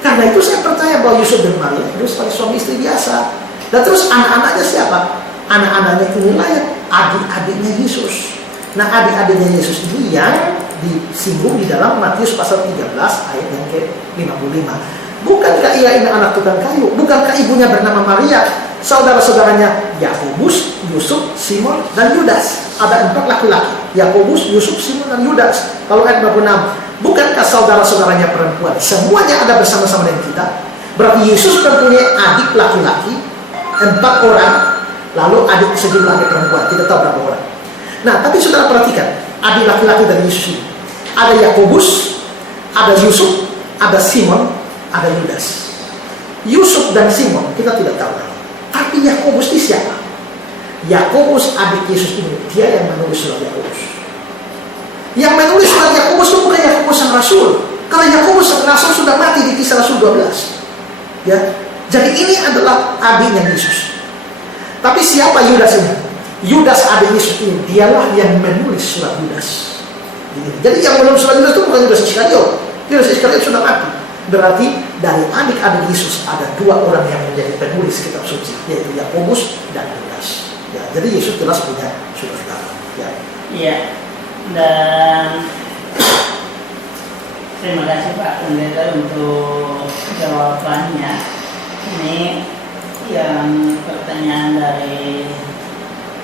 Karena itu saya percaya bahwa Yusuf dan Maria itu sebagai suami istri biasa. Dan terus anak-anaknya siapa? Anak-anaknya inilah yang adik-adiknya Yesus. Nah, adik-adiknya Yesus ini yang disinggung di dalam Matius pasal 13 ayat yang ke-55. Bukankah ia ini anak tukang kayu? Bukankah ibunya bernama Maria? Saudara-saudaranya Yakobus, Yusuf, Simon, dan Yudas. Ada 4 laki-laki. Yakobus, Yusuf, Simon, dan Yudas. Lalu ayat 26. Bukankah saudara-saudaranya perempuan semuanya ada bersama-sama dengan kita? Berarti Yesus mempunyai adik laki-laki 4 orang. Lalu adik sejumlah adik perempuan. Tidak tahu berapa orang. Nah, tapi saudara perhatikan adik laki-laki dari Yesus ini. Ada Yakobus, ada Yusuf, ada Simon, ada Yudas. Yusuf dan Simon kita tidak tahu lagi. Tapi Yakobus ini siapa? Yakobus adik Yesus ini, dia yang menulis surat Yakobus. Yang menulis surat Yakobus itu bukan Yakobus sang rasul. Karena Yakobus sang rasul sudah mati di Kisah Rasul 12. Ya. Jadi ini adalah adiknya Yesus. Tapi siapa Yudas ini? Yudas adik Yesus ini, dialah yang menulis surat Yudas. Jadi yang menulis surat Yudas itu bukan Yudas Iskariot. Yudas Iskariot sudah mati. Berarti dari adik-adik Yesus ada 2 orang yang menjadi penulis kitab suci, yaitu Yakobus dan Yudas. Ya, jadi Yesus jelas punya saudara. Ya. Iya. Dan terima kasih Pak Pendeta untuk jawabannya. Ini yang pertanyaan dari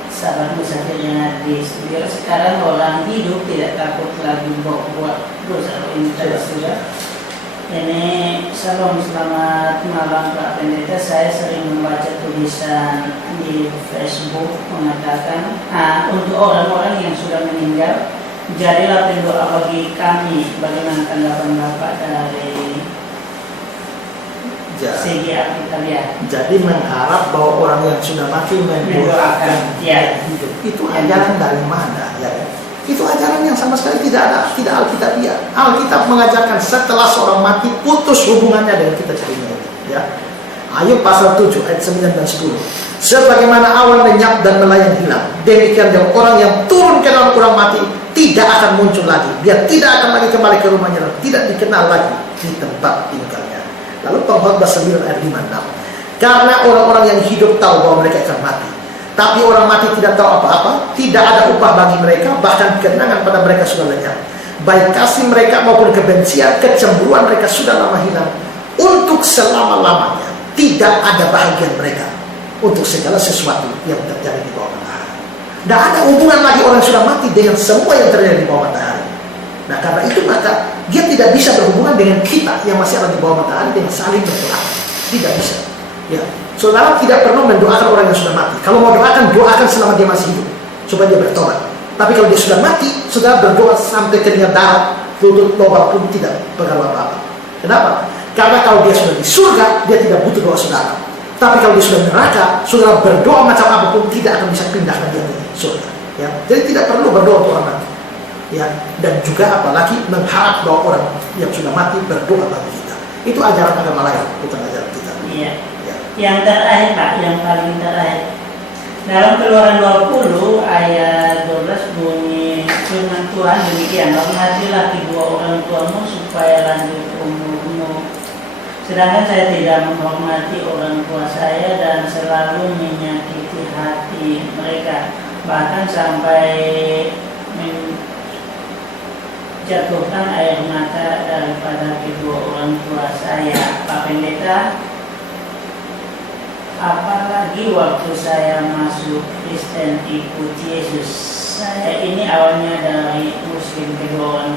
sahabat musafir yang ada di studio. Sekarang orang hidup tidak takut lagi buat dosa. Ini tadi sudah. Ini Shalom, selamat malam Pak Pendeta. Saya sering membaca tulisan di Facebook mengatakan untuk orang-orang yang sudah meninggal, jadilah pendoa bagi kami. Bagaimana tanggapan Bapak dari segi Alkitab? Jadi mengharap bahwa orang yang sudah mati mendoakan ya. hidup. Itu ajaran dari mana? Ya. Itu ajaran yang sama sekali tidak Alkitabiah. Alkitab mengajarkan setelah seorang mati putus hubungannya dengan kita jadinya. Ya. Ayub pasal 7 ayat 9 dan 10. Sebagaimana awan lenyap dan melayang hilang, demikian juga orang yang turun ke dalam orang mati tidak akan muncul lagi. Dia tidak akan lagi kembali ke rumahnya dan tidak dikenal lagi di tempat tinggalnya. Lalu Pengkhotbah 9 ayat 5-6. Karena orang-orang yang hidup tahu bahwa mereka akan mati, tapi orang mati tidak tahu apa-apa, tidak ada upah bagi mereka, bahkan kenangan pada mereka sudah lenyap. Baik kasih mereka maupun kebencian, kecemburuan mereka sudah lama hilang. Untuk selama-lamanya tidak ada bahagian mereka untuk segala sesuatu yang terjadi di bawah matahari. Tidak ada hubungan lagi orang yang sudah mati dengan semua yang terjadi di bawah matahari. Nah, karena itu maka dia tidak bisa berhubungan dengan kita yang masih ada di bawah matahari dengan saling berdoa. Tidak bisa. Ya, saudara tidak perlu mendoakan orang yang sudah mati. Kalau mau doakan, doakan selama dia masih hidup supaya dia bertobat. Tapi kalau dia sudah mati, saudara berdoa sampai keringat darah, lutut lubang pun tidak berpengaruh apa-apa. Kenapa? Karena kalau dia sudah di surga, dia tidak butuh doa saudara. Tapi kalau dia sudah di neraka, saudara berdoa macam apapun tidak akan bisa pindahkan dia ke surga. Ya, jadi tidak perlu berdoa untuk orang mati. Ya, dan juga apalagi mengharap bahwa orang yang sudah mati berdoa bagi kita. Itu ajaran agama lain, bukan ajaran kita. Iya. Ya. Yang terakhir Pak, yang paling terakhir. Dalam Keluaran 20 ayat 12 bunyi firman Tuhan demikian, hormatilah kedua orang tuamu supaya lanjut umurmu. Sedangkan saya tidak menghormati orang tua saya dan selalu menyakiti hati mereka, bahkan sampai menjatuhkan air mata daripada kedua orang tua saya. Pak Pendeta, apalagi waktu saya masuk Kristen ikut Yesus. Saya ini awalnya dari Muslim, kedua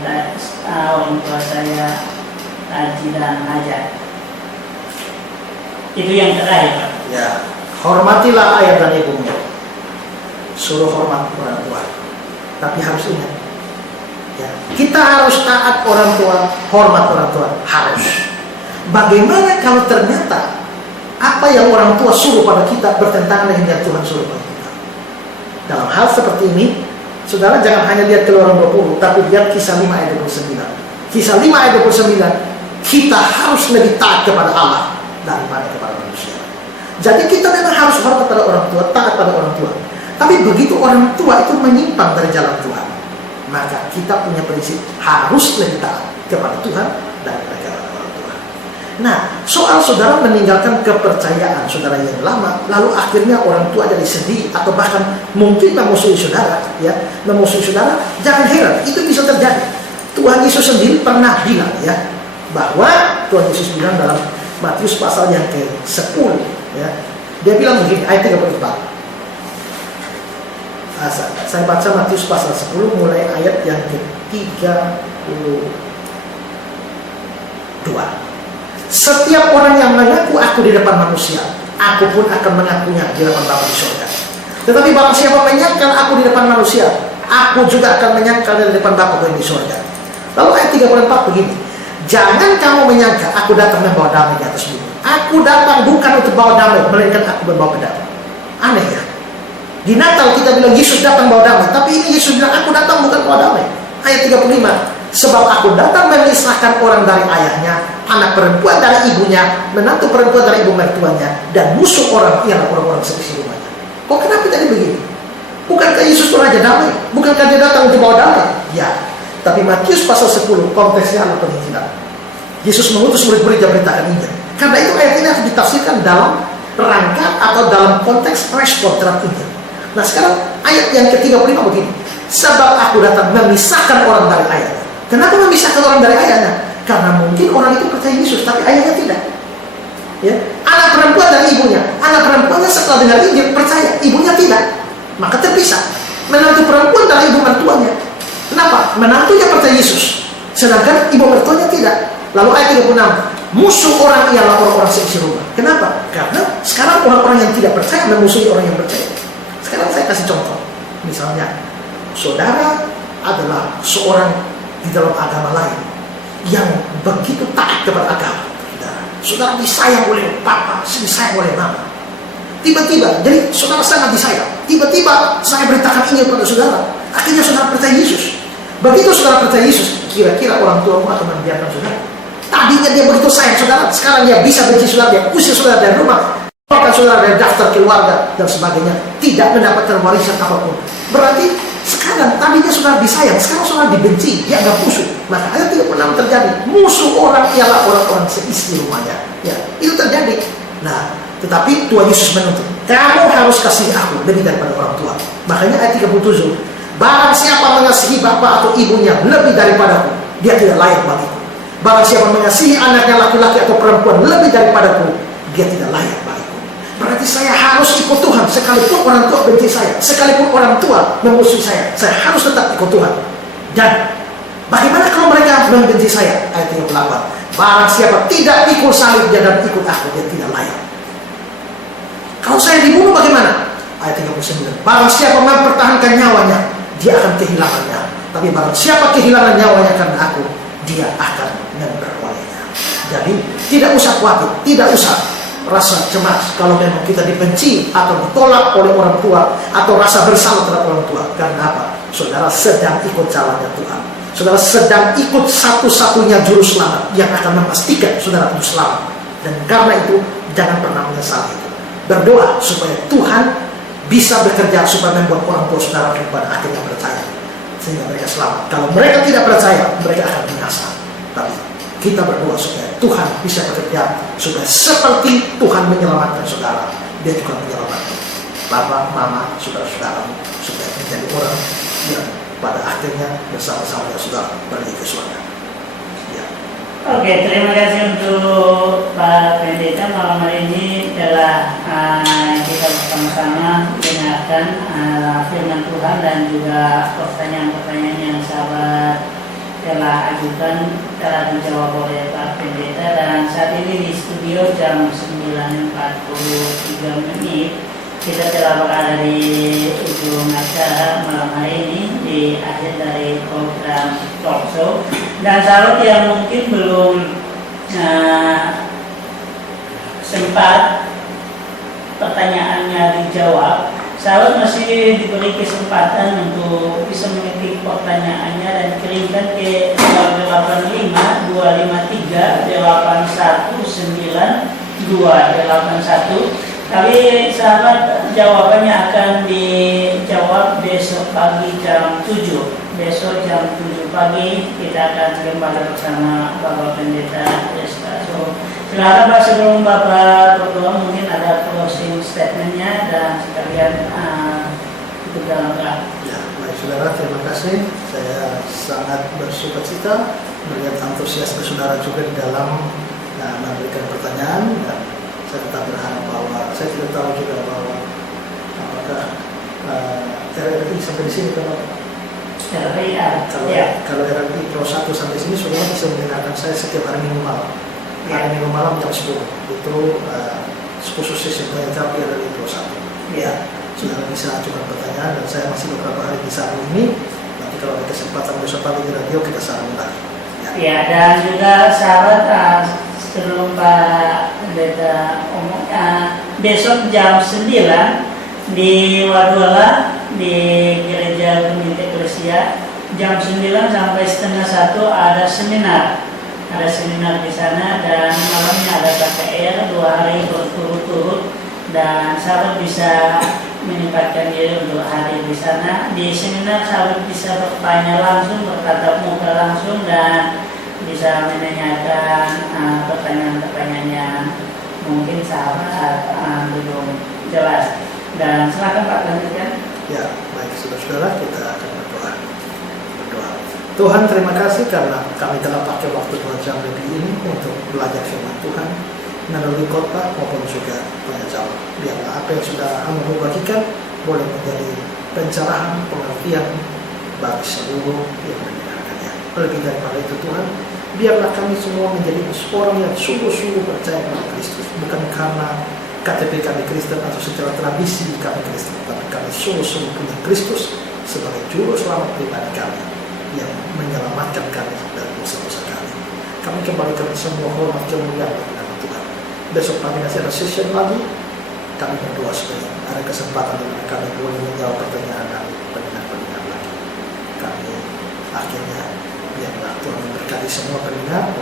orang tua saya Haji dan Hajat. Itu yang terakhir Pak. Ya, hormatilah ayah dan ibumu. Suruh hormat orang tua. Tapi harus ingat, ya, kita harus taat orang tua, hormat orang tua, harus. Bagaimana kalau ternyata apa yang orang tua suruh pada kita bertentangan dengan yang Tuhan suruh pada kita? Dalam hal seperti ini, saudara jangan hanya lihat Keluaran 20, tapi lihat Kisah 5 ayat 29. Kisah 5 ayat 29, kita harus lebih taat kepada Allah daripada kepada manusia. Jadi kita memang harus hormat pada orang tua, taat pada orang tua. Tapi begitu orang tua itu menyimpang dari jalan Tuhan, maka kita punya prinsip harus lebih taat kepada Tuhan daripada kepada orang tua. Nah, soal saudara meninggalkan kepercayaan saudara yang lama, lalu akhirnya orang tua jadi sedih atau bahkan mungkin memusuhi saudara, ya, memusuhi saudara, jangan heran, itu bisa terjadi. Tuhan Yesus sendiri pernah bilang, ya, bahwa Tuhan Yesus bilang dalam Matius pasal yang ke-10, ya, dia bilang begini, ayat 34. Saya baca Matius pasal 10 mulai ayat yang ke-32. Setiap orang yang mengaku aku di depan manusia, aku pun akan mengakunya di depan Bapa di surga. Tetapi barang siapa menyangkal aku di depan manusia, aku juga akan menyangkal di depan Bapa yang di surga. Lalu ayat 34 begini, jangan kamu menyangka aku datang membawa damai di atas bumi. Aku datang bukan untuk bawa damai, melainkan aku membawa damai. Aneh ya. Di Natal kita bilang Yesus datang bawa damai, tapi ini Yesus bilang aku datang bukan bawa damai. Ayat 35, sebab aku datang memisahkan orang dari ayahnya, anak perempuan dari ibunya, menantu perempuan dari ibu mertuanya, dan musuh orang ialah orang-orang seisi rumahnya. Kok kenapa jadi begini? Bukankah Yesus itu Raja damai? Bukankah dia datang untuk bawa damai? Ya. Tapi Matius pasal 10 konteksnya adalah penginjilan. Yesus mengutus murid-murid yang beritakan Injil. Karena itu ayat ini harus ditafsirkan dalam rangka atau dalam konteks respon terhadap Injil. Nah sekarang ayat yang ke-35 begini, sebab aku datang memisahkan orang dari ayahnya. Kenapa memisahkan orang dari ayahnya? Karena mungkin orang itu percaya Yesus tapi ayahnya tidak, ya. Anak perempuan dari ibunya, anak perempuannya setelah dengar Injil percaya, ibunya tidak, maka terpisah. Menantu perempuan dari ibu mertuanya, kenapa? Menantunya percaya Yesus sedangkan ibu mertuanya tidak. Lalu ayat 36, musuh orang ialah orang-orang seisi rumah. Kenapa? Karena sekarang orang-orang yang tidak percaya memusuhi orang yang percaya. Sekarang saya kasih contoh. Misalnya, saudara adalah seorang di dalam agama lain yang begitu taat kepada agama. Saudara disayang oleh papa, disayang oleh mama. Tiba-tiba, jadi saudara sangat disayang. Tiba-tiba saya beritakan Injil pada saudara. Akhirnya saudara percaya Yesus. Begitu saudara percaya Yesus, kira-kira orang tuamu akan membiarkan saudara? Tadinya dia begitu sayang saudara, sekarang dia bisa benci saudara, dia usir saudara dari rumah, keluarkan saudara dari daftar keluarga dan sebagainya, tidak mendapatkan warisan apapun. Berarti sekarang tadinya saudara disayang, sekarang saudara dibenci, dia anggap musuh. Maka ayat 36 terjadi, musuh orang ialah orang-orang seisi rumahnya. Ya, itu terjadi. Nah, tetapi Tuhan Yesus menuntut, kamu harus kasih aku lebih daripada orang tua. Makanya ayat 37, barang siapa mengasihi bapa atau ibunya lebih daripadaku, dia tidak layak bagiku. Barang siapa mengasihi anaknya laki-laki atau perempuan lebih daripadaku, dia tidak layak bagiku. Berarti saya harus ikut Tuhan, sekalipun orang tua benci saya, sekalipun orang tua memusuhi saya harus tetap ikut Tuhan. Dan bagaimana kalau mereka membenci saya? Ayat 38. Barang siapa tidak ikut salib dia dan ikut aku, dia tidak layak. Kalau saya dibunuh bagaimana? Ayat 39. Barang siapa mempertahankan nyawanya, dia akan kehilangannya. Tapi barang siapa kehilangan nyawanya karena aku, dia akan memperolehnya. Jadi tidak usah khawatir, tidak usah rasa cemas kalau memang kita dibenci atau ditolak oleh orang tua, atau rasa bersalah terhadap orang tua. Karena apa? Saudara sedang ikut jalannya Tuhan. Saudara sedang ikut satu-satunya juru selamat yang akan memastikan saudara itu selamat. Dan karena itu jangan pernah menyesal itu. Berdoa supaya Tuhan bisa bekerja supaya membuat orang tua saudara pada akhirnya percaya, sehingga mereka selamat. Kalau mereka tidak percaya, mereka akan binasa. Tapi kita berdoa supaya Tuhan bisa bekerja supaya seperti Tuhan menyelamatkan saudara, dia juga menyelamatkan bapak, mama, saudara-saudara, supaya menjadi orang yang pada akhirnya bersama-sama dengan saudara pergi ke surga. Ya. Oke, terima kasih untuk Pak Pendeta. Malam hari ini telah kita bersama-sama mendengarkan firman Tuhan dan juga pertanyaan-pertanyaan yang sahabat telah ajukan telah dijawab oleh Pak Pendeta. Dan saat ini di studio jam 9.43 kita telah berada di ujung acara malam hari ini, di akhir dari program talk show. Dan sahabat yang mungkin belum sempat pertanyaannya dijawab, sahabat masih diberi kesempatan untuk bisa mengetik pertanyaannya dan kirimkan ke 85 253 819 281. Tapi sahabat, jawabannya akan dijawab besok pagi jam 7. Besok jam 7 pagi kita akan kembali bersama Bapak Pendeta Resta. So, silakan Pak, sebelum Bapak berdoa mungkin ada closing statementnya dan sekalian itu dalam doa. Ya, baik saudara, terima kasih. Saya sangat bersukacita melihat antusiasme saudara juga di dalam memberikan pertanyaan, dan saya tetap berharap bahwa saya tidak tahu juga bahwa apakah RRI sampai di sini kan? Kalau RRI Pro 1 sampai sini saudara bisa mendengarkan saya setiap hari Minggu malam. Hari Minggu malam jam 10 itu khusus sesi terapi RRI Pro 1. Ya, saudara bisa ajukan pertanyaan dan saya masih beberapa hari di saat ini. Nanti kalau ada kesempatan besok pagi di radio kita sambung lagi. Ya, dan juga sahabat, sebelum Pak Pendeta omong, besok jam 9 di Waduala di Gereja Gemini Eklesia, jam 9 sampai setengah 1 ada seminar. Ada seminar di sana dan malamnya ada KKR 2 hari berturut-turut, dan sahabat bisa menyempatkan diri untuk hadir di sana. Di seminar sahabat bisa bertanya langsung, bertatap muka langsung, dan bisa menanyakan pertanyaan-pertanyaan yang mungkin sahabat belum jelas. Dan silakan Pak, lanjutkan. Ya, baik saudara-saudara, kita akan berdoa. Tuhan, terima kasih karena kami telah pakai waktu 2 jam lebih ini untuk belajar firman Tuhan melalui khotbah maupun juga pengajaran. Biarlah apa yang sudah Hamba bagikan boleh menjadi pencerahan, pengertian bagi seluruh yang mendengarkannya. Lebih daripada itu Tuhan, biarlah kami semua menjadi orang yang sungguh-sungguh percaya pada Kristus, bukan karena KTP kami Kristen atau secara tradisi kami Kristen, tapi kami sungguh-sungguh punya Kristus sebagai juru selamat pribadi kami yang menyelamatkan kami dari dosa-dosa kami. Kami kembalikan semua hormat kemuliaan bagi nama Tuhan. Besok pagi masih ada session lagi. Kami berdoa supaya ada kesempatan di mana kami boleh menjawab pertanyaan dan pendengar-pendengar lagi. Kami akhirnya biarlah Tuhan memberkati semua pendengar.